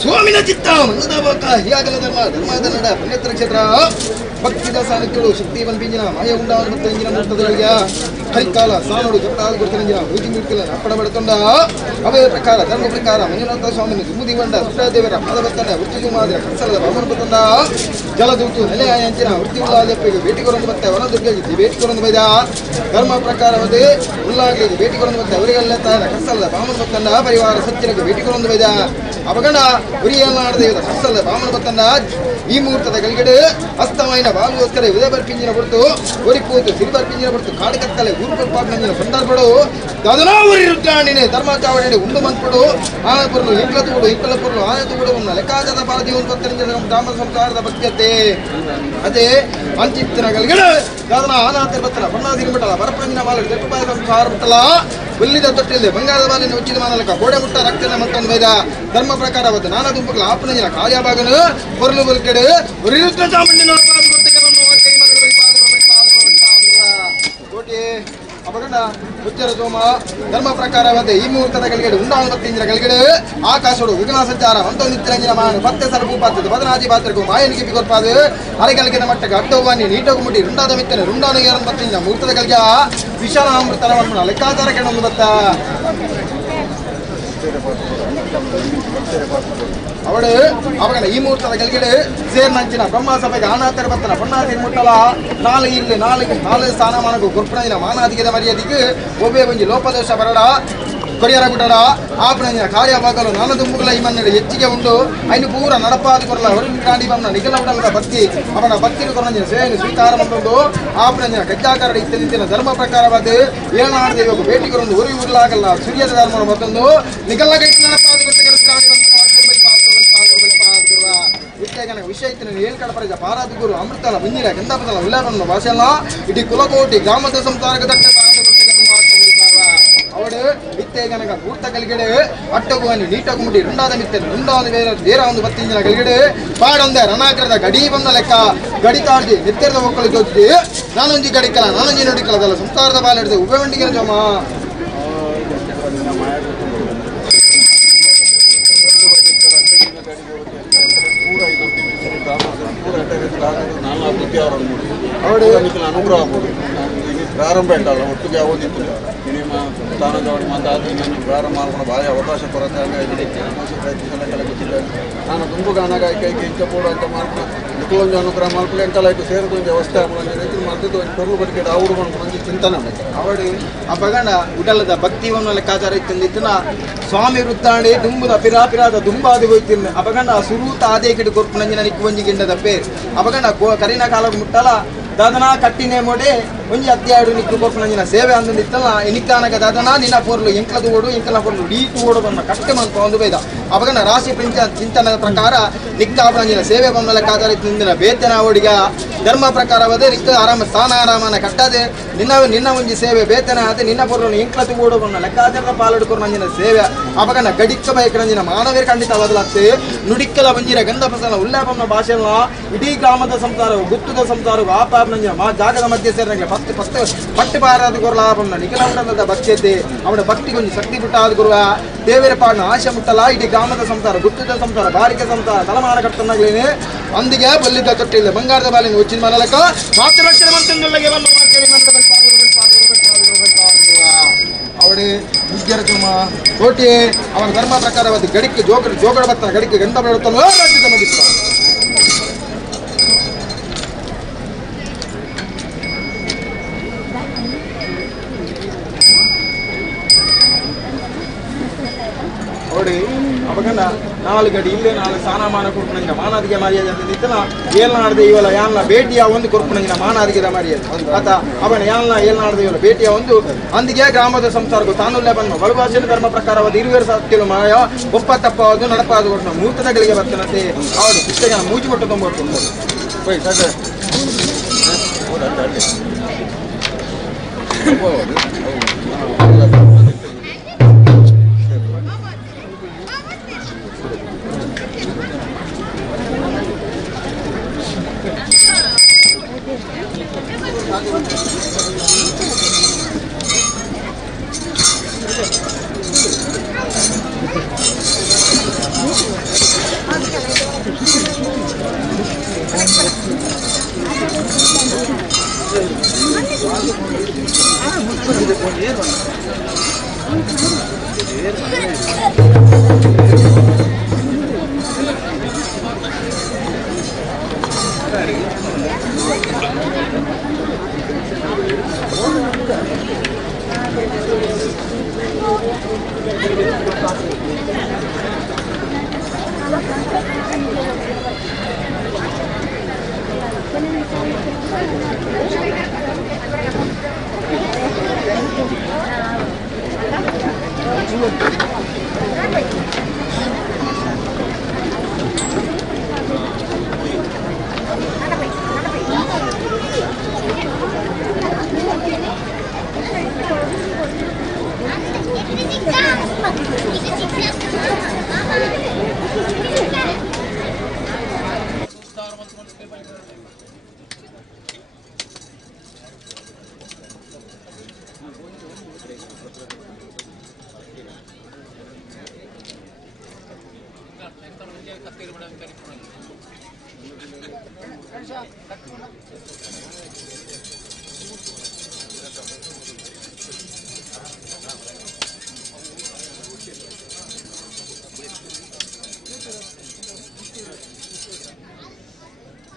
ಸ್ವಾಮಿನ ಚಿತ್ತ ಮನದವಕ ಹೀಗಾಗಲ ಧರ್ಮದ ನಡ ಪುಣ್ಯತ್ರ ಕ್ಷೇತ್ರ ಭಕ್ತಿದ ಸಾನಿಧ್ಯಗಳು ಶಕ್ತಿ ಬಂಪಿಂಜಿನ ಮಾಯ ಉಂಡಾದ ಮತ್ತು ಇಂಜಿನ ಮುಕ್ತದೊಳಗ ಕೈಕಾಲ ಸಾನೋಡು ಜಪಟಾದ ಗುರುತರಂಜಿನ ಭೂಜಿ ಮೂರ್ತಿಗಳ ಅಪ್ಪಣ ಬಡತೊಂಡ ಅವೇ ಪ್ರಕಾರ ಧರ್ಮ ಪ್ರಕಾರ ಮಂಜುನಾಥ ಸ್ವಾಮಿನ ದುಮ್ಮುದಿ ಬಂಡ ಸುಟ್ಟದೇವರ ಪಾದಬತ್ತಂಡ ವೃತ್ತಿಗೂ ಮಾದಿರ ಕನ್ಸಲದ ಭ್ರಮಣ ಬತ್ತಂಡ ಜಲದೂತು ನೆಲೆಯಾಯ ಅಂಚಿನ ವೃತ್ತಿ ಉಳ್ಳಾದಪ್ಪಿಗೆ ಭೇಟಿಗೊರಂದು ಮತ್ತೆ ವನದುರ್ಗಕ್ಕೆ ಭೇಟಿಗೊರಂದು ಬೈದ ಧರ್ಮ ಪ್ರಕಾರವದೇ ಉಳ್ಳಾಗಲಿಗೆ ಭೇಟಿಗೊರಂದು ಮತ್ತೆ ಅವರಿಗೆಲ್ಲ ತಾರ ಕನ್ಸಲದ ಭ್ರಮಣ ಬತ್ತಂಡ ಪರಿವಾರ ಸಜ್ಜನಕ್ಕೆ ಭೇಟಿಗೊರಂದು ಬೈದ ಅವಗಣ ಉರಿಯಲ್ಲಾಡದೇವದ ಕನ್ಸಲದ ಭ್ರಮಣ ಬತ್ತಂಡ ಈ ಮುಹೂರ್ತದ ಗಲ್ಗಡೆ ಅಸ್ತಮೈನ ಬಾಲುಗೋಸ್ಕರ ಉದಯಬರ್ಪಿಂಜಿನ ಬಿಡ್ತು ಒರಿಪೂತು ಸಿರಿಬರ್ಪಿಂಜಿನ ಬಿಡ್ತು ಕಾಡುಕತ್ತಲೆ ಊರುಪಾಡಿನ ಸಂದರ್ಭಡು ದದನಾವರಿ ರುದ್ರಾಣಿನೇ ಧರ್ಮ ಚಾವಣಿ ಉಂಡು ಮಂತ್ಪಡು ಆನಪುರಲು ಇಂಕ್ಲತುಗುಡು ಇಂಕಲಪುರಲು ಆನತುಗುಡು ಉನ್ನ ಲೆಕ್ಕಾಚಾರ ಪಾರದಿ ಒಂದು ಗ್ರಾಮ ಸಂಸಾರದ ಭಕ್ತಿಯತೆ ಅದೇ ಅಂಚಿತ್ತಿನ ಗಲ್ಗಡೆ ದದನ ಆನಾತಿರ ಬತ್ತಲ ಬಣ್ಣಾದಿನ ಬಿಟ್ಟಲ ಬರಪ್ರಂಜಿನ ಬಾಲ ದೆಪ್ಪಪಾಯ ಸಂಸಾರ ಬಿಟ್ಟಲ ಒಲ್ಲಿದ ತೊಟ್ಟಿಲ್ಲದೆ ಬಂಗಾರದ ಬಾಲಿನ ಉಚ್ಚಿದ ಮಾನಲಕ ಗೋಡೆ ಮುಟ್ಟ ರಕ್ತನ ಮತ್ತೊಂದು ಬೈದ ಧರ್ಮ ಪ್ರಕಾರವಾದ ನಾನಾ ದುಂಪಗಳ ಆಪನಜಿನ ಕಾರ್ಯಭಾಗನು ಹೊರಲು ಬಲ್ಕೆಡೆ ರುದ್ರ ಚಾಮುಂಡಿನ ಅಪಗಂಡ ಉಚ್ಚರ ಸೋಮ ಧರ್ಮ ಪ್ರಕಾರವಾದ ಈ ಮುಹೂರ್ತದ ಗಲಿಗಡೆ ಉಂಡಾದ ಭಕ್ತಿಂಜಿನ ಗಲಿಗಡೆ ಆಕಾಶೋಡು ವಿಘ್ನ ಸಂಚಾರ ಒಂದು ನಿತ್ಯರಂಜಿನ ಮಾನು ಭಕ್ತ ಸರಪು ಪಾತ್ರದ ಬದನಾಜಿ ಪಾತ್ರಕ್ಕೂ ಮಾಯನಿಗೆ ಬಿಗೊರ್ಪಾದು ಅರೆಗಲಿಗಿನ ಮಟ್ಟಕ್ಕೆ ಅಟ್ಟೋವಾನಿ ನೀಟೋಗು ಮುಟ್ಟಿ ರುಂಡಾದ ಮಿತ್ತನೆ ರುಂಡಾನ ಏರನ್ ಭಕ್ತಿಂಜಿನ ಮುಹೂರ್ತದ ಗಲಿಗ ವಿಶಾಲ ಅಮೃತರವನ್ನು ಲೆಕ್ಕಾಚಾರ ಕೆಡೊಂದು ಬತ್ತ ಅವಳು ಅವಾಗ ಈ ಮುಹೂರ್ತದ ಗಲಿಗಡೆ ಸೇರ್ನಂಚಿನ ಬ್ರಹ್ಮ ಸಭೆಗೆ ಆನಾತರ ಬತ್ತನ ಪಣ್ಣಾತಿ ಮುಟ್ಟಲ ನಾಲ್ಕು ಸ್ಥಾನಮಾನಗೂ ಗುರುಪುಣಜಿನ ಮಾನಾದಿಗೆದ ಮರ್ಯಾದಿಗೆ ಒಬ್ಬೇ ಒಂಜಿ ಲೋಪದೋಷ ಬರಡ ಕೊರಿಯರ ಗುಡಡ ಆಪಣಜಿನ ಕಾರ್ಯಭಾಗಲು ನಾನ ದುಂಬುಗಳ ಈ ಮನ್ನಡೆ ಹೆಚ್ಚಿಗೆ ಉಂಟು ಐನು ಪೂರ ನಡಪಾದಿ ಕೊರಲ ಹೊರಡಿ ಬಂದ ನಿಖಲ ಉಡಲದ ಭಕ್ತಿ ಅವನ ಭಕ್ತಿನ ಕೊರಂಜಿನ ಸೇವೆಯನ್ನು ಸ್ವೀಕಾರ ಮಾಡುವುದು ಆಪಣಜಿನ ಗಜ್ಜಾಕಾರ ಇತ್ಯಂತಿನ ಧರ್ಮ ಪ್ರಕಾರವಾದ ಏನಾಡದೆ ಇವಾಗ ಭೇಟಿ ಕೊರೊಂದು ಉರಿ ಉರ್ಲಾಗಲ್ಲ ಸೂರ್ಯದ ಧರ್ಮ ಮತ್ತೊಂದು ನಿಖಲ ಗಟ್ಟಿ ನಡಪಾದಿ ವಿಷಯ ಏಳ್ಕಡ ಪರಿಚಯ ಪಾರಾದಿ ಗುರು ಅಮೃತಲ ಮುಂಜಿನ ಗಂಧಪದಲ ಉಲ್ಲಾಪನ ಭಾಷೆಲ್ಲ ಇಡೀ ಕುಲಕೋಟಿ ಗ್ರಾಮದ ಸಂಸಾರಕ ದಟ್ಟ ಅವಡು ಮಿತ್ತೆ ಗನಗ ಕೂರ್ತ ಗಲಿಗಡೆ ಅಟ್ಟಗುವನಿ ನೀಟಗು ಮುಡಿ ರುಂಡಾದ ಮಿತ್ತೆ ರುಂಡಾದ ಬೇರೆ ಒಂದು ಬತ್ತಿಂಜಿನ ಗಲಿಗಡೆ ಪಾಡೊಂದೆ ರಣಾಗ್ರದ ಗಡಿ ಬಂದ ಲೆಕ್ಕ ಗಡಿ ತಾಡ್ದಿ ನಿತ್ಯದ ಮಕ್ಕಳು ಜೋತಿ ನಾನೊಂಜಿ ಗಡಿಕಲ ನಾನೊಂಜಿ ನುಡಿಕಲದಲ್ಲ ಸಂಸಾರದ ಬಾಲ ಹಿಡಿದು ಉಭಯ ಮಂಡಿಗೆ ಜಮ ಅವರಿಗೆ ಅನುಗ್ರಹ ಆಗ್ಬೋದು ಪ್ರಾರಂಭ ಉಂಟಲ್ಲ ಒಟ್ಟಿಗೆ ಆಗೋದಿತ್ತು ಮಿನಿಮ ಸ್ಥಾನದವಡಿ ಮಾತಾಡಿ ನಾನು ಪ್ರಾರಂಭ ಮಾಡ್ಕೊಂಡು ಭಾಳ ಅವಕಾಶ ಕೊರತೆ ನಾನು ತುಂಬು ಗಾನಾಗ ಕೈ ಇಂಚ ಕೂಡ ಅಂತ ಮಾಡ್ಕೊಂಡು ಇಟ್ಟೊಂದು ಅನುಗ್ರಹ ಮಾಡ್ಕೊಂಡು ಎಂಟಲಾಯ್ತು ಸೇರಿದೊಂದು ವ್ಯವಸ್ಥೆ ಆಗ್ಬೋದು ರೈತರು ಮಾಡ್ತಿದ್ದು ಒಂದು ಪೊರ್ಲು ಬದುಕಿದ ಅವರು ಒಂದು ಚಿಂತನೆ ಅವಡಿ ಆ ಬಗಣ ಉಡಲದ ಭಕ್ತಿವನ್ನು ಲೆಕ್ಕಾಚಾರ ಇತ್ತಂದಿತ್ತನ ಸ್ವಾಮಿ ವೃತ್ತಾಂಡಿ ದುಂಬುದ ಪಿರಾಪಿರಾದ ದುಂಬಾದಿ ಹೋಯ್ತಿನ ಅಪಗಂಡ ಸುರೂತ ಆದೇ ಕಿಡು ಕೊರ್ಪು ನಂಜಿನ ನಿಕ್ಕು ಒಂಜಿ ಗಿಂಡದ ಪೇರು ಅಪಗಂಡ ಕರಿನ ಕಾಲ ಮುಟ್ಟಲ ದಾದನ ಕಟ್ಟಿನೇ ಮೋಡೆ ಒಂಜಿ ಅತ್ಯಾಡು ನಿಕ್ಕು ಕೊರ್ಪು ನಂಜಿನ ಸೇವೆ ಅಂದಿತ್ತಲ್ಲ ಎನಿಕಾನಗ ದಾದನ ನಿನ್ನ ಪೊರ್ಲು ಎಂಕ್ಲದು ಓಡು ಎಂಕಲ ಪೊರ್ಲು ಡೀಟು ಓಡು ಬಂದ ಕಟ್ಟ ಮಂತ ಒಂದು ಬೈದ ಅಪಗಂಡ ರಾಶಿ ಚಿಂತನದ ಪ್ರಕಾರ ನಿಕ್ಕಾಪ ನಂಜಿನ ಸೇವೆ ಬಂದ ಲೆಕ್ಕಾಚಾರ ಇತ್ತಿನ ಬೇತನ ಓಡಿಗ ಧರ್ಮ ಪ್ರಕಾರವಾದ ನಿಕ್ಕ ಆರಾಮ ಸ್ಥಾನ ಆರಾಮನ ಕಟ್ಟದೆ ನಿನ್ನ ಒಂಜಿ ಸೇವೆ ಬೇತನ ಆದ ನಿನ್ನ ಪೊರ್ಲು ಎಂಕ್ಲದು ಓಡು ಬಂದ ಲೆಕ್ಕಾಚಾರದ ಪಾಲಡ್ಕೊರು ನಂಜಿನ ಸೇವೆ ಅಪಗಂಡ ಗಡಿಕ್ಕ ಬೈಕ್ ನಂಜಿನ ಮಾನವೇ ಖಂಡಿತ ಬದಲಾಗ್ತದೆ ನುಡಿಕ್ಕಲ ಬಂಜಿರ ಗಂಧಪಸನ ಉಲ್ಲಾಪನ ಭಾಷೆಲ್ಲ ಇಡೀ ಗ್ರಾಮದ ಸಂಸಾರ ಗುತ್ತುದ ಸಂಸಾರ ಆಪಾಪ ನಂಜಿನ ಜಾಗದ ಮಧ್ಯೆ ಸೇರಿನಾಗಲೇ ಪಟ್ಟು ಪಾರಾದ ಗುರುಲಾಪನ ನಿಖಲ ಉಂಡದ ಭಕ್ತಿಯತೆ ಅವನ ಭಕ್ತಿಗೆ ಒಂದು ಶಕ್ತಿ ಬಿಟ್ಟಾದ ಗುರುವ ದೇವರ ಪಾಡಿನ ಆಶೆ ಮುಟ್ಟಲ ಇಡೀ ಗ್ರಾಮದ ಸಂಸಾರ ಗುತ್ತುದ ಸಂಸಾರ ಬಾರಿಕೆ ಸಂಸಾರ ತಲಮಾನ ಕಟ್ಟನಾಗ್ಲೇನೆ ಅಂದಿಗೆ ಬಲ್ಲಿದ್ದ ತೊಟ್ಟಿಲ್ಲ ಬಂಗಾರದ ಬಾಲಿನ ಉಚ್ಚಿನ ಮನಲಕ ಮಾತೃ ರಕ್ಷಣೆ ಮಂತ್ರಿಗಳಿಗೆ ಅವಡಿ ಉಗ್ಗರ ಕ್ರಮ ಕೋಟಿ ಅವನ ಧರ್ಮ ಪ್ರಕಾರವಾದ ಗಡಿಕೆ ಜೋಗಡ ಬತ್ತ ಗಡಿಕೆ ಗಂಧ ಬರುತ್ತಲ್ಲ ರಾಜ್ಯದ ಮಗಿಸ್ತ ನೋಡಿ ಅಪಗಂಡ ನಾಲ್ಕು ಗಡಿ ಇಲ್ಲೇ ನಾಲ್ಕು ಸ್ಥಾನಮಾನ ಕೊರ್ಪುನಂಗಿನ ಮಾನಾದಿಗೆ ಮರ್ಯಾದೆ ಅಂತ ನಿಂತನ ಏಳ್ನಾಡ್ದೆ ಇವಲ್ಲ ಯಾನ್ಲ ಭೇಟಿಯ ಒಂದು ಕೊರ್ಪುನಂಗಿನ ಮಾನಾದಿಗೆ ಮರ್ಯಾದೆ ಆತ ಅವನ ಯಾನ್ಲ ಏಳ್ನಾಡ್ದೆ ಇವಲ್ಲ ಭೇಟಿಯ ಒಂದು ಅಂದಿಗೆ ಗ್ರಾಮದ ಸಂಸಾರಕ್ಕೂ ತಾನುಲ್ಲೇ ಬಂದು ಬಲಭಾಷೆ ಧರ್ಮ ಪ್ರಕಾರವಾದ ಇರುವೇರು ಸಾಧ್ಯ ಮಾಯ ಒಪ್ಪ ತಪ್ಪವಾದು ನಡಪಾದ ಕೊಟ್ಟು ಮುಹೂರ್ತಗಳಿಗೆ ಬರ್ತನಂತೆ ಅವಳು ಶಿಷ್ಟೆಗೆ ಮೂಜಿ ಕೊಟ್ಟು ತೊಂಬತ್ತು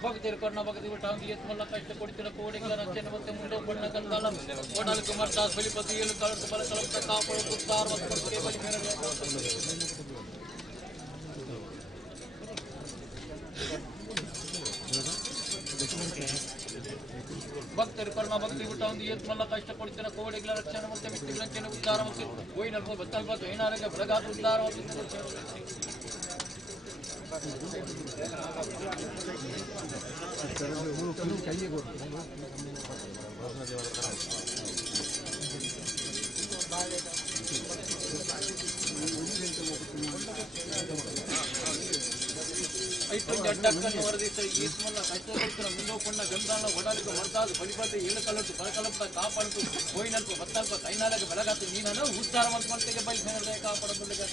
ಭಕ್ತಿರು ಕರ್ಣ ಭಕ್ತಿ ಬಿಟ್ಟಾಂಗಿ ಎತ್ಮಲ್ಲ ಕಷ್ಟ ಕೊಡ್ತಿರ ಕೋಡಿಗಳ ರಚನೆ ಮತ್ತೆ ಮುಂದೆ ಬಣ್ಣ ಗಂಗಾಲ ಒಡಲು ಕುಮಾರ್ ದಾಸ್ ಬಲಿಪತಿ ಏಳು ಕಳಸ ಬಲ ಕಲಂತ ಕಾಪಳ ಪುತ್ತಾರ್ ವಸ್ಪರ್ಕೆ ಬಲಿ ಭಕ್ತರು ಕರ್ಣ ಭಕ್ತಿ ಬಿಟ್ಟಾಂಗಿ ಎತ್ಮಲ್ಲ ಕಷ್ಟ ಕೊಡ್ತಿರ ಕೋಡಿಗಳ ರಚನೆ ಮತ್ತೆ ಮಿತ್ತಿಗಳ ಉದ್ದಾರ ಮತ್ತೆ ಹೋಯಿನಲ್ಪ ಬತ್ತಲ್ಪತ್ತು ಏನಾರಿಗೆ ಬೆಳಗಾದ ಉದ್ದಾರ ಜಡ್ಡಕ್ಕನ್ನು ವರದಿಸಿದ ಈಸ್ಮಲ್ಲ ಕಷ್ಟಪಡುತ್ತಿನ ಮುಂದೋಕೊಂಡ ಗಂಧಾಳ ಒಡಲಿಗೆ ಮರ್ದಾದ ಬಲಿಪತಿ ಏಳು ಕಲತ್ತು ಬಲಕಲಂತ ಕಾಪಾಡಿತು ಹೋಯಿನಲ್ಪ ಬತ್ತಲ್ಪ ಕೈನಾಲಕ್ಕೆ ಬೆಳಗಾತು ನೀನನ್ನು ಉದ್ದಾರ ಮಂತ್ರಿಗೆ ಬಯಸಿದ ಕಾಪಾಡಬಲ್ಲಿಗೆ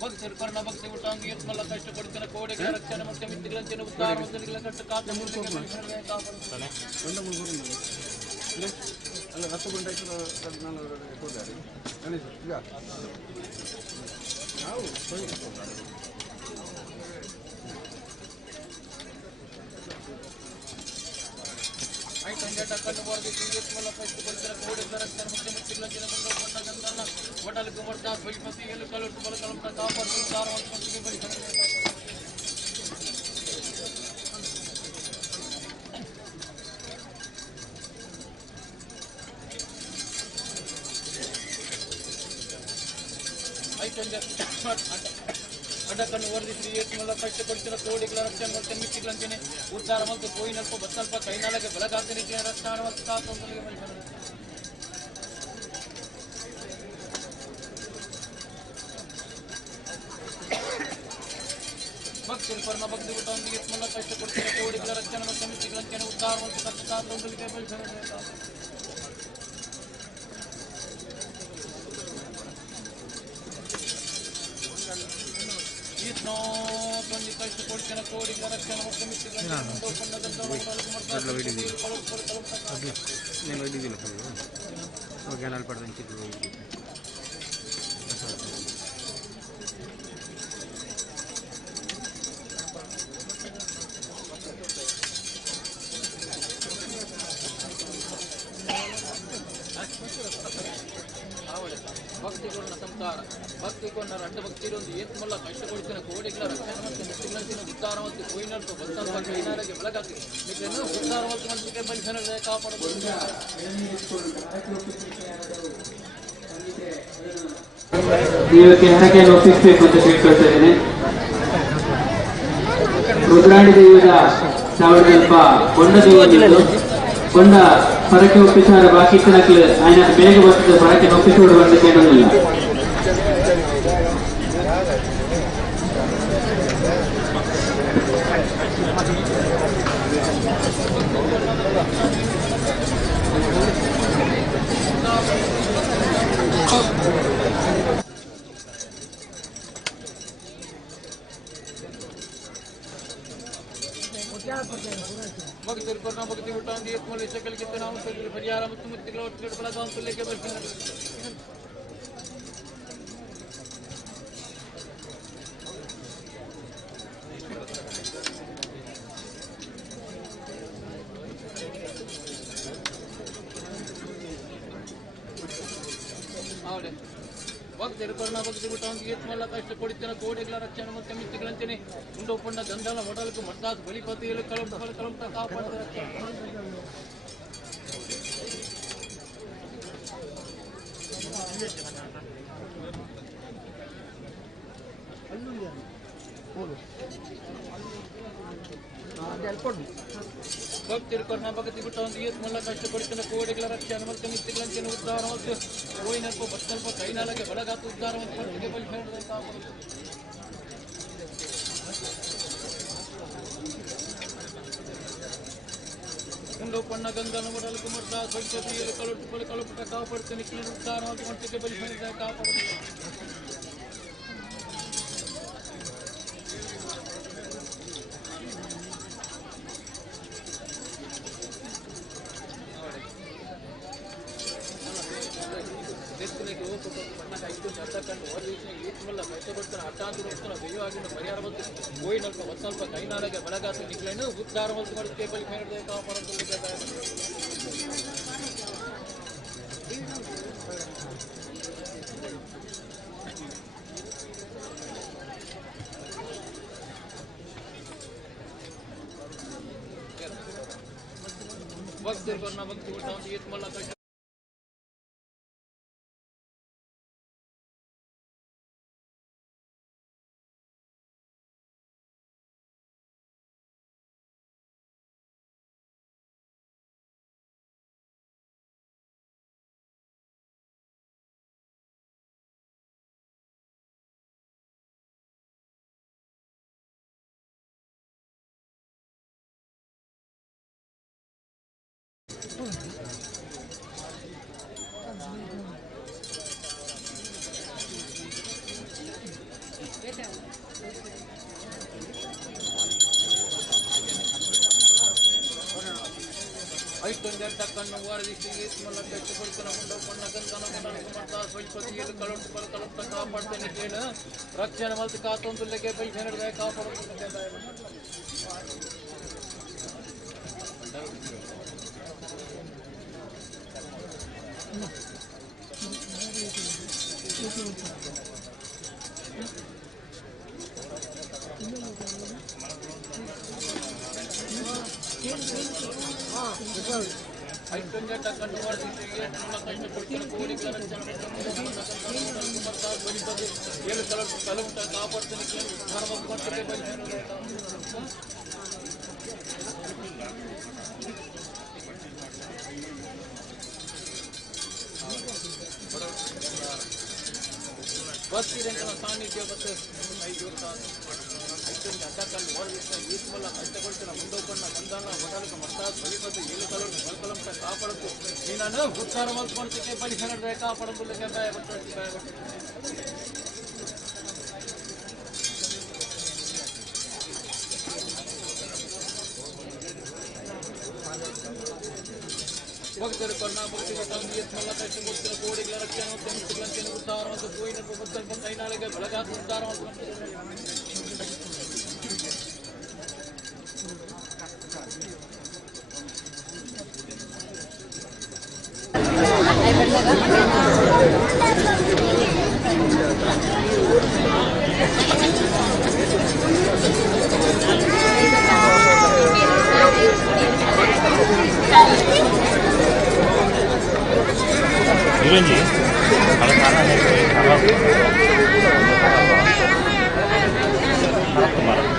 ಭಕ್ತರು ಕರ್ಣ ಭಕ್ತಿ ಬಿಟ್ಟಾಂಗಿ ಎತ್ಮಲ್ಲ ಕಷ್ಟ ಕೊಡ್ತಿನ ಕೋಡಿಗಳ ರಕ್ಷಣೆ ಮತ್ತೆ ಮಿತ್ತಿಗಳ ಉದ್ದಾರ ಮಂತ್ರಿಗಳ ಕಷ್ಟ ಕಾಪಾಡುತ್ತಾನೆ ಅಲ್ಲ ರಥ ಬಂಡಾಯ್ತು ನಾನು ಕೊಡ್ತಾರೆ ಈಗ ನಾವು ಡಕ್ಕನ್ನು ವರದಿಸಿ ಎತ್ಮಲ್ಲ ಕಷ್ಟ ಕೊಡ್ತಿನ ಕೋಡಿಗಳ ರಕ್ಷಣೆ ಮತ್ತೆ ಮಿತ್ತಿಗಳ ಮುಂದೋಕೊಂಡ ಗಂಧಾಳ ಒಡಲಿಗೆ ಮರ್ದಾದ ಬಲಿಪತಿ ಏಳು ಕಲತ್ತು ಬಲಕಲಂತ ಕಾಪಾಡುತ್ತ ಉದ್ದಾರ ಮಂತ್ರಿಗೆ ಬಲಿ ಅಡ್ಡಕ್ಕನ್ನು ವರ್ಧಿಸಿ ಏಟ್ಮೆಲ್ಲ ಕಷ್ಟ ಕೊಡ್ತಿನ ಕೋಡಿಗಳ ರಕ್ಷಣೆ ಮತ್ತೆ ಮಿತ್ತಿಗಳಂತೆಯೇ ಉದ್ದಾರ ಮತ್ತು ಹೋಯಿನಲ್ಪ ಬತ್ತಲ್ಪ ಕೈನಾಲಕ್ಕೆ ಬೆಳಗಾದ ರೀತಿಯ ರಕ್ಷಣೆ ಮತ್ತು ಕಾತೊಂದಲಿಗೆ ಭಕ್ತರು ಕರ್ಣ ಭಕ್ತಿ ಬಿಟ್ಟೊಂದಿಗೆ ಎತ್ಮಲ್ಲ ಕಷ್ಟ ಕೊಡ್ತಿನ ಕೋಡಿಗಳ ರಕ್ಷಣೆ ಮತ್ತು ಮಿತ್ತಿಗಳಂತೆಯೇ ಉದ್ದಾರ ಮತ್ತು ಕಾತೊಂದಲಿಗೆ ಕಷ್ಟ ಕೊಡ್ತಿನ ಕೋಡಿಗಳ ರಕ್ಷಣೆ ಮತ್ತು ಭಕ್ತಿಗೊಂಡ ಸಂಸಾರ ಭಕ್ತಿಗೊಂಡ ಅಡ್ಡ ಭಕ್ತಿರೊಂದು ಏತ್ಮಲ್ಲ ಕಷ್ಟ ಕೊಡ್ತಿನ ಕೋಡಿಗಳ ರಕ್ಷಣೆ ಮತ್ತು ಮಿತ್ತಿಗಳಂತಿನ ಉದ್ದಾರ ಮತ್ತು ಹೋಯಿನಲ್ಪ ಬತ್ತಲ್ಪ ಕೈನಾಲಗೆ ಬೆಳಗಾತಿ ಮಿತ್ರನ್ನು ಉದ್ದಾರ ಮತ್ತು ಮಂತ್ರಿಗೆ ಬಲಿಸನದ ಕಾಪಾಡಬಹುದು ದೇವಕ್ಕೆ ಹರಕೆಯನ್ನು ಒಪ್ಪಿಸಬೇಕು ಅಂತ ಕೇಳ್ಕೊಳ್ತಾ ಇದ್ದೇನೆ. ರುದ್ರಾಣಿ ದೇವಿಯ ಸಾವಿರದ ಕೊಂಡ ದೇವರಿದ್ದು ಕೊಂಡ ಪರಕ್ಕೆ ಒಪ್ಪಿಸಾರ ಬಾಕಿ ತನಕ ఆయన ಬೇಗ ಬರ್ತದೆ ಪರಕ್ಕೆ ಒಪ್ಪಿಸಿಕೊಡು ಅಂತ ಕೇಳೋದಿಲ್ಲ. ಭಕ್ತರು ಕೊರೋನಾ ಭಕ್ತಿ ಹುಟ್ಟಾಂದಿ ಎತ್ಮಲೆ ಶಕಲಕ್ಕೆ ನಾವು ಪರಿಹಾರ ಮತ್ತು ಮುತ್ತಿಗಳ ಒಟ್ಟಿಗೆ ಬಳಗಾಂತುಲ್ಯಕ್ಕೆ ಬರ್ತಾರೆ ಭಕ್ತರು ಕೊರೋನಾ ಭಕ್ತಿ ಹುಟ್ಟಾಂದಿ ಎತ್ಮಲ್ಲ ಕಷ್ಟ ಕೊಡಿತನ ಕೋಡೆಗಳ ರಕ್ಷಣೆ ಮತ್ತು ಮಿತ್ತಿಗಳಂತೇನೆ ಮುಂದೊಪ್ಪಣ್ಣ ಗಂಧನ ಮೊಡಲಕ್ಕೆ ಮಟ್ಟಾದ ಬಲಿಪತಿಯಲ್ಲಿ ಕಳಂಟ ಕಾಪಾಡ್ತಾರೆ ಭಕ್ತರು ಕೊರೋನಾ ಭಕ್ತಿ ಹುಟ್ಟಾಂದಿ ಎತ್ಮಲ್ಲ ಕಷ್ಟ ಕೊಡಿತನ ಕೋಡೆಗಳ ರಕ್ಷಣೆ ಮತ್ತು ಮಿತ್ತಿಗಳಂತೇನೆ ಉದ್ಧಾರ ಮತ್ತು ಹೋಯಿನಲ್ಪ ಬತ್ತಲ್ಪ ಕೈನಾಲಗೆ ಬಳಗಾತು ಉದ್ಧಾರ ಮತ್ತು ಮಟ್ಟಿಗೆ ಬಲಿ ಹೇಳಿದ ಕಾಪಾಡುತ್ತೆ ಮುಂದೊಪ್ಪಣ್ಣ ಗಂಧನ ಮೊಡಲಕ್ಕೆ ಮಟ್ಟಾದ ಬಲಿಪತಿಯಲ್ಲಿ ಕಳುಪಟ ಕಾಪಾಡ್ತಾನೆ ಕೀಳು ಉದ್ಧಾರ ಮತ್ತು ಮಟ್ಟಿಗೆ ಬಲಿ ಹೇಳಿದ ಕಾಪಾಡುತ್ತೆ ಹೋಯಿನಲ್ಪ ಸ್ವಲ್ಪ ಕೈನಾಲಗೆ ಬಳಗಾತು ನಿಕ್ಲೇನು ಉದ್ಧಾರ ಮತ್ತು ಮಟ್ಟಿಗೆ ಬಲಿ ಹೇಳಿದ ಕಾಪಾಡುತ್ತೆ ಭಕ್ತರು ಕೊರೋನಾ ಭಕ್ತಿ ಹುಟ್ಟಾಂದಿ ಎತ್ಮಲ್ಲ ಕಷ್ಟ ಐಟೊಂದೆಂಟ ಕಣ್ಣು ವಾರದಿಸಿ ಏತ್ಮಲ್ಲ ಕಷ್ಟಪಡ್ತಾನ ಮುಂದೊಪ್ಪಣ್ಣ ಗಂಧನ ಮೊಡಲಕ್ಕೆ ಮಟ್ಟಾದ ಬಲಿಪತಿಯಲ್ಲಿ ಕಳುಂಟ ಕಾಪಾಡ್ತಾನೆ ಕೇಳು ರಕ್ಷಣೆ ಮತ್ತು ಕಾತೊಂದುಲ್ಯಕ್ಕೆ ಬಲಿ ಹೇಳಿದ ಕಾಪಾಡುತ್ತೆ ಐಟೊಂದೆಂಟ ಕಣ್ಣು ವಾರದಿಸಿ ಏತ್ಮಲ್ಲ ಕಷ್ಟಪಡ್ತಾನ ಕೋಡಿಗಳ ರಕ್ಷಣೆ ಮಟ್ಟಾದ ಬಲಿಪತಿಯಲ್ಲಿ ಕಳುಂಟ ಕಾಪಾಡ್ತಾನೆ ಕೇಳು ಉದ್ಧಾರ ಮತ್ತು ಮಟ್ಟಿಗೆ ಬಲಿ ಹೇಳಿದ ಭಕ್ತಿರಂಗನ ಸಾನ್ನಿಧ್ಯ ಮತ್ತು ಐಟೊಂದು ಅಡ್ಡಕಲ್ಲು ಹೊರದಿಸ ಈತ್ಮಲ್ಲ ಕಷ್ಟಪಡ್ತಾನ ಮುಂದೊಪ್ಪಣ್ಣ ಗಂಧನ ಮೊಡಲಕ್ಕೆ ಮಟ್ಟಾದ ಬಲಿಪತಿ ಏಳು ಕಲಂಟ ಕಾಪಾಡುತ್ತೆ ನೀನನ್ನು ಉದ್ಧಾರ ಮತ್ತು ಮಟ್ಟಿಗೆ ಬಲಿ ಹೇಳಿದ ಕಾಪಾಡುವುದಕ್ಕೆ ಭಯಪಟ್ಟು ಭಕ್ತರು ಕೊರೋನಾ ಭಕ್ತಿ ಹುಟ್ಟಾಂದಿ ಎತ್ಮಲ್ಲ ಕಷ್ಟ ಕೊಡ್ತಿರೋ ಕೋಡಿಗಳ ರಕ್ಷಣೆ ಮತ್ತು ಮಿತ್ತಿಗಳಂತೇನೆ ಉದ್ಧಾರ ಮತ್ತು ಹೋಯಿನಲ್ಪ ಬತ್ತಲ್ಪ ಕೈನಾಲಿಗೆ ಬಳಗಾತು ಉದ್ಧಾರ ಮತ್ತು 이런지 다른 나라에 하나도 말아.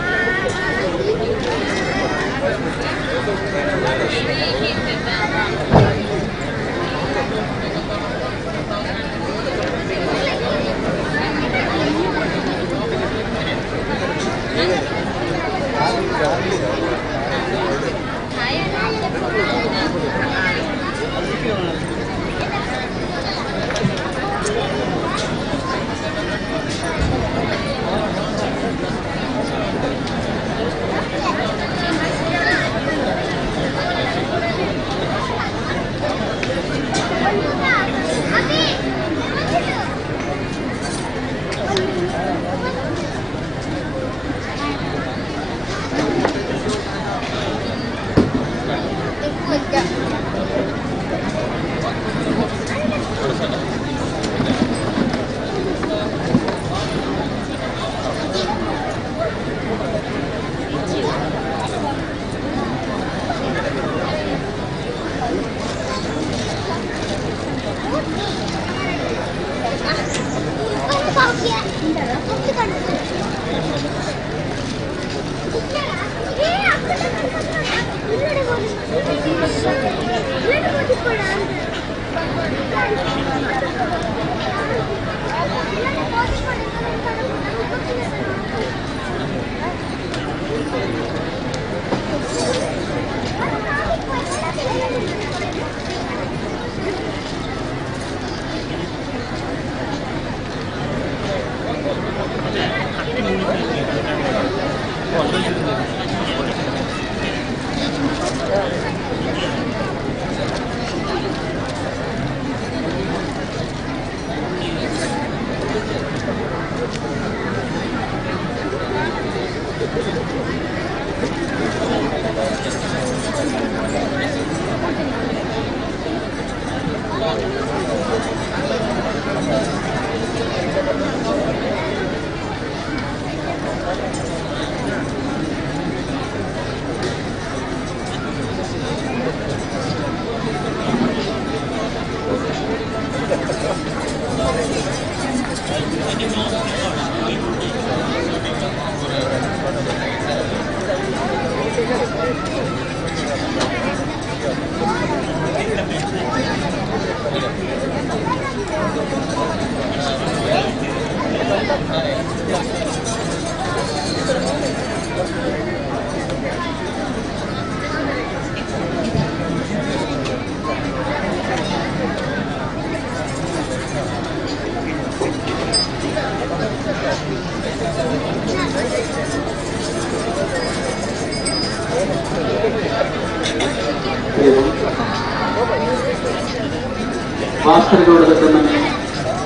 ಭಾಸ್ಕರಗೌಡರ ಮನೆ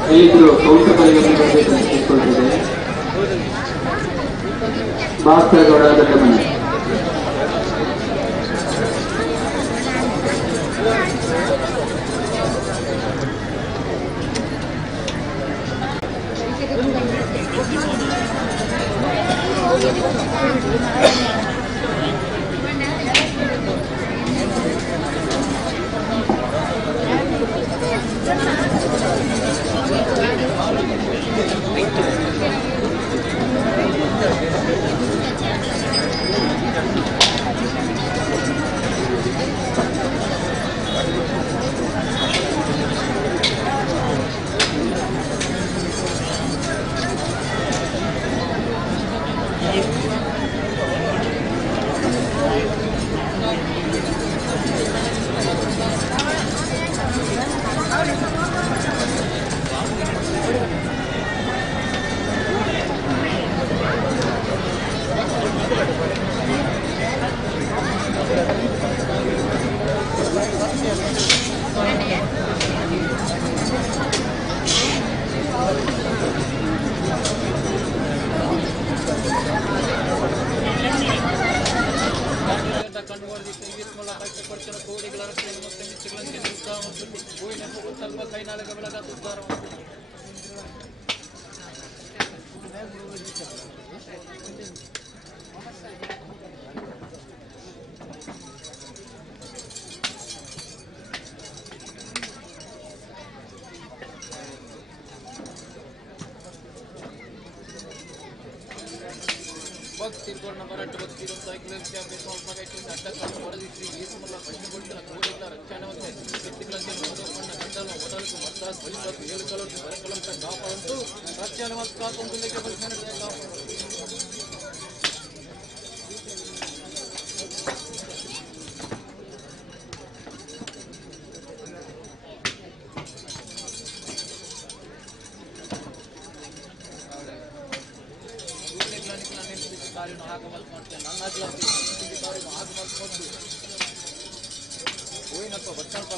ಎಲ್ಲಿದ್ರು ಕೌಂಟಬಲಿಗೆ ಕೇಳ್ಕೊಳ್ತಿದೆ. ಭಾಸ್ಕರಗೌಡ ದೊಡ್ಡ ಮನೆ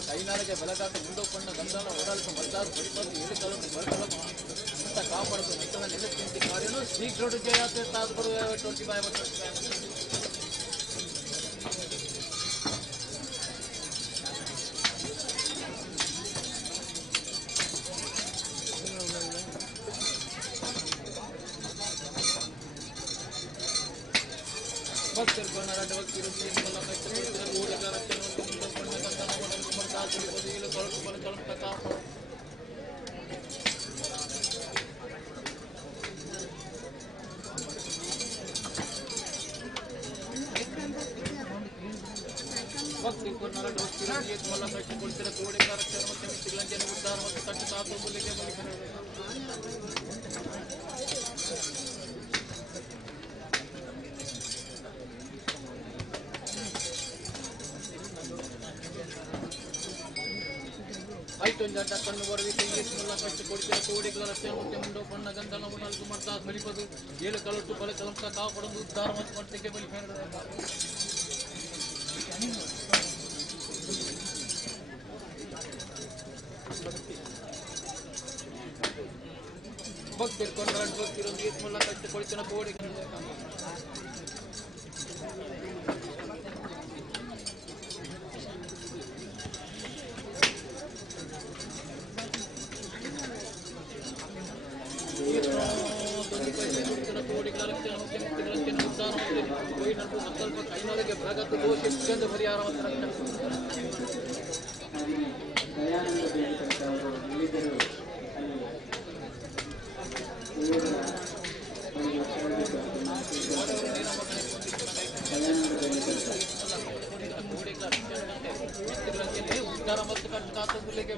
ಕೈನಾಲಿಗೆ ಬೆಳಗಾಟ ಮುಂದೋಕೊಂಡ ಗಂಧನ ಓಡಾಡಿಸ ಮರ್ದಾದ ಪರಿಪತ್ತು ಎಲಿಕಲನ್ನು ಬರಕಲನ್ನು ಅಂತ ಕಾಪಾಡಿದ ನಿಕ್ಕಲ ನೆಲೆಸಿಂತಿ ಕಾರ್ಯನು ಶೀಘ್ರ ಜಯಾತೆ ತಾದ್ಬರು 25 भक्तर को नाराज भक्ति रूपी मल्ला में चलते गोले का रचन और तुम पढ़ने का तना बदल कुमार का चली बदली लो कल कुमार कलम का काम भक्ति को नाराज भक्ति रूपी मल्ला में चलते गोले का रचन और तुम चिल्लाने जन उद्धार और कट का तो बोले के बोले ಐಟೊಂಜಾಟ ಕಣ್ಣು ಬರವಿಟ್ಟು ಇಂಗ್ಲಿಷ್ಮಲ್ಲ ಕಷ್ಟ ಕೊಡ್ತಿರ ಕೋಡಿಗಳ ರಚನೆ ಮತ್ತೆ ಮುಂಡೋ ಬಣ್ಣ ಗಂಧನ ನಾಲ್ಕು ಮರ್ದಾದ ಬಲಿಪದು ಏಳು ಕಲಟ್ಟು ಬಲ ಕಲಂಕ ಕಾಪಾಡೋದು ಉದ್ಧಾರ ಮತ್ತು ಮಟ್ಟಿಗೆ ಬಲಿ ಭಕ್ತಿರ್ಕೊಂಡು ಭಕ್ತಿರೊಂದು ಇಂಗ್ಲಿಷ್ಮಲ್ಲ ಕಷ್ಟ ಕೊಡ್ತಿರ ಕೋಡಿ ಕೈನಾಲಿಗೆ ಪ್ರಗತಿ ದೋಷ ಎಂದು ಪರಿಹಾರ ಹಾಗೆಯೇ ದಯಾನಂದ ಬೇಡಿಕಂತ ಅವರು ಹೇಳಿದರು ಅಲ್ಲಿ ದೇವರ ಬಳಿಗೆ ತೆರಳಬೇಕು ಅಂತ ನಾನು ಕೇಳಿದ್ದೇನೆ. ದಯಾನಂದ ಬೇಡಿಕಂತ ಉದ್ಧಾರ ಮತ್ತು ಕಾತಂಬಲಿಗೆ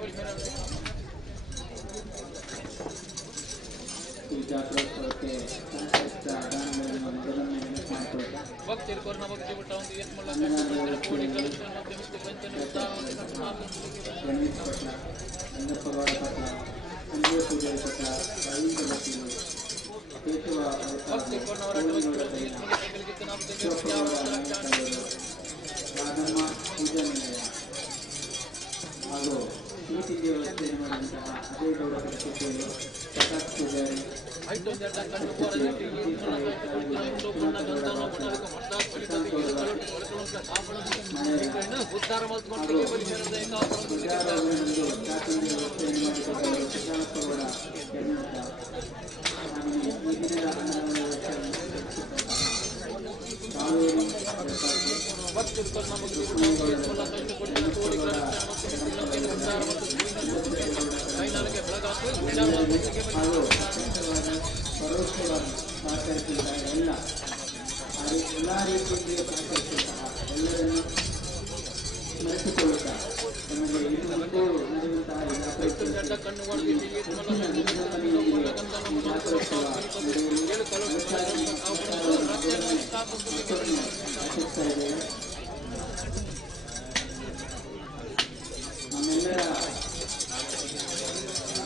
ಈ ಜಾತ್ರೋತ್ಸವಕ್ಕೆ ಸಂಕಷ್ಟ ದಾನಗಳನ್ನು ಮೊದಲನೇ ನೆನಪು ಮಾಡಿಕೊಳ್ತಾ ಭಕ್ತಿರು ಕೊರೋನಾ ಭಕ್ತಿ ಬಿಟ್ಟ ಒಂದು ಏನು ಗಣೇಶ್ ಪಟ್ಲ, ರಂಗಪ್ಪ ಗೌಡ ಪಟ್ಲ, ಸಂಜೀವ ಪೂಜಾರಿ ಪಟ್ಲ, ರವೀಂದ್ರ ವಕೀಲು, ಕೇಶವ ರಾಧಮ್ಮ ಪೂಜಾ ನಿಲಯ ಹಾಗೂ ಸಿಹಿ ವ್ಯವಸ್ಥೆಯನ್ನು ಮಾಡಿದಂತಹ ಅಜಯ್ ಗೌಡ ಕೃಷಿಕೇರು, ಪ್ರಕಾಶ್ ಪೂಜಾರಿ, ಉದ್ಧಾರ ಮತ್ತು ಪರೋಕ್ಷವಾಗಿ ಸಹಕರಿಸಿದಂತಹ ಎಲ್ಲ ರೀತಿಯಲ್ಲಿ ಸಹಕರಿಸಿದಂತಹ ಎಲ್ಲರನ್ನು ಸ್ಮರಿಸಿಕೊಳ್ಳುತ್ತಾ ನಮಗೆ ಇಂದು ನಡೆಯುವಂತಹ ನಮ್ಮೆಲ್ಲರ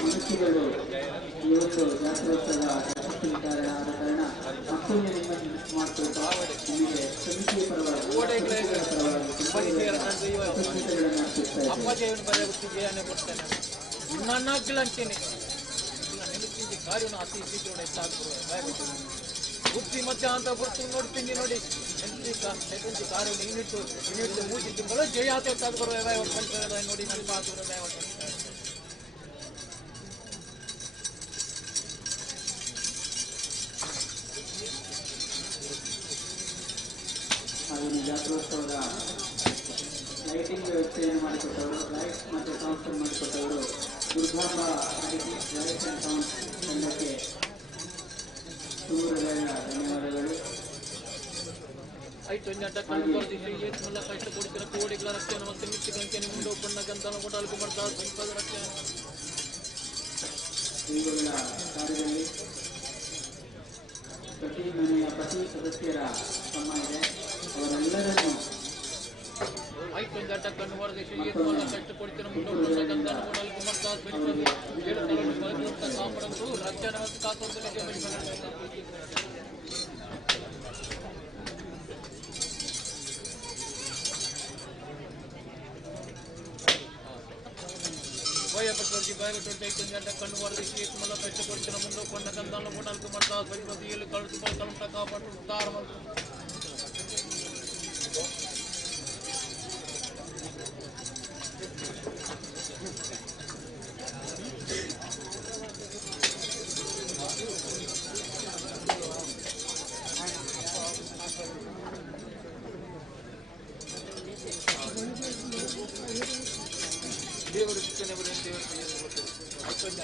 ಮನಸ್ಸುಗಳು ಈ ಒಂದು ಜಾತ್ರೋತ್ಸವ ಯಶಸ್ವಿಗೆ ಆದ ಕಾರಣ ಮತ್ತೊಮ್ಮೆ ನಿಮ್ಮನ್ನು ಮಿಸ್ ಮಾಡ್ಕೊಳ್ತಾ ನಿಮಗೆ ಸಮಿತಿಯ ಪರವಾಗಿ ಬುದ್ಧಿ ಮಧ್ಯ ಅಂತ ಗುರುತು ನೋಡ್ತೀನಿ ನೋಡಿ ಕಾರ್ಯ ಯೂನಿಟ್ ಮೂರು ತಿಂಗಳು ಜಯ ನೋಡಿ ನನ್ನ ಪಾತ್ರ ಹಾಗೆಯೇ ಜಾತ್ರೋತ್ಸವದ ಲೈಟಿಂಗ್ ವ್ಯವಸ್ಥೆಯನ್ನು ಮಾಡಿಕೊಟ್ಟವರು, ಲೈಟ್ಸ್ ಮತ್ತು ಸೌಂಡ್ಸ್ ಮಾಡಿಕೊಟ್ಟವರು ದುರ್ಗಾಂಬ ಲೈಟ್ಸ್ ಅಂಡ್ ಸೌಂಡ್ಸ್ ತಂಡಕ್ಕೆ ದೂರಗಳ ಧನ್ಯವಾದಗಳು. ಕಷ್ಟಪಡಿಸಿದ ಕೋಡಿಗಳ ರಕ್ಷಣೆ ಮತ್ತು ಮಿಚ್ಚಿ ಮುಂದೆ ಬಣ್ಣ ಗಂಧನ ಕೊಡಲು ಮಾಡ್ತಾ ರಕ್ಷಣೆ ಇವುಗಳ ಕಾರ್ಯದಲ್ಲಿ ಪ್ರತಿ ಮನೆಯ ಪ್ರತಿ ಸದಸ್ಯರ ಶ್ರಮ ಇದೆ. ಅವರೆಲ್ಲರನ್ನು ಕಣ್ಣು ಹೊಡೆದ ಕಷ್ಟಪಡಿಸಿದ ಮುಂದೆ ಗಂಧನ ಕೊಡಲು ಮಾಡ್ತಾ ರಕ್ಷಣೆ ಮತ್ತು ಕಾತೋರ್ದಲ್ಲಿಗೆ ಭಯಪಟ್ಟವರಿಗೆ ಭಯಪಟ್ಟು ಕಣ್ಣು ಹೊರದಿ ಮೂಲ ಕಷ್ಟಪಡಿಸಿದ ಮುಂದೆ ಕೊಂಡ ಗಂಧನ ಕೊಡಲು ಮಾಡ್ತಾ ಬದಿಯಲ್ಲಿ ಕಳೆದು ಕಲಂಟ ಕಾಪಾಡು ಉದ್ಧಾರ ದೇವರು ಶಿಕ್ಷಣ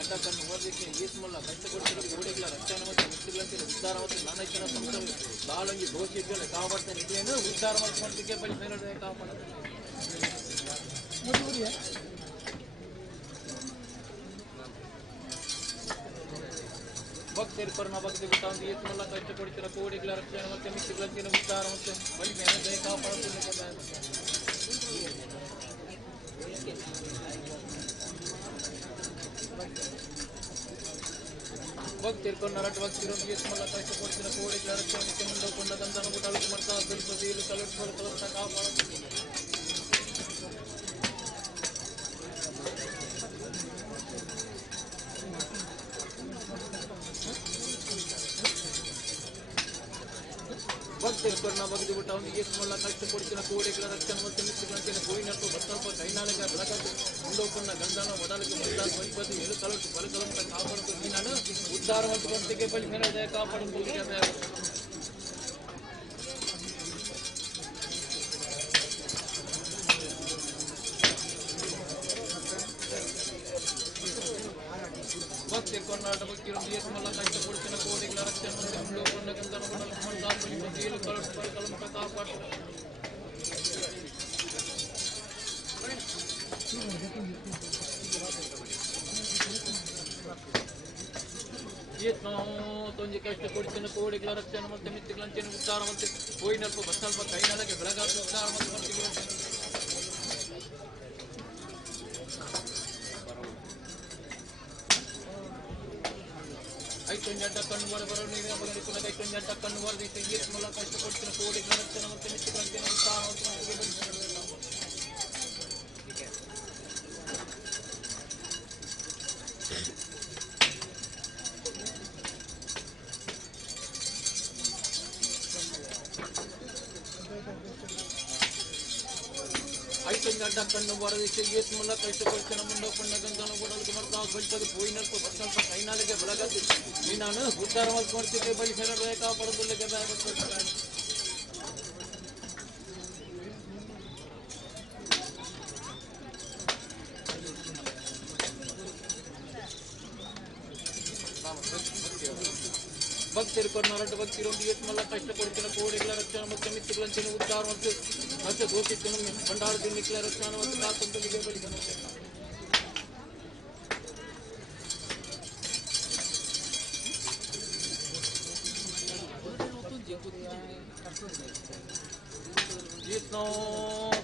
ಅಡ್ಡಕ್ಕನ್ನು ಓದಲಿಕ್ಕೆ ಈಸ್ಮಲ್ಲ ಕಷ್ಟಪಡಿಸಿದ ಗೋಡೆಗಳ ರಕ್ಷಣೆ ಮತ್ತು ಮುಕ್ತಿಗಳಂತೆ ಉದ್ಧಾರ ಮತ್ತು ನಾನೈತನ ಸಂಸ್ಥೆಗಳು ಬಾಳಂಗಿ ದೋಷಿಗಳ ಕಾಪಾಡ್ತಾನೆ ಇದೆಯನ್ನು ಉದ್ಧಾರ ಮಾಡ್ಲಿಕ್ಕೆ ಬಳಿ ಮೇಲೆ ಕಾಪಾಡ ಭಕ್ತರು ಕೊರೋನಾ ಭಕ್ತಿ ಬಿಟ್ಟ ಒಂದು ಈಸ್ಮಲ್ಲ ಕಷ್ಟಪಡಿಸಿದ ಗೋಡೆಗಳ ರಕ್ಷಣೆ ಮತ್ತು ಮುಕ್ತಿಗಳಂತೆ ಉದ್ಧಾರ ಮತ್ತು ಬಳಿ ಮೇಲೆ ಕಾಪಾಡುತ್ತಿಲ್ಲ ಭಕ್ತಿರ್ಕೊಂಡು ನರಟ ಭಕ್ತಿರೊಂದಿಗೆ ಸ್ಮಲ್ಲ ಕಷ್ಟಪಡಿಸಿದ ಕೋಡಿಗಳ ರಕ್ಷಣೆ ಮುಂದೆ ಕೊಂಡ ಗಂಧನ ಗುಡಲು ಮಾಡ್ತಾ ಬದಿಯಲ್ಲಿ ಕಲರ್ಸ್ಗಳು ಕಲರ್ಟ ಕಾಪಾಡುತ್ತಿದೆ ಭಕ್ತಿರ್ಕೊಂಡು ಭಕ್ತಿ ಬಿಟ್ಟ ಅವನಿಗೆ ಸ್ಮಲ್ಲ ಕಷ್ಟಪಡಿಸಿದ ಕೋಡಿಗಳ ರಕ್ಷಣೆ ಮತ್ತು ಮಿತ್ರಗಳಂತೆ ಗೋವಿನಟ್ಟು ಬತ್ತಲ್ಪ ಕೈನಾಳಿಗೆ ಬೆಳಕತ್ತು ಮುಂದೋಕೊಂಡ ಗಂಧನ ಒಡಲಿಗೆ ಮದ್ದಾದ ಬೈಪದಿ ಎಲು ಕಲಟು ಬಲಕಲಂತ ಕಾಪಾಡುತ್ತೀನಿ ನಾನು ಉದ್ಧಾರ ಮತ್ತು ಭಕ್ತಿಗೆ ಬಳಿ ಮೇಲೆ ಕಾಪಾಡುತ್ತಿದ್ದೆ ಮಲ್ಲ ಕಷ್ಟ ಕೊಡ್ತಿನ ಕೋಡಿಗಳ ರಕ್ಷಣೆ ಮತ್ತೆ ಮುಂದೆ ಕೊಂಡ ಗಂಧನ ಕೊಡಲು ಕುಮಾರದಾಸ್ ಬಲಿಪತಿ ಏಳು ಕಳಸ ಕಲಮಟ ಕಾಪಾಡ ತೊಂಜಿ ಕಷ್ಟ ಕೊಡ್ತಿನ ಕೋಡಿಗಳ ರಕ್ಷಣೆ ಮತ್ತೆ ಮಿತ್ತಿಗಳಂಚೆನ ಉದ್ದಾರ ಮತ್ತೆ ಹೋಯಿನಲ್ಪ ಬಸ್ಸಲ್ಪ ಕೈನಾಲಕ್ಕೆ ಬೆಳಗಾದ ಉದ್ದಾರ ಮತ್ತೆ ಬರ್ತಿಗಳು ಐತೊಂಜಂಟ ಕಣ್ಣು ಬರ ನೀರಿನ ಬಗ್ಗೆ ಪುನಃ ಐತೊಂಜಂಟ ಕಣ್ಣು ಬರದಿತ್ತು ಈ ಮೂಲಕ ಕಷ್ಟ ಕೊಡ್ತಿನ ಕೋಡಿಗಳ ರಕ್ಷಣೆ ಮತ್ತೆ ಮಿತ್ತಿಗಳಂಚೆನ ಉದ್ದಾರ ಮತ್ತೆ ಐತೊಂಜಂಟ ಕಣ್ಣು ಬರದಿತ್ತು ಈ ಮೂಲಕ ಕಷ್ಟ ಕೊಡ್ತಿನ ಮುಂದೆ ಕೊಂಡ ಗಂಧನ ಕೊಡಲು ಕುಮಾರದಾಸ್ ಬಲಿಪತಿ ಹೋಯಿನಲ್ಪ ಬಸ್ಸಲ್ಪ ಕೈನಾಲಿಗೆ ಬೆಳಗಾದ ನೀನು ಉದ್ದಾರ ಮಾಡ್ಕೊಡ್ತಿದ್ದೆ ಬಲಿ ಫೆರಡೆ ಕಾಪಾಡೋದಕ್ಕೆ ಭಯಪಡ್ತಾರೆ ಭಕ್ತರು ಕೊರ್ನಾರಡ್ಡ ಭಕ್ತಿರೊಂದು ಏತ್ಮಲ್ಲ ಕಷ್ಟ ಕೊಡ್ತಿನ ಕೋಡಿಗಳ ರಕ್ಷಣೆ ಮತ್ತೆ ಮಿತ್ತಿಗಳಂಚಿನ ಉದ್ದಾರ ಮತ್ತು ಮತ್ತೆ ದೋಷಿತ್ತಿನ ಭಂಡಾರದಿಂದ ನಿಖಿಲ ರಕ್ಷಣೆ ಮತ್ತು ಕಾತಂತಲಿಗೆ ಬಲಿ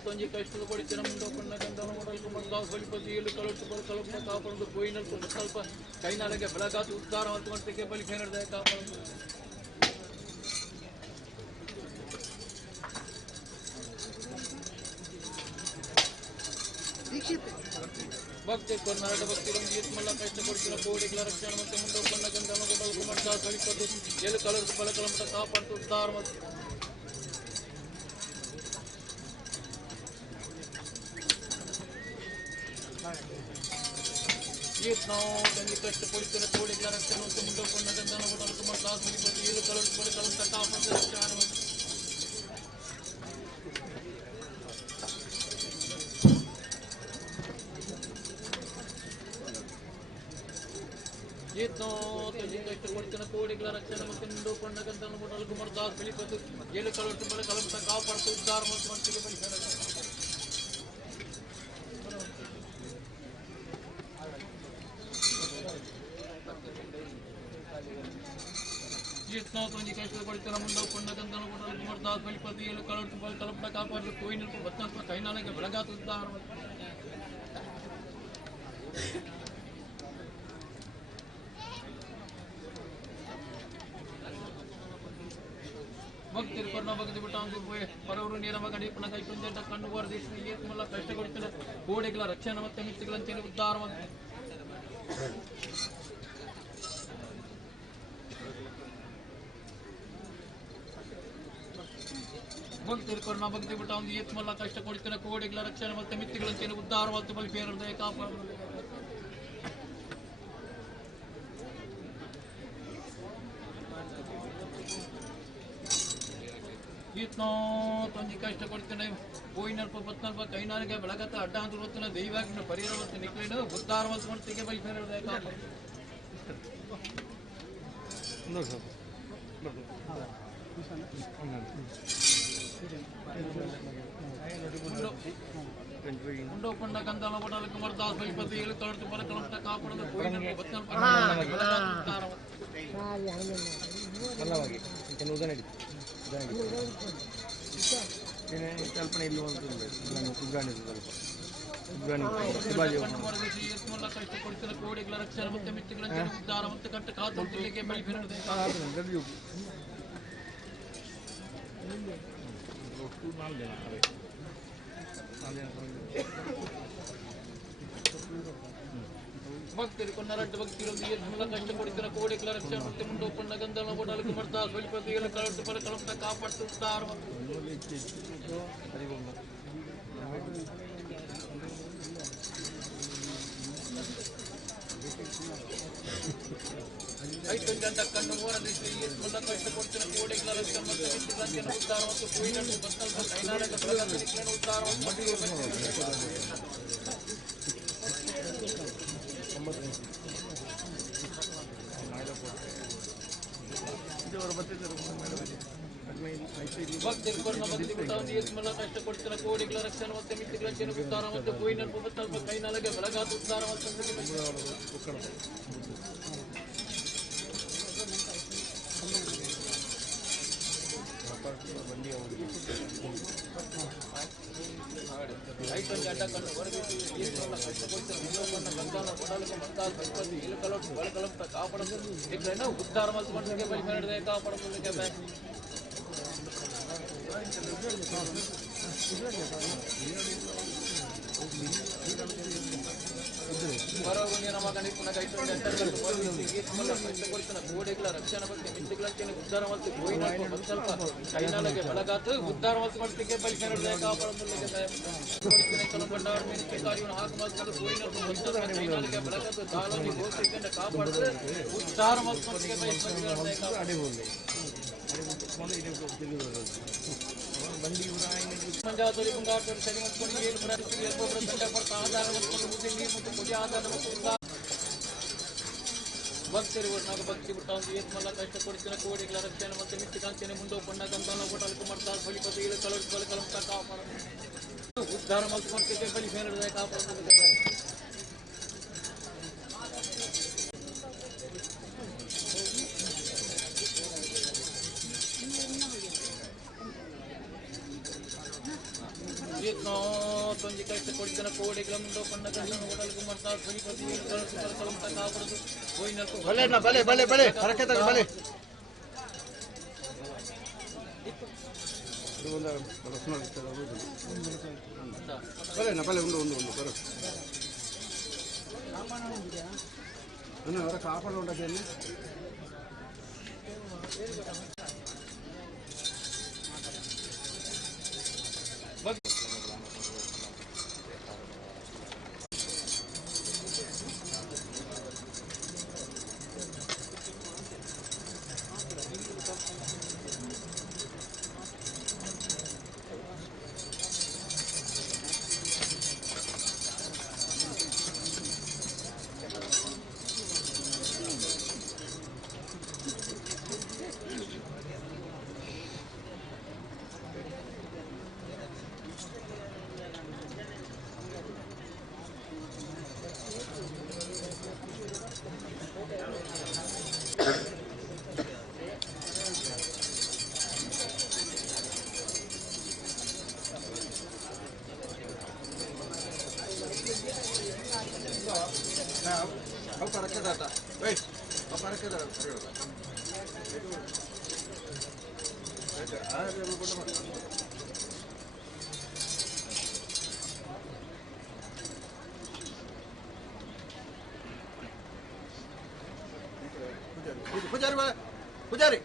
ತೊಂಜಿ ಕಷ್ಟದ ಕೊಡ್ತಿನ ಮುಂದೆ ಕೊಂಡ ಗಂಧನ ಮೊಡಲು ಕುಮಾರದಾಸ್ ಬಲಿಪತಿ ಏಳು ಕಳಟ್ಟು ಕಲಪಟ ಕಾಪಾಡೋದು ಗೋಯಿನಲ್ಪ ಸ್ವಲ್ಪ ಕೈನಾಲಗೆ ಬೆಳಗಾದ ಉದ್ದಾರ ಮತ್ತು ಮಟ್ಟಿಗೆ ಬಲಿ ಫೇನರ್ದ ಕಾಪಾಡೋದು ಭಕ್ತಿ ಕರ್ನಾಟಕ ಭಕ್ತಿರೊಂದು ಏತ್ಮಲ್ಲ ಕಷ್ಟ ಕೊಡ್ತಿನ ಕೋಡಿಗಳ ರಕ್ಷಣೆ ಮತ್ತೆ ಮುಂದೆ ಕೊಂಡ ಗಂಧನ ಮೊಡಲು ಕುಮಾರದಾಸ್ ಬಲಿಪತಿ ಏಳು ಕಳಟ್ಟು ಕಲಪಟ ಕಾಪಾಡೋದು ಉದ್ದಾರ ಮತ್ತು ತಂಗಿ ಕಷ್ಟ ಕೊಡ್ತಿನ ಕೋಡಿಗಳ ರಕ್ಷಣೆ ಮತ್ತು ಮುಂದೆ ಕೊಂಡ ಗಂಧನ ಮೊಡಲು ಕುಮಾರದಾಸ್ ಬಲಿಪತಿ ಏಳು ಕಳಟ್ಟು ಕಲಪಟ ಕಾಪಾಡೋದು ರಕ್ಷಣೆ ತಂಗಿ ಕಷ್ಟ ಕೊಡ್ತಿನ ಕೋಡಿಗಳ ರಕ್ಷಣೆ ಮತ್ತು ಮುಂದೆ ಕೊಂಡ ಗಂಧನ ಮೊಡಲು ಕುಮಾರದಾಸ್ ಬಲಿಪತಿ ಏಳು ಕಳಟ್ಟು ಕಲಪಟ ಕಾಪಾಡೋದು ಉದ್ದಾರ ಮತ್ತು ಮಟ್ಟಿಗೆ ಬಲಿ ತೊಂಜಿ ಕಷ್ಟ ಕೊಡ್ತಿನ ಮುಂದೆ ಕೊಂಡ ಗಂಧನ ಮೊಡಲು ಕುಮಾರದಾಸ್ ಬಲಿಪತಿ ಏಳು ಕಳಟ್ಟು ಕಲಪಟ ಕಾಪಾಡಲು ಕೋಯಿನಲ್ಪ ಬಸ್ಸಲ್ಪ ಕೈನಾಲಗೆ ಬೆಳಗಾದ ಉದ್ದಾರ ಭಕ್ತಿರು ಕೊರ್ನ ಭಕ್ತಿ ಬಿಟ್ಟ ಪರವರು ನೀರಮ ಗಡಿ ಪುನಃ ಕೈಕೊಂಡ ಕಣ್ಣು ವರ್ಧಿಸಿ ಏತ್ಮಲ್ಲ ಕಷ್ಟ ಕೊಡ್ತಿನ ಕೋಡಿಗಳ ರಕ್ಷಣೆ ಮತ್ತೆ ಮಿತ್ತಿಗಳಂಚೆನ ಉದ್ದಾರ ಭಕ್ತಿರು ಕೊರ್ನ ಭಕ್ತಿ ಬಿಟ್ಟ ಏತ್ಮಲ್ಲ ಕಷ್ಟ ಕೊಡ್ತಿನ ಕೋಡಿಗಳ ರಕ್ಷಣೆ ಮತ್ತೆ ಮಿತ್ತಿಗಳಂಚೆನ ಉದ್ದಾರ ಮತ್ತು ಬಲಿ ಫೇರದೆ ಕಾಪಾಡ ತೊಂಜಿ ಕಷ್ಟ ಕೊಡ್ತೇನೆ ಹೋಯಿನಲ್ಪ ಬತ್ನಲ್ಪ ಕೈನಾಲಿಗೆ ಬೆಳಗತ್ತ ಅಡ್ಡ ಅಂತ ಹೊತ್ತಿನ ದೈವಾಗ್ನ ಪರಿಹಾರ ಮತ್ತು ನಿಕ್ಲಿನ ಉದ್ದಾರ ಮತ್ತು ಮಟ್ಟಿಗೆ ಬಲಿ ಫೇರದೆ ಕಾಪಾಡ ಮುಂಡೋಕೊಂಡ ಗಂಧನ ಮೊಡಲು ಕುಮಾರದಾಸ್ ಬಲಿಪತಿ ಏಳು ಕಳಟ್ಟು ಕಲಪಟ ಕಾಪಾಡಲು ಹೋಯಿನಲ್ಪ ಬತ್ನಲ್ಪ ಕಲ್ಪನೆ ಇಲ್ಲಿ ಕಷ್ಟ ಕೊಡ್ತಿನ ಕೋಡಿಗಳ ರಕ್ಷಣೆ ಮತ್ತೆ ಮಿತ್ತಿಗಳಂಚೆನ ಉದ್ದಾರ ಮತ್ತು ಕಟ್ಟ ಕಾತಂತಲಿಗೆ ಬಲಿ ಫೇರದೆ ಭಕ್ತರು ಕೊನ್ನರಡ್ಡ ಭಕ್ತಿರೊಂದು ಏತ್ಮಲ್ಲ ಕಷ್ಟ ಕೊಡ್ತಿನ ಕೋಡಿಗಳ ರಕ್ಷಣೆ ಮತ್ತೆ ಮುಂದೆ ಕೊಂಡ ಗಂಧನ ಮೊಡಲು ಕುಮಾರದಾಸ್ ಬಲಿಪತಿ ಏಳು ಕಳಟ್ಟು ಕಲಪಟ ಕಾಪಾಡ್ತು ಉದ್ದಾರ ಐತೊಂಜಂಟ ಕಣ್ಣು ಹೊರದಿಸಿ ಏತ್ಮಲ್ಲ ಕಷ್ಟ ಕೊಡ್ತಿನ ಕೋಡಿಗಳ ರಕ್ಷಣೆ ಮತ್ತೆ ಮಿತ್ತಿಗಳಂಚೆನ ಉದ್ದಾರ ಮತ್ತು ಹೋಯಿನಲ್ಪ ಬಸ್ಸಲ್ಪ ಕೈನಾಲಗೆ ಬೆಳಗಾದ ನಿಕ್ಲಿನ ಉದ್ದಾರ ಮತ್ತು ಮಟ್ಟಿಗೆ ಭಕ್ತರು ಕೊರನ ಭಕ್ತಿ ಬಿಟ್ಟಾಂದಿ ಯಸ್ಮಲ ಕಷ್ಟ ಕೊಡ್ತಿನ ಕೋಡಿಗಳ ರಕ್ಷಣೆ ಮತ್ತೆ ಮಿತಿಗಳ ಉದ್ಧಾರ ಮತ್ತು ಗೋಯಿನ ಸ್ವಲ್ಪ ಕೈನಾಲಗೆ ಬೆಳಗಾದ ಉದ್ಧಾರ ಮತ್ತು ಐಟೊಂದು ಅಡ್ಡ ಕಣ್ಣು ಹೊರಬಿಟ್ಟು ಏನೆಲ್ಲ ಕಷ್ಟ ಕೊಡ್ತಾರೆ ವಿಲೋಪನ ಗಂಗಾನ ಕೊಡಲಿಕ್ಕೆ ಮತ್ತಾದ ಸಂಪತ್ತಿ ಇಲಕಲಂ ಬಳಕಲಂತ ಕಾಪಾಡಲು ಎಗ್ರನ್ನ ಉದ್ಧಾರ ಮತ್ತು ಮನಸ್ಸಿಗೆ ಬಲಿ ಮಾಡಿದೆ ಕಾಪಾಡಲಿಕ್ಕೆ ಹೊರಗುಂಡಿಯ ನಮ್ಮ ಗಣಿತನ ಕೈಟೊಂದು ಅಡ್ಡ ಕಣ್ಣು ಹೊರಬಿಟ್ಟು ಏನೆಲ್ಲ ಕಷ್ಟ ಕೊಡ್ತಾನೆ ಗೋಡೆಗಳ ರಕ್ಷಣೆ ಬಗ್ಗೆ ಮಿತಿಗಳಕ್ಕೆ ಉದ್ಧಾರ ಮತ್ತು ಗೋಯಿನ ಸ್ವಲ್ಪ ಕೈನಾಲಗೆ ಬೆಳಗಾತು ಉದ್ಧಾರ ಮತ್ತು ಮನಸ್ಸಿಗೆ ಬಲಿ ಮಾಡಿದೆ ಕಾಪಾಡಲಿಕ್ಕೆ ಕೆಲವು ಬಂಡವಾಳ ಮೀನಿಕೆ ಕಾರ್ಯವನ್ನು ಹಾಕು ಮತ್ತು ಗೋಯಿನ ಕೈನಾಲಗೆ ಬೆಳಗಾತು ತಾಲೂನಿ ಗೋಸಿಕೊಂಡು ಕಾಪಾಡಿದ್ರೆ ಉದ್ಧಾರ ಮತ್ತು ಮನಸ್ಸಿಗೆ ಬಲಿ ಮಂಜಾತುರಿ ಮುಂಗಾಟು ಸರಿ ಮತ್ತು ಏಳು ಪ್ರತಿಗೆ ಒಬ್ಬರು ದಂಡ ಕೊಡ್ತಾ ಆಧಾರ ಮತ್ತು ನೀರು ಮತ್ತು ಕೊಡಿ ಆಧಾರ ಮತ್ತು ಭಕ್ತರು ನಾವು ಭಕ್ತಿ ಬಿಟ್ಟಾಂದು ಏತ್ಮಲ್ಲ ಕಷ್ಟ ಕೊಡ್ತಿನ ಕೋಡಿಗಳ ರಕ್ಷಣೆ ಮತ್ತು ಮಿತಿ ಕಾಂಚನೆ ಮುಂದೆ ಬಣ್ಣ ಗಂಧನ ಹೋಟೆಲ್ಗೆ ಮಾಡ್ತಾರೆ ಬಲಿಪತಿ ಏಳು ಕಲರ್ ಬಲಕಲಂತ ಕಾಪಾಡ ಉದ್ಧಾರ ಮತ್ತು ಮನಸ್ಸಿಗೆ ಬಲಿ ಮೇಲಿದೆ ಕಾಪಾಡುತ್ತದೆ ತೊಂಜಿ ಕಷ್ಟ ಕೊಡ್ತಿನ ಕೋಡಿಗಳ ಮುಂದೆ ಬಣ್ಣ ಗಂಧನ ಹೋಟೆಲ್ಗೆ ಮಾಡ್ತಾರೆ ಬಲಿಪತಿ ಏಳು ಕಲರ್ ಬಲಕಲಂತ ಕಾಪಾಡುದು ಕಾಪಾಡ ಉಂಟೇನೆ ಪೂಜಾರಿ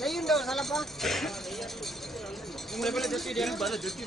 ನೆಯ್ಯುಂಡೋ ಸ್ವಲ್ಪ ನಿಮ್ಮಳೆ ಬೆಲೆ ಜೊತೆ ಬಲ ಜೊತೆ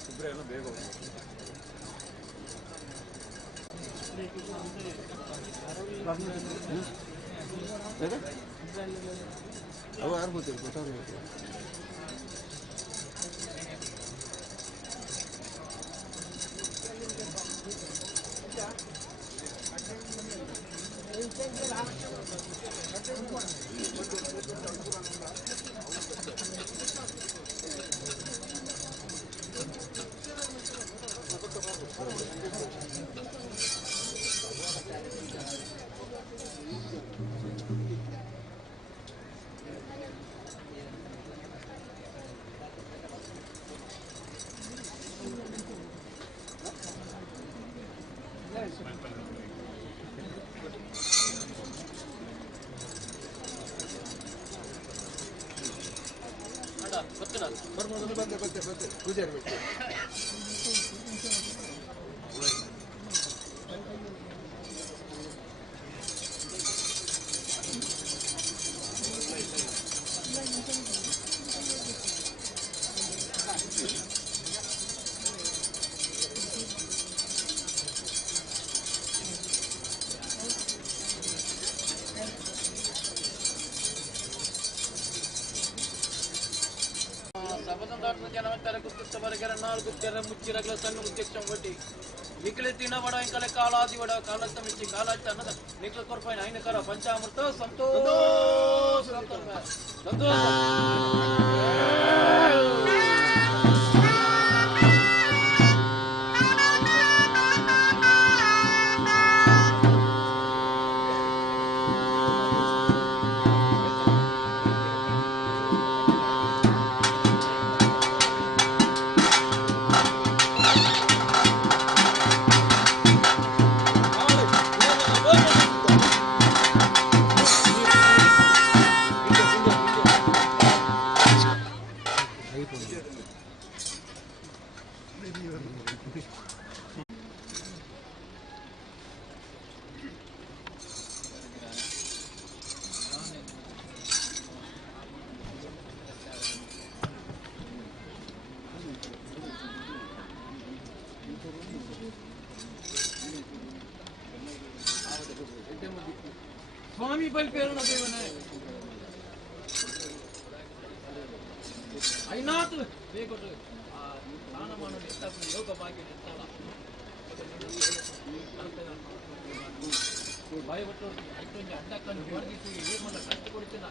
ಸುಬ್ರೆಯನ್ನು ಬೇಗ ಅವು ಯಾರು ಗೊತ್ತಿಲ್ಲ ಗೊತ್ತಾಗ ಬರ್ತೆ ಪೂಜೆ ಇರಬೇಕು. ಜನವಂತರ ಗುರುತಿಸಬರಗೆರ ನಾಲ್ಕು ತೆರ ಮುಚ್ಚಿರಗಲ ಸಣ್ಣ ಉದ್ದೇಶಂ ಒಡ್ಡಿ ನಿಖಿಲೆ ತಿನ್ನ ಬಡ ಇಂಕಲೆ ಕಾಲಾದಿ ಬಡ ಕಾಲತ್ತ ಮಿಚ್ಚಿ ಕಾಲಾಚ ಅನ್ನದ ನಿಖಿಲ ಕೊರ್ಪೈನ ಐನಕರ ಪಂಚಾಮೃತ ಸಂತೋಷ ಸಂತೋಷ ಸ್ವಾಮಿ ಬಲ್ಪೇರಣ ದೇವನೇ ಐನಾಥ್ ಬೇಕೊಟ್ಟು ಆ ಸ್ನಾನ ಮಾಡೋದು ಎಷ್ಟಾಗ್ತದೆ ಯೋಗ ಭಾಗ್ಯ ಎಷ್ಟಲ್ಲ ಭಯಪಟ್ಟು ಅಷ್ಟೊಂದು ಅಡ್ಡಕ್ಕನ್ನು ಹೊರಗಿಸಿ ಏನು ಮಾಡ ಕಷ್ಟ ಕೊಡ್ತೀನ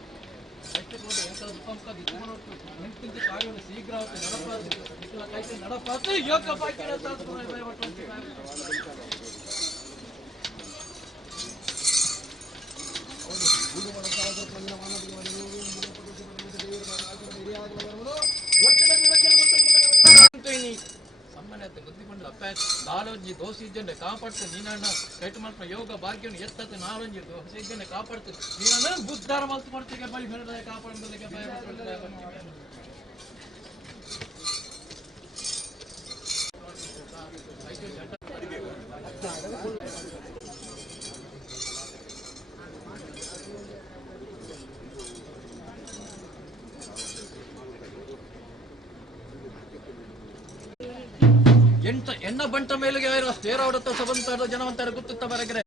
ಕಷ್ಟಕೊಂಡು ಎಂತ ಉಪಂಕ ದಿಕ್ಕುಮನೊಟ್ಟು ಎಂತಿಂತ ಕಾರ್ಯವನ್ನು ಶೀಘ್ರ ನಡಪಾರ್ದು ಕೈತೆ ನಡಪಾರ್ದು ಯೋಗ ಭಾಗ್ಯ ಭಯಪಟ್ಟು ಸಮ್ಮನೆ ಬುದ್ಧಿಪಂಡ ಅಪ್ಪ ನಾಲೊಂಜಿ ದೋಸಿದ್ದನ್ನೇ ಕಾಪಾಡ್ತು ನೀನಣ್ಣ ಕೈಟ್ ಮಾಡ್ತ ಯೋಗ ಭಾಗ್ಯವನ್ನು ಎತ್ತತ್ತು ನಾಲೊಂಜಿ ದೋಸಿದ್ದನ್ನೇ ಕಾಪಾಡ್ತು ನೀನಣ್ಣ ಬುದ್ಧಾರ ಮಲ್ತು ಮಾಡ್ತೀಗ ಬಳಿ ಬೆಳೆದ ಕಾಪಾಡಲಿಕ್ಕೆ ಭಯ ಎನ್ನ ಬಂಟ ಮೇಲೆಗೆ ತೇರಾಡುತ್ತ ಸಬಂತ ಜನವಂತರ ಗುತ್ತುತ್ತ ಬರಗೆರೆ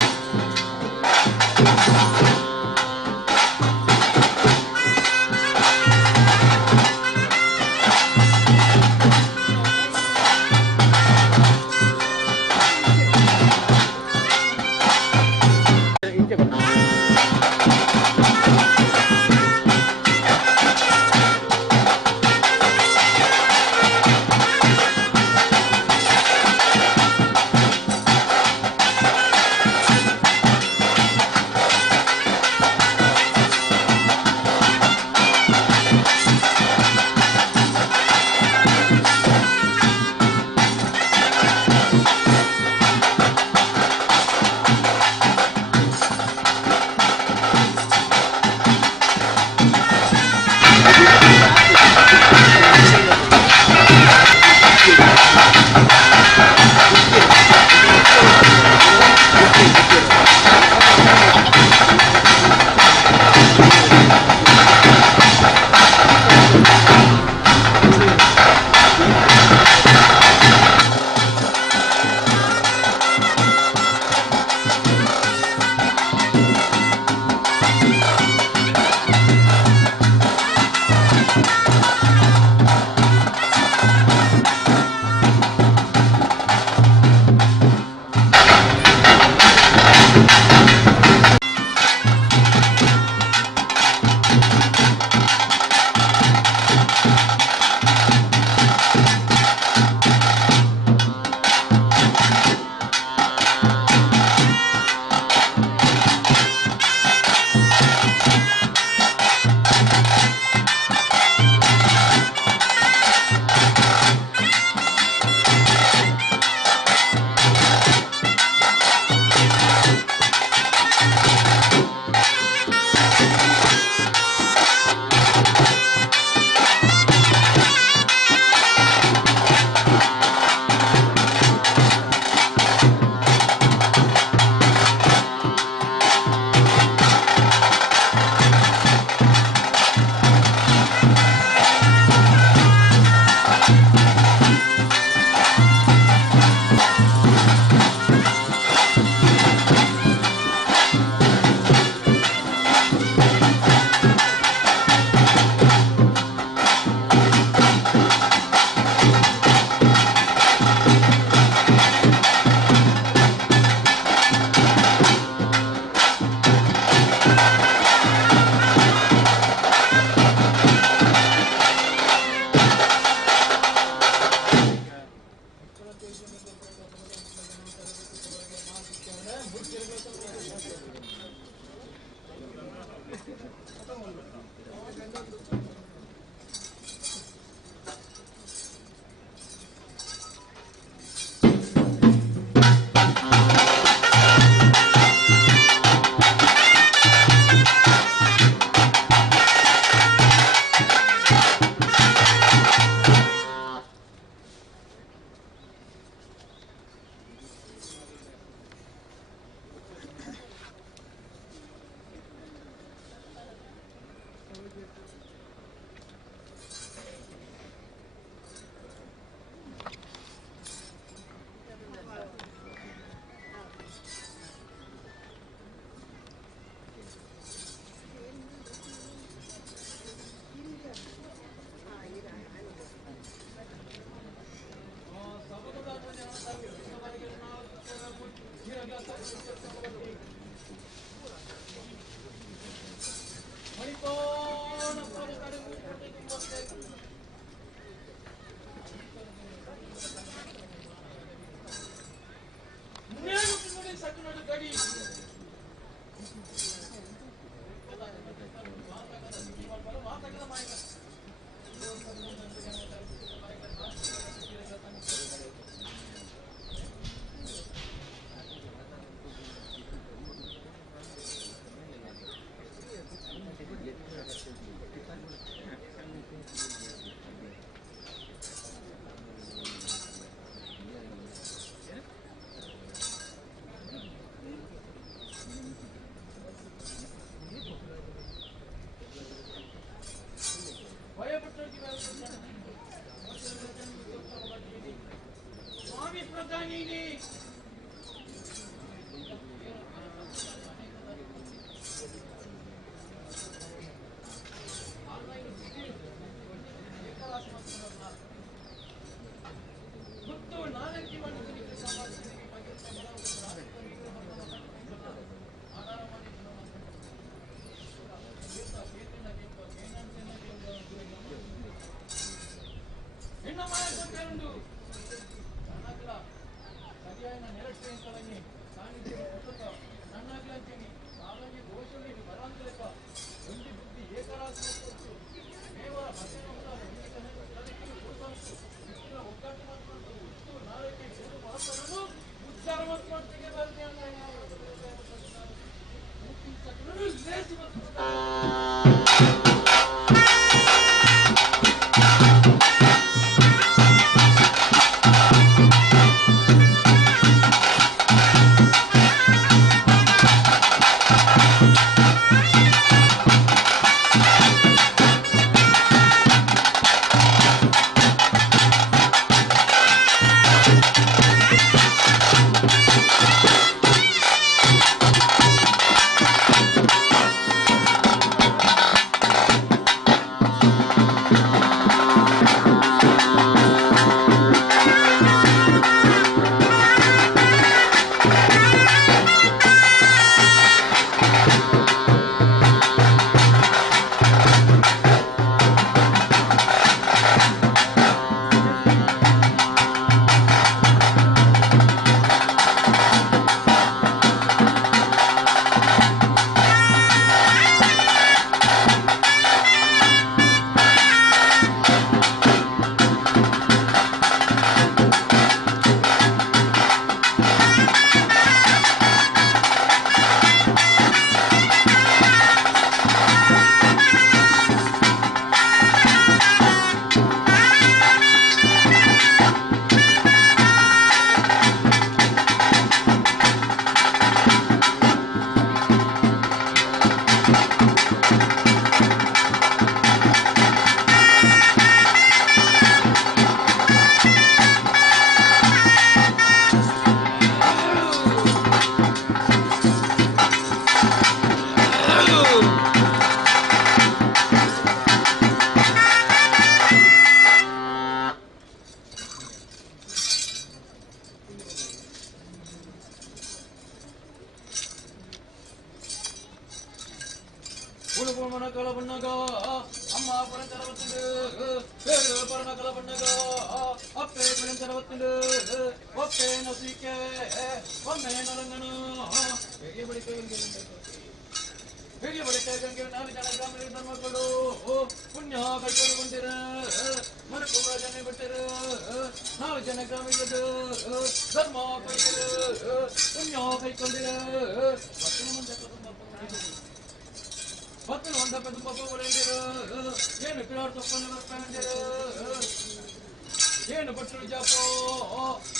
ಏನು ಪಟ್ಟರು ಜಾಪೋ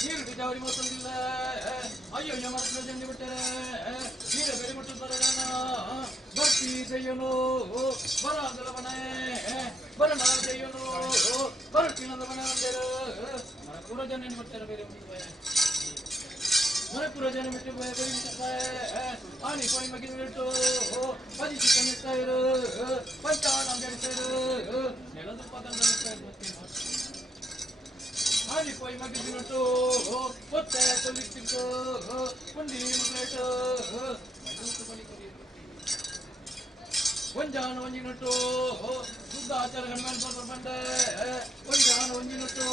ನೀರು ಜಾವರಿ ಮಾತಂದಿಲ್ಲ ಅಯ್ಯೋ ಮರತ್ರ ಜಂಡಿ ಬಿಟ್ಟರೆ ನೀರ ಬೆಳೆ ಬಿಟ್ಟು ಬರಣ ಬರ್ತಿ ಜಯ್ಯನು ಬರಾದಲ ಮನೆ ಬರಣ ಜಯ್ಯನು ಬರಟಿನದ ಮನೆ ಅಂದರು ಮರಪುರ ಜನ ಬಿಡ್ತಾರೆ ಬೇರೆ ಮರಪುರ ಜನ ಬಿಟ್ಟು ಬೇರೆ ಆನಿ ಕೋಯಿ ಮಗಿನ ಬಿಟ್ಟು ಪದಿ ಚಿಕನ್ ಇರ್ತಾ ಇರು ಪಂಚಾಣ ಬೆಳಿತಾ ಇರು ನೆಲದ ಪದ ಆನಿ ಕೋಯಿ ಮಗಿನಟ್ಟು ಒತ್ತೆ ತೊಲಿಕ್ತಿತ್ತು ಪುಂಡಿ ಮುಗ್ಲೇಟು ಒಂಜಾನ ಒಂಜಿನಟ್ಟು ಶುದ್ಧಾಚಾರ ಗಣಮಂತ್ರ ಬಂಡೆ ಒಂಜಾನ ಒಂಜಿನಟ್ಟು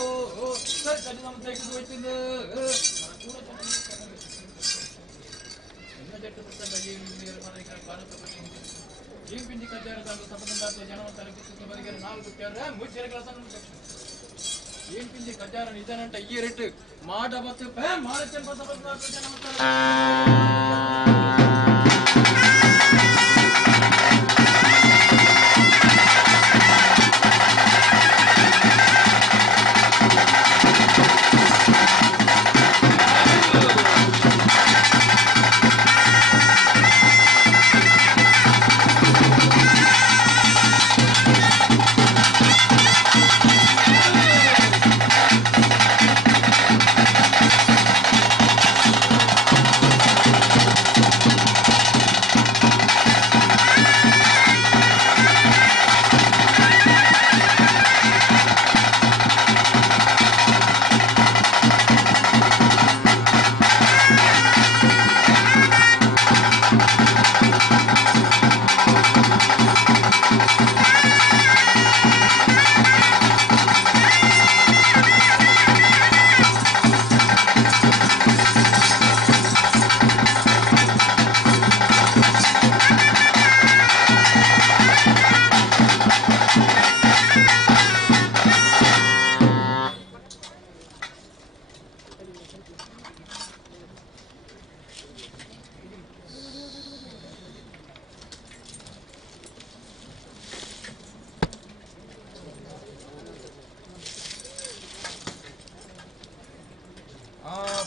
ಸರ್ಕಾರಿ ನಮ್ಮ ತೆಗೆದು ಹೋಯ್ತಿದ್ದು ಜಟ್ಟು ಪುಸ್ತಕ ಏನ್ ಪಿಂಡಿ ಕಜ್ಜಾರ ತಂದು ಸಂಬಂಧ ಜನ ತಲುಪಿಸುತ್ತ ಬರಿಗೆ 4 ಕೇಳ್ರೆ ಮುಚ್ಚರ ಕೆಲಸ ಏನ್ ಪಿಂಡಿ ಕಜ್ಜಾರ ನಿಧಾನಂಟ ಈ ರೇಟ್ ಮಾಡಬತ್ತು ಮಾಡಚನ್ ಜನ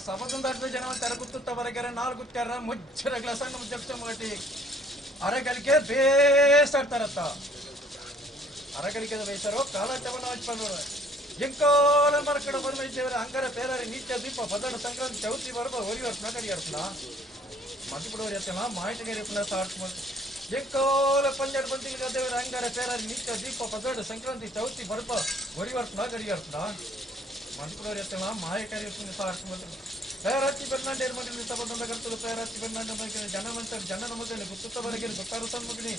ಸಭದಂದಾಟದ ಜನವಂತರ ಗುತ್ತುತ್ತ ಬರಗೆರೆ 4 ಗುತ್ತಾರ ಮುಚ್ಚರಗಳ ಸಣ್ಣ ಮುಚ್ಚ ಮಗಟಿ ಅರಗಲಿಗೆ ಬೇಸಾಡ್ತಾರತ್ತ ಅರಗಲಿಗೆ ಬೇಸರು ಕಾಲಟವನ್ನು ಹಚ್ಕೊಂಡವ್ರು ಎಂಕೋಲ ಮರಕಡ ಬಂದಿದ್ದೇವರ ಅಂಗರ ಪೇರಾರಿ ನಿತ್ಯ ದೀಪ ಪದಡ ಸಂಕ್ರಾಂತಿ ಚೌತಿ ಬರ್ಬ ಒರಿವರ್ ನಗರಿ ಅರ್ಪಣ ಮತ್ತಿಬಿಡೋರಿ ಅತ್ತಲ್ಲ ಮಾಹಿತಿಗೆ ಅರ್ಪಣ ಸಾರ್ಟ್ ಎಂಕೋಲ ಪಂಜಾಡ್ ಬಂದಿಗೆ ದೇವರ ಅಂಗರ ಪೇರಾರಿ ನಿತ್ಯ ದೀಪ ಪದಡ ಸಂಕ್ರಾಂತಿ ಚೌತಿ ಬರ್ಬ ಒರಿವರ್ ನಗರಿ ಅರ್ಪಣ ಮತ್ತಿಬಿಡೋರಿ ಅತ್ತಲ್ಲ ಮಾಹಿತಿಗೆ ಅರ್ಪಣ ಸಾರ್ಟ್ పేరాచి బెర్నాండేరు మగిని సభదంద గర్తులు పేరాచి బెర్నాండ మగిని జనమంతరు జనన మగిని గుత్తుత వరగిని గుత్తారు సన్మగిని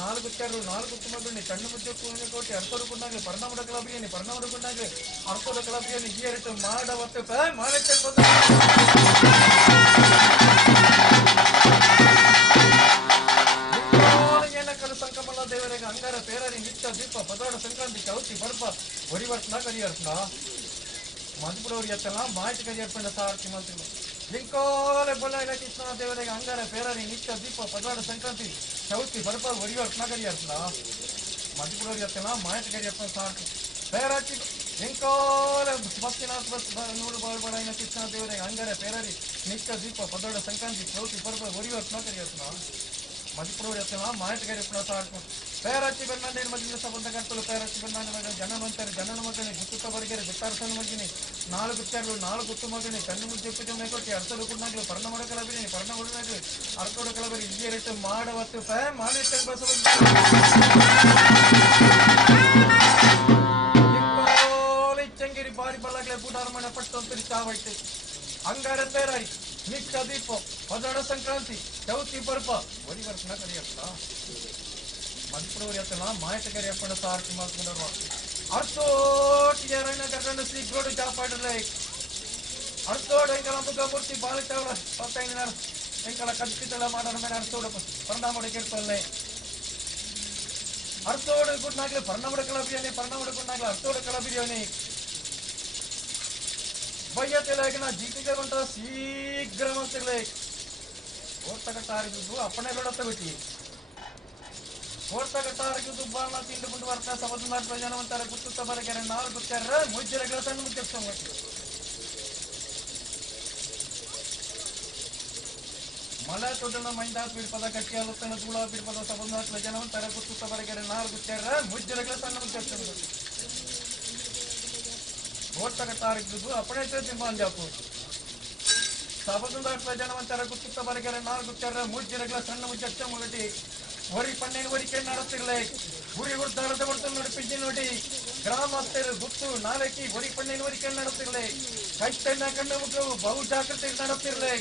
4 గుత్తారు 4 గుత్తు మగిని ಕಣ್ಣು ಮುಚ್ಚು ಕೂನೆ ಕೋಟಿ ಅರ್ಥರುಕೊಂಡಾಗ ಪರಿಣಾಮದ ಕಲಬಿಯನಿ ಪರಿಣಾಮದಕೊಂಡಾಗ ಅರ್ಥದ ಕಲಬಿಯನಿ ಗೀರಿಟ್ಟು ಮಾಡವತ್ತು ಮಾಡಕ್ಕೆ ಏನಕ್ಕಲು ಸಂಕಮಲ ದೇವರಿಗೆ ಅಂಗಾರ ಪೇರಾರಿ ನಿತ್ಯ ದೀಪ ಪದಾಡ ಸಂಕ್ರಾಂತಿ ಚೌತಿ ಬರ್ಪ ಒರಿವರ್ಸ್ನ ಕರಿಯರ್ಸ್ನ ಮಧುಪುರವ್ರಿಗೆ ಎತ್ತಲ್ಲ ಮಾಹಿತಿ ಕರಿಯರ್ಪಣ್ಣ ಸಾರ್ತಿ ಮಂತ್ರಿಗಳು ಲಿಂಕೋಲೆ ಬೊಲ್ಲ ಕೃಷ್ಣ ದೇವರಿಗೆ ಅಂಗಾರ ಪೇರಾರಿ ನಿತ್ಯ ದೀಪ ಪದಾಡ ಸಂಕ್ರಾಂತಿ ಚೌತಿ ಬರ್ಪ ಒರಿವರ್ಸ್ನ ಕರಿಯರ್ಸ್ನ ಮಧುಪುರವ್ರಿಗೆ ಎತ್ತಲ್ಲ ಮಾಹಿತಿ ಕರಿಯರ್ಪಣ್ಣ ಸಾರ್ತಿ ಪೇರಾಚಿ ಲಿಂಕೋಲೆ ಭಕ್ತಿನಾಥ್ ನೂರು ಬಾಳ್ಬಾಳ ಕೃಷ್ಣ ದೇವರಿಗೆ ಅಂಗಾರ ಪೇರಾರಿ ನಿತ್ಯ ದೀಪ ಪದಾಡ ಸಂಕ್ರಾಂತಿ ಚೌತಿ ಬರ್ಪ ಒರಿವರ್ಸ್ನ ಕರಿಯರ್ಸ್ನ ಮಧುಪುರವ್ರಿಗೆ ಎತ್ತಲ್ಲ ಮಾಹಿತಿ ಕರಿಯರ್ಪಣ್ಣ ಸಾರ್ತಿ పేరాచి బెర్నాండేరు మధ్య సంబంధ గంటలు పేరాచి బెర్నాండ మగని జనమంతరి జనన మగని గుత్తుత బరిగేరి గుత్తారసన మగిని 4 గుత్తారు 4 గుత్తు మగని ಕಣ್ಣು ಮುಚ್ಚು ಮೇಕೊಟ್ಟಿ ಅರ್ಥದ ಕುಣ್ಣಾಗ್ಲು ಪರ್ಣಮಡ ಕಲಬಿನಿ ಪರ್ಣ ಹೊಡನಾಗ್ಲು ಅರ್ಥದ ಕಲಬರಿ ಇಲ್ಲಿ ರೇಟ್ ಮಾಡವತ್ತು ಮಾಡಿಟ್ಟೆ ಇಚ್ಚಂಗಿರಿ ಬಾರಿ ಬಲ್ಲಾಗ್ಲೆ ಬೂಟಾರಮಣ ಪಟ್ಟು ಅಂತರಿ ಚಾವೈತೆ ಅಂಗಾರ ಪೇರಾರಿ ನಿತ್ಯ ದೀಪ ಪದಡ ಸಂಕ್ರಾಂತಿ ಚೌತಿ ಬರ್ಪ ಒಡಿ ವರ್ಷನ ಕರಿಯತ್ತ ಮಧುಪುರವ್ರು ಎತ್ತಲ್ಲ ಮಾಹಿತಿಗಾರಿ ಅಪ್ಪಣ ಸಾರ್ತಿ ಮಾಡ್ಕೊಂಡರು ಅರ್ಥೋಟಿಗೆ ರಣ್ಣ ಕರ್ಕೊಂಡು ಶ್ರೀಗೋಡು ಚಾಪಾಡ್ರಲ್ಲ ಅರ್ಥೋಡ್ ಎಂಕಲ ಮುಗ ಮೂರ್ತಿ ಬಾಲಿತಾವಳ 15 ಎಂಕಲ ಕಚ್ಚಿತಲ್ಲ ಮಾಡೋಣ ಮೇಲೆ ಅರ್ಥೋಡ ಪರಿಣಾಮ ಕೇಳ್ಕೊಳ್ಳೆ ಅರ್ಥೋಡ್ ಗುಡ್ನಾಗ್ಲೆ ಪರಿಣಾಮ ಕಲಬಿರಿಯಾನಿ ಪರಿಣಾಮ ಗುಡ್ನಾಗ್ಲೆ ಅರ್ಥೋಡ ಕಲಬಿರಿಯಾನಿ ಬಯ್ಯತೆಲಾಗಿನ ಜೀಟಿಗೆ ಹೊಂಟ ಶೀಘ್ರ ಮಂತ್ರಿಗಳೇ ಓಡ್ತಗಟ್ಟಾರಿದ್ದು ಅಪ್ಪಣೆ ನೋಡತ್ತ ಬಿಟ್ಟಿ ಓಡ್ತಗಟ್ಟಾರಿದ್ದು ಬಾಳ ತಿಂದು ಮುಂದೆ ಬರ್ತಾ ಸಭದ ಜನವಂತರ ಗುತ್ತುತ್ತ ಬರಗೆರೆ 4 ಗುತ್ತಾರ ಮುಜ್ಜರಗಳ ಸಣ್ಣ ಮುಖ್ಯ ಮಳೆ ತೊಡನ ಮೈಂದ ಪೀಡ್ಪದ ಕಟ್ಟಿ ಆಲೋಚನೆ ಧೂಳ ಪೀಡ್ಪದ ಸಭದ ಜನವಂತರ ಗುತ್ತುತ್ತ ಬರಗೆರೆ 4 ಗುತ್ತಾರ ಮುಜ್ಜರಗಳ ಸಣ್ಣ ಮುಖ್ಯ ಓಡ್ತಗಟ್ಟಾರಿದ್ದು ಅಪ್ಪಣೆ ತಿಂಬಾಂಜಾಪು ಸಭದ ಜನವಂತರ ಗುತ್ತುತ್ತ ಬರಗೆರೆ 4 ಗುತ್ತಾರ ಮುಜ್ಜರಗಳ ಸಣ್ಣ ಮುಖ್ಯ ಮುಗಟಿ ವರಿ ಪಣ್ಣೆನ ವರಿಕೆ ನಡೆಸಿರ್ಲೆ ಗುರಿ ಗುಡ್ದಾಡದ ಕೊಡ್ತು ನೋಡಿ ಪಿಂಚಿ ನೋಡಿ ಗ್ರಾಮಸ್ಥರು ಗುತ್ತು ನಾಲ್ಕಿ ವರಿ ಪಣ್ಣೆನ ವರಿಕೆ ನಡೆಸಿರ್ಲೆ ಕೈತಣ್ಣ ಕಣ್ಣು ಮುಖವು ಬಹು ಜಾಗೃತಿ ನಡೆಸಿರ್ಲೆ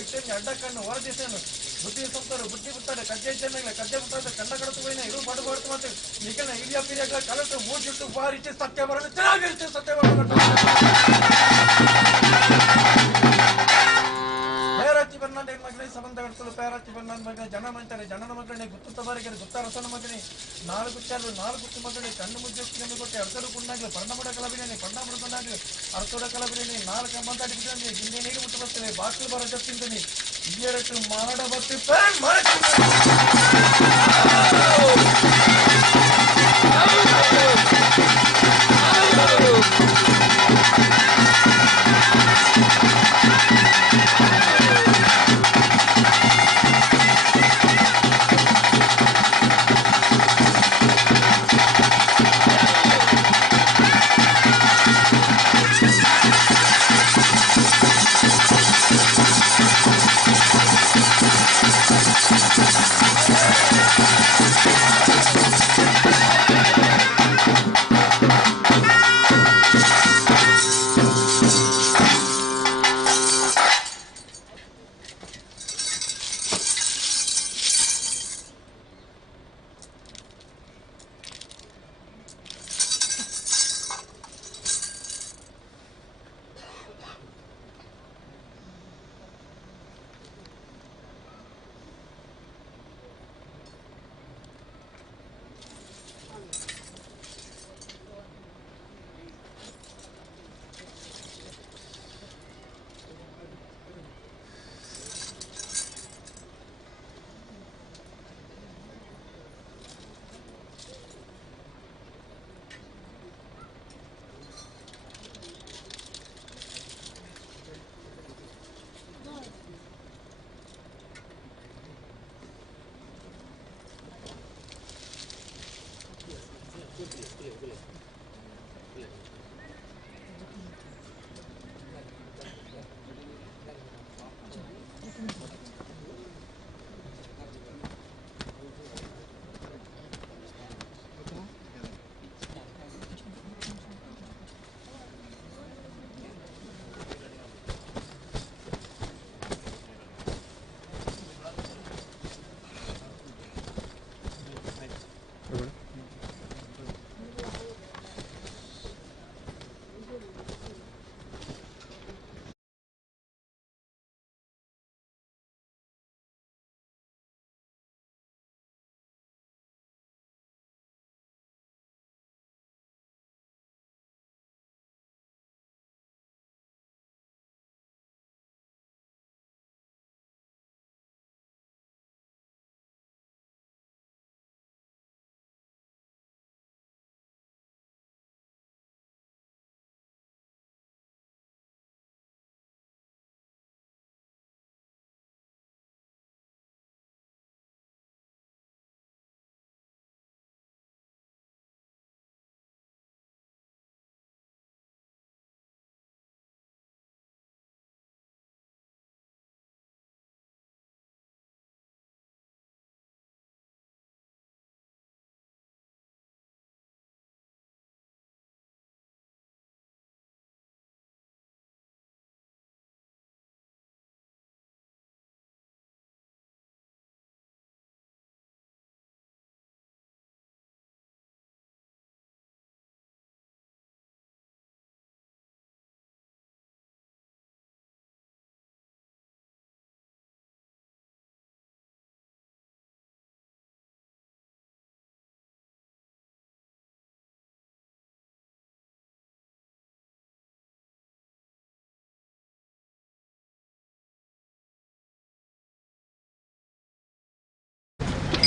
ಐತಣ್ಣ ಅಡ್ಡ ಕಣ್ಣು ಹೊರದಿಸೇನು ಬುದ್ಧಿ ಸಂತರು ಬುದ್ಧಿ ಬಿಡ್ತಾರೆ ಕಜ್ಜೆ ಚೆನ್ನಾಗಿಲ್ಲ ಕಜ್ಜೆ ಬಿಟ್ಟಾದ್ರೆ ಕಂಡ ಕಡತು ಹೋಯ್ನ ಇರು ಬಡಬಾರ್ದು ಮತ್ತೆ ನಿಖಿಲ ಹಿರಿಯ ಪಿರಿಯಗಳ ಕಲಟು ಮೂಜಿಟ್ಟು ಬಾರಿಸಿ ಸತ್ಯ ಬರೋದು ಚೆನ್ನಾಗಿರುತ್ತೆ ಸತ್ಯ ಬರೋದು పేరాచి బెర్నాండేరు మగిని సంబంధ గంటలు పేరాచి బెర్నాండ మగిని జనమంతరి జనన మగిని గుత్తుత బరిగేరి గుత్తారసన మగిని 4 ಗುತ್ತಾರು 4 ಗುತ್ತು ಮಗನಿ ಕಣ್ಣು ಮುಚ್ಚು ಕೊಟ್ಟೆ ಅರ್ಥದ ಕುಣ್ಣಾಗ್ಲು ಪರ್ಣಮಡ ಕಲಬಿರಿಯಾನಿ ಪರ್ಣಮಡ ಕೊಂಡಾಗ್ಲು ಅರ್ಥದ ಕಲಬಿರಿಯಾನಿ 4 ಮಂತಾಡಿ ಬಿಟ್ಟಂಗೆ ಗಿಂಡಿ ನೀರು ಮುಟ್ಟು ಬರ್ತೇನೆ ಬಾಕ್ಲು ಬರೋ ಜಪ್ಪಿಂತೀನಿ ಇಯರಟ್ಟು ಮಾಡ ಬರ್ತಿ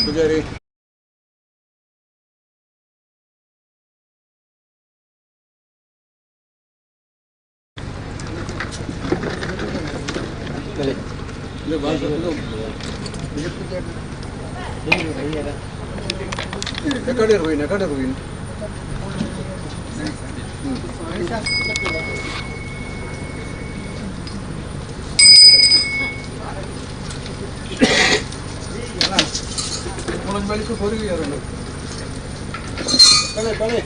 ಪೂಜಾರಿ ಎಕಡೆ ಹೋಗಿ ಬಳಿಕ ಹೊರಗೆ ಯಾರಲ್ಲ ಕಳೆ ಕಳೆ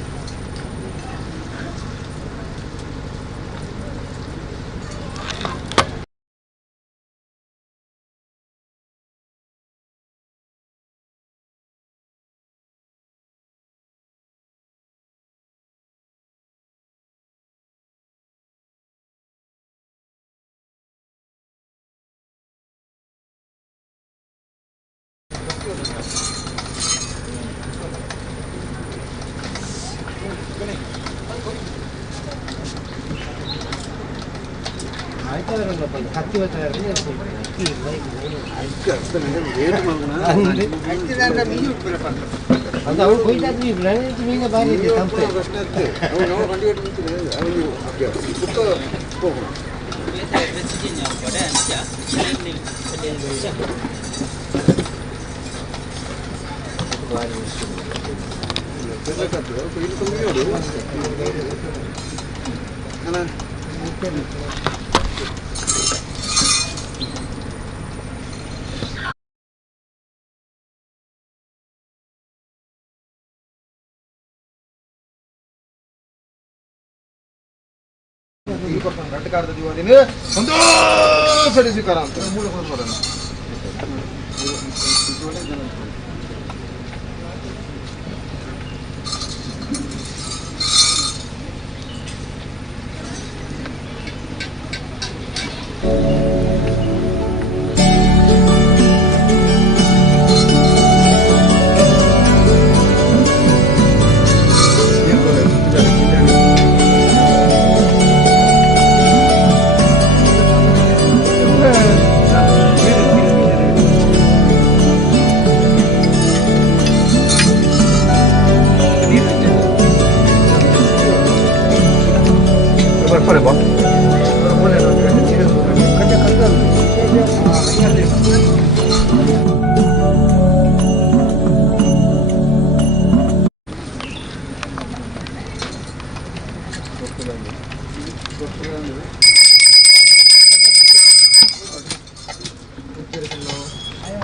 ಗಂಟೆಕಾರದ ದಿವಾದಿನ ಒಂದು ಸರಿ ಸ್ವೀಕಾರ ಅಂತ ಮೂಲ ಕೊಡೋಣ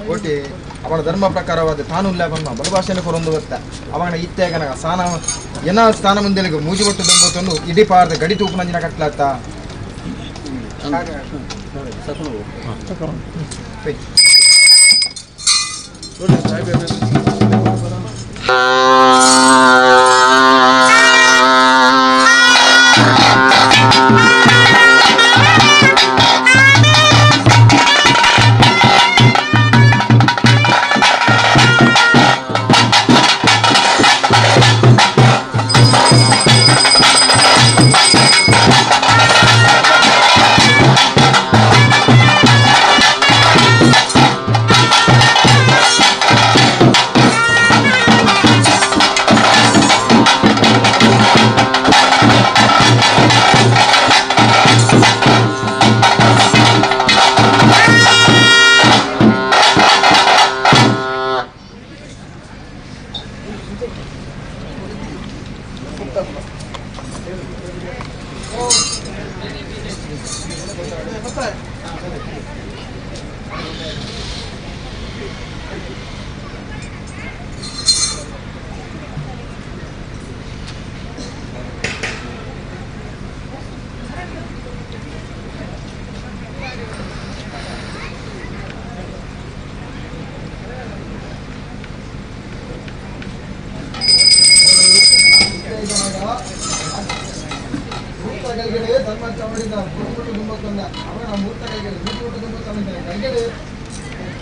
ಕೋಟಿ ಅವನ ಧರ್ಮ ಪ್ರಕಾರವಾದ ತಾನು ಉಲ್ಲೇಖನ ಬಲಭಾಷೆಯನ್ನು ಕೊರೊಂದು ಗೊತ್ತ ಅವನ ಇತ್ತೇಗನ ಸ್ಥಾನ ಏನ ಸ್ಥಾನ ಮುಂದೆಲಿಗೆ ಮೂಜಿಬಟ್ಟು ದಂಬತ್ತನ್ನು ಇಡೀ ಪಾರದ ಗಡಿ ತೂಪು ನಂಜಿನ ಕಟ್ಲಾತ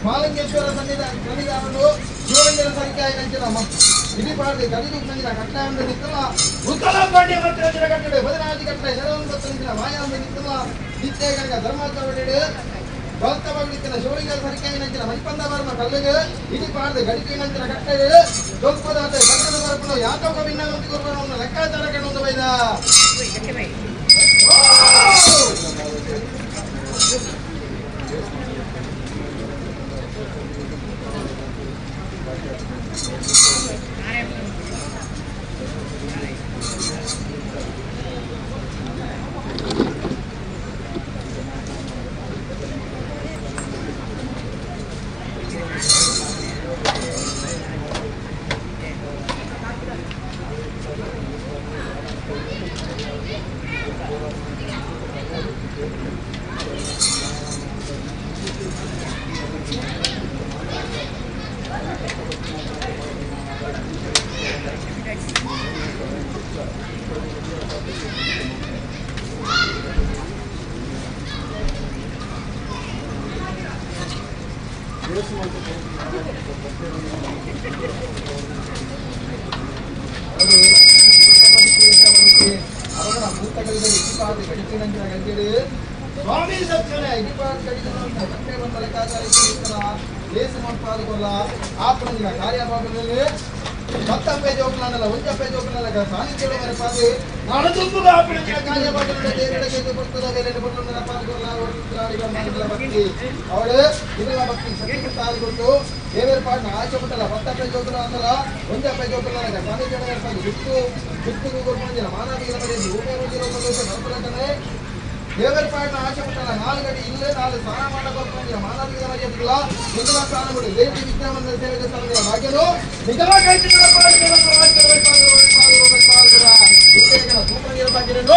ಮಾಲಿಂಗೇಶ್ವರ ಸನ್ನಿಧಾನಗಳು ಶಿವಲಿಂಗನ ಸಂಖ್ಯೆ ಆಯ್ನಂಚಿನಮ್ಮ ಇಡೀ ಪಾರ್ದೆ ಗಡಿದು ಸಂಗಿನ ಕಟ್ಟಾಯಂದು ನಿತ್ತಲ್ಲ ಉತ್ಕಲ ಪಾಂಡ್ಯ ಮಂತ್ರಿಯ ಕಟ್ಟಡೆ ಬದನಾದಿ ಕಟ್ಟಡೆ ನೆರವನ್ನು ನಿಂತಿನ ಮಾಯಾಂದು ನಿತ್ತಲ್ಲ ನಿತ್ಯ ಗಂಗ ಧರ್ಮಾಚರಣೆ ಬಲ್ತವಾಗಿನ ಶೋಳಿಗರ ಸರಿಕಾಯಿನಂಚಿನ ಮಣಿಪಂದ ವರ್ಮ ಕಲ್ಲಿಗೆ ಇಡಿ ಪಾರ್ದು ಗಡಿಕಿನಂಚಿನ ಕಟ್ಟೆಗೆ ದೊಲ್ಪದಾತ ಕಟ್ಟದ ಬರಪನು ಯಾಕಪ್ಪ ಭಿನ್ನವಂತಿ ಕೊರ್ಬನವನ್ನು ಲೆಕ್ಕಾಚಾರ ಕಣ್ಣೊಂದು ಬೈದ ಸ್ವಾಮಿ ಸತ್ಯನೇ ಇಡಿಪಾದ ಕಡಿದ ಕಟ್ಟೆ ಬಂದ ಲೆಕ್ಕಾಚಾರ ಲೇಸ ಮಾಡ್ಪಾದುಕೊಲ್ಲ ಆಪಣಿನ ಕಾರ್ಯಭಾಗದಲ್ಲಿ 10 ಪೇಜ್ ಹೋಗ್ಲಾನಲ್ಲ 1 ಪೇಜ್ ಹೋಗ್ಲಾನಲ್ಲ ಸಾಹಿತ್ಯದ ಮೇಲೆ ಪಾದಿ ನಾಡದುಂಬು ಆಪಣಿನ ಕಾರ್ಯಭಾಗದಲ್ಲಿ ದೇವರಿಗೆ ಬರ್ತದ ಬೇರೆ ಬರ್ತದ ಪಾದುಕೊಲ್ಲ ಒಟ್ಟಿಗೆ ಮಾಡಿದ ಭಕ್ತಿ ಅವಳು ಇದರ ಭಕ್ತಿ ಸತ್ಯ ತಾಳಿಕೊಂಡು ದೇವರ ಪಾಠ ಆಚೆ ಬಿಟ್ಟಲ್ಲ 10 ಪೇಜ್ ಹೋಗ್ಲಾನಲ್ಲ 1 ಪೇಜ್ ಹೋಗ್ಲಾನಲ್ಲ ಸಾಹಿತ್ಯದ ಮೇಲೆ ಪಾದಿ ಬಿಟ್ಟು ಕೊಡ್ಕೊಂಡಿಲ್ಲ ಮಾನವೀಯ ಮೇಲೆ ಊಟ ಹೋಗಿರೋ ಸಂತೋಷ ಬರ್ಕೊಳ್ಳತಾನೆ ದೇವರ ಪಾಠ ಆಚೆ ಬಿಟ್ಟಲ್ಲ 4 ಗಡಿ ಇಲ್ಲೇ 4 ಸ್ನಾನ ಮಾಡಬೇಕು ಮಾನವೀಯ ಮರ್ಯಾದಿಲ್ಲ ಮುಂದಿನ ಸ್ಥಾನ ಬಿಡಿ ದೇವಿ ವಿದ್ಯಾಮಂದಿರ ಸೇವೆಗೆ ಸ್ಥಾನದ ಭಾಗ್ಯನು ನಿಜವಾಗಿ ಸೂಪರ್ ಭಾಗ್ಯನು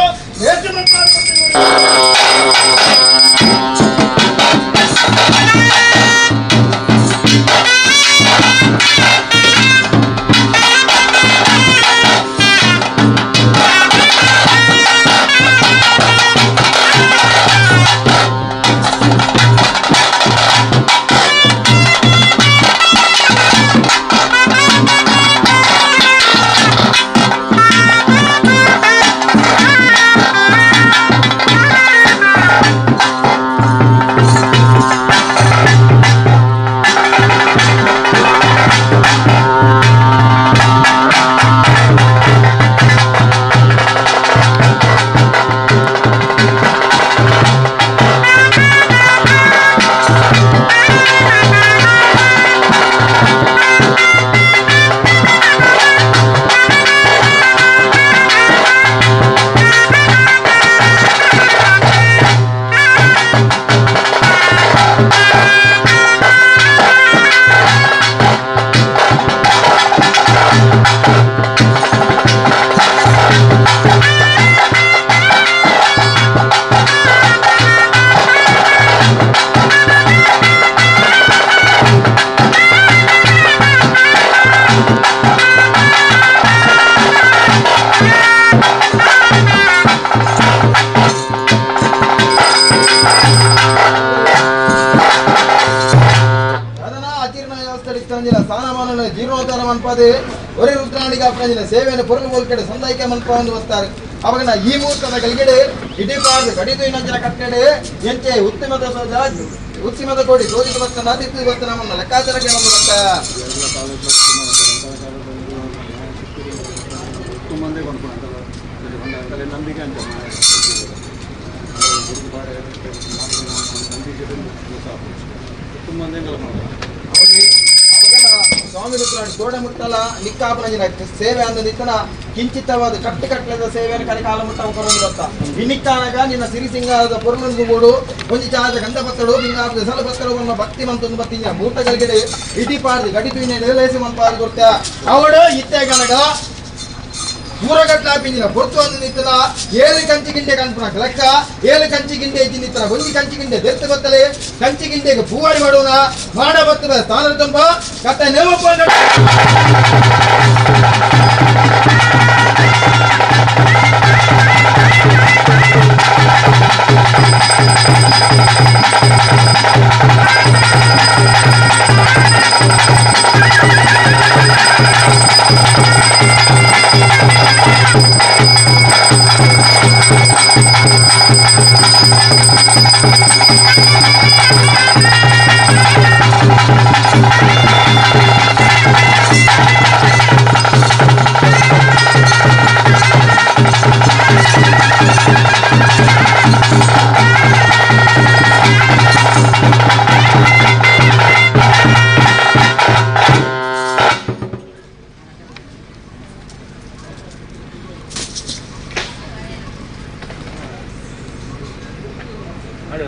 ಸ್ಥಾನಮಾನ ಜೀರ್ಣೋದ್ಧಾರ ಮನ್ಪಾದೆ ಒರೆ ರುದ್ರಾಣಿಗೆ ಅಪ್ಪಂಜಿನ ಸೇವೆಯನ್ನು ಪೊರಲು ಹೋಲ್ಕಡೆ ಸಂದಾಯಿಕೆ ಮನ್ಪ ಒಂದು ಬರ್ತಾರೆ ಅವಾಗ ಈ ಮುಹೂರ್ತದ ಕಲ್ಗೆಡೆ ಇಡಿಪಾರ್ದು ಕಡಿದು ಇನ್ನೊಂದಿನ ಕಟ್ಟೆಡೆ ಎಂಚೆ ಉತ್ತಿಮದ ಕೋಡಿ ಸೋಜಿಗೆ ಬರ್ತಾನ ತಿತ್ತು ಬರ್ತಾನ ನಮ್ಮನ್ನ ಲೆಕ್ಕಾಚಾರಕ್ಕೆ ಒಂದು ಬರ್ತ ನಂಬಿಕೆ ಅಂತ ಸ್ವಾಮಿ ರುದ್ರಾಣಿ ತೋಡ ಮುಟ್ಟಲ ನಿಕ್ಕಾಪನ ಸೇವೆ ಅಂದ ನಿತ್ತನ ಕಿಂಚಿತವಾದ ಕಟ್ಟದ ಸೇವೆಯನ್ನು ಕಡೆ ಕಾಲ ಮುಟ್ಟ ಕೊರೊಂದು ಗೊತ್ತ ಇನ್ನಿಕ್ಕಾನಾಗ ನಿನ್ನ ಸಿರಿಸಿಂಗಾರದ ಪೊರ್ಲೊಂದು ಗೂಡು ಒಂಜಿ ಚಾದ ಗಂಧ ಬತ್ತಡು ಹಿಂಗಾದ ಸಲ ಬತ್ತಡು ಭಕ್ತಿ ಮಂತೊಂದು ಬತ್ತಿನ ಮೂಟಗಲ್ಗೆಡೆ ಇಡಿ ಪಾರ್ದು ಗಡಿತು ನೆಲೆಸಿ ಮನ್ಪಾದು ಕೊಡ್ತ ಅವಡು ಇತ್ತೆ ಕನಗ ಮೂರಗಟ್ಟಾಪಿಂಜಿನ ಪೊರ್ತು ಒಂದು ನಿತ್ತನ 7 ಕಂಚಿ ಗಿಂಡೆ ಕನ್ಪುನ ಲೆಕ್ಕ 7 ಕಂಚಿ ಗಿಂಡೆ ಇಜ್ಜಿ ನಿತ್ತನ ಒಂಜಿ ಕಂಚಿ ಗಿಂಡೆ ದೆತ್ತು ಬತ್ತಲೆ ಕಂಚಿ ಗಿಂಡೆಗೆ ಪೂವಾಡಿ ಮಾಡೋಣ ಮಾಡ ಬತ್ತದ ಸ್ಥಾನದ ತುಂಬ ಕತ್ತ ನೆವಪ್ಪ ಮಾಡಿ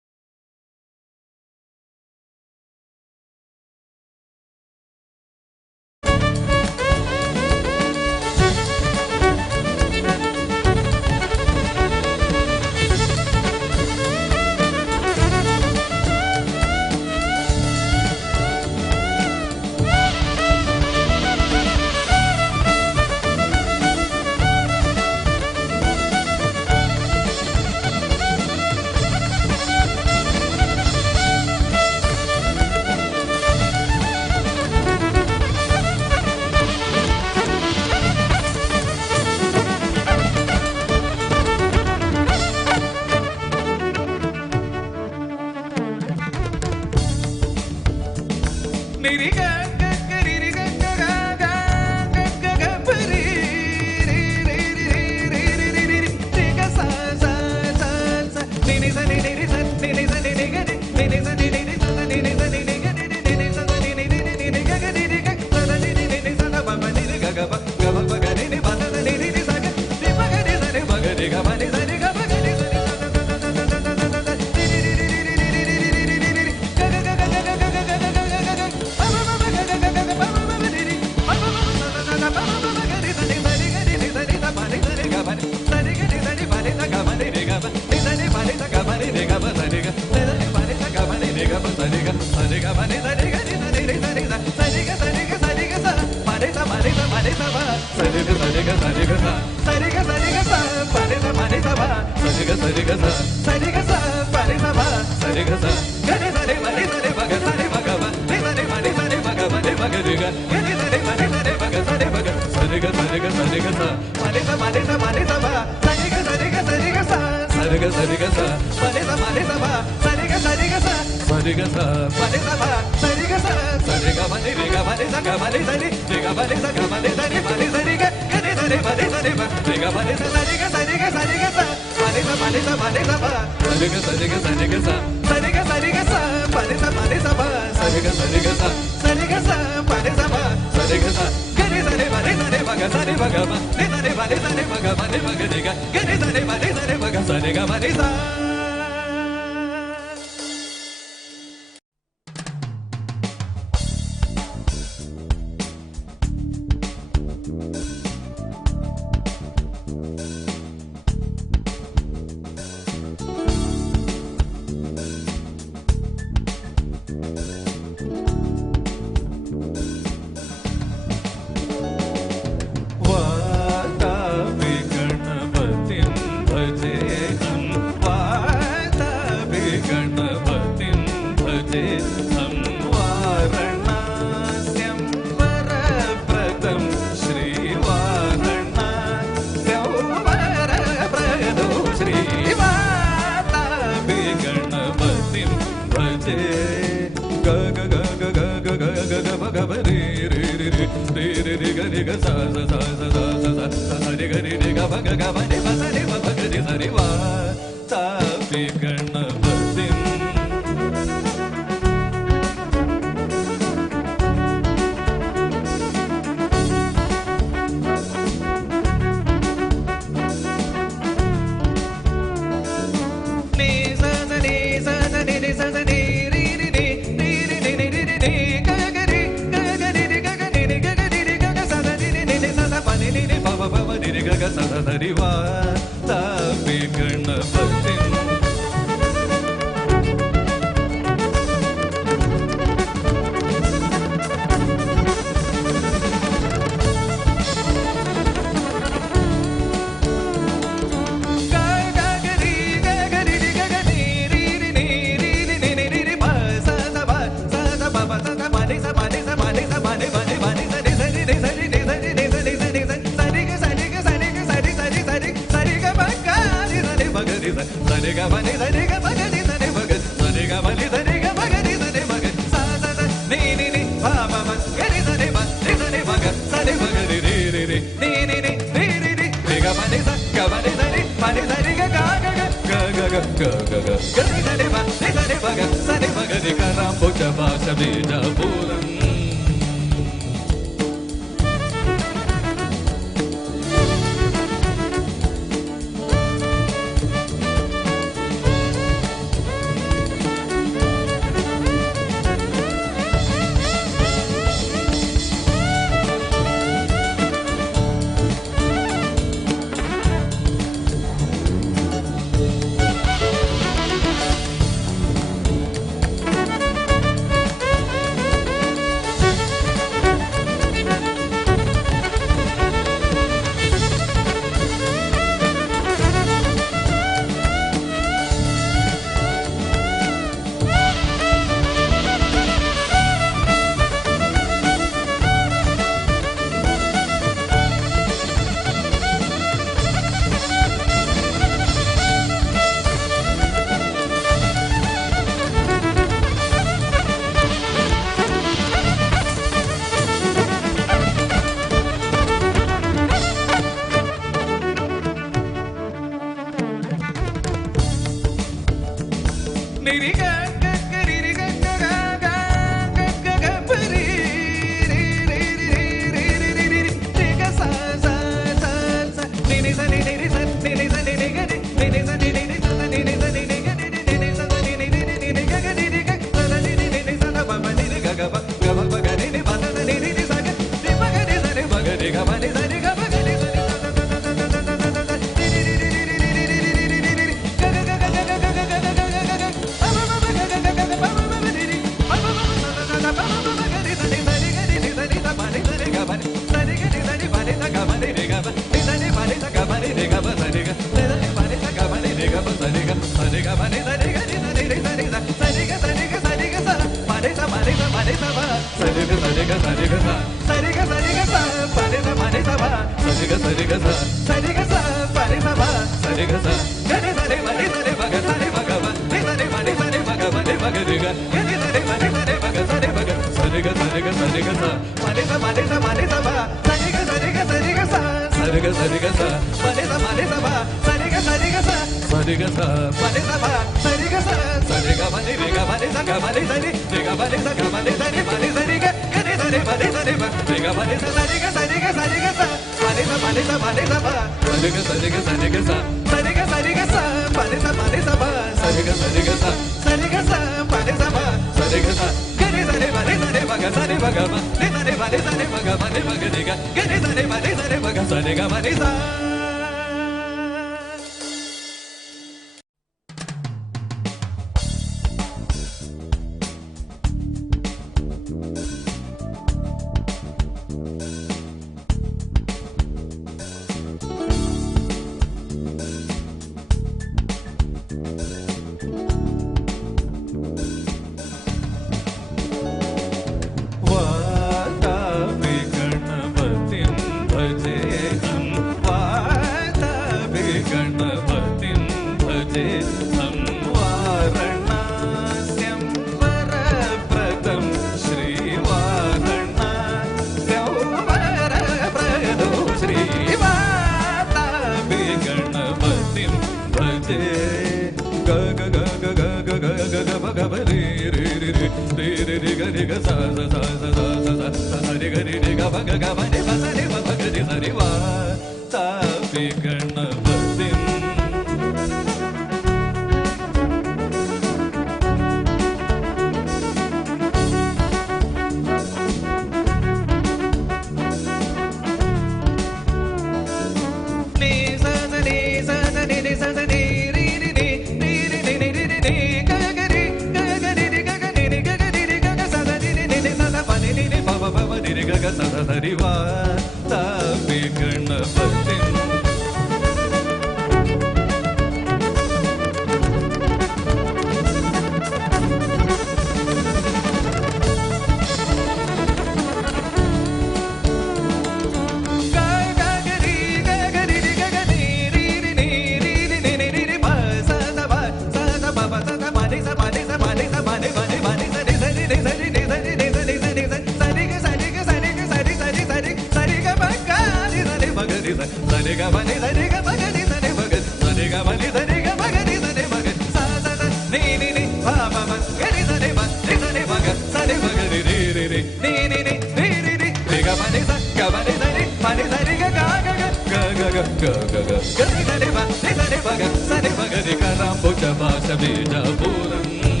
Sani baga, sani baga di karambo jaba sabija puran.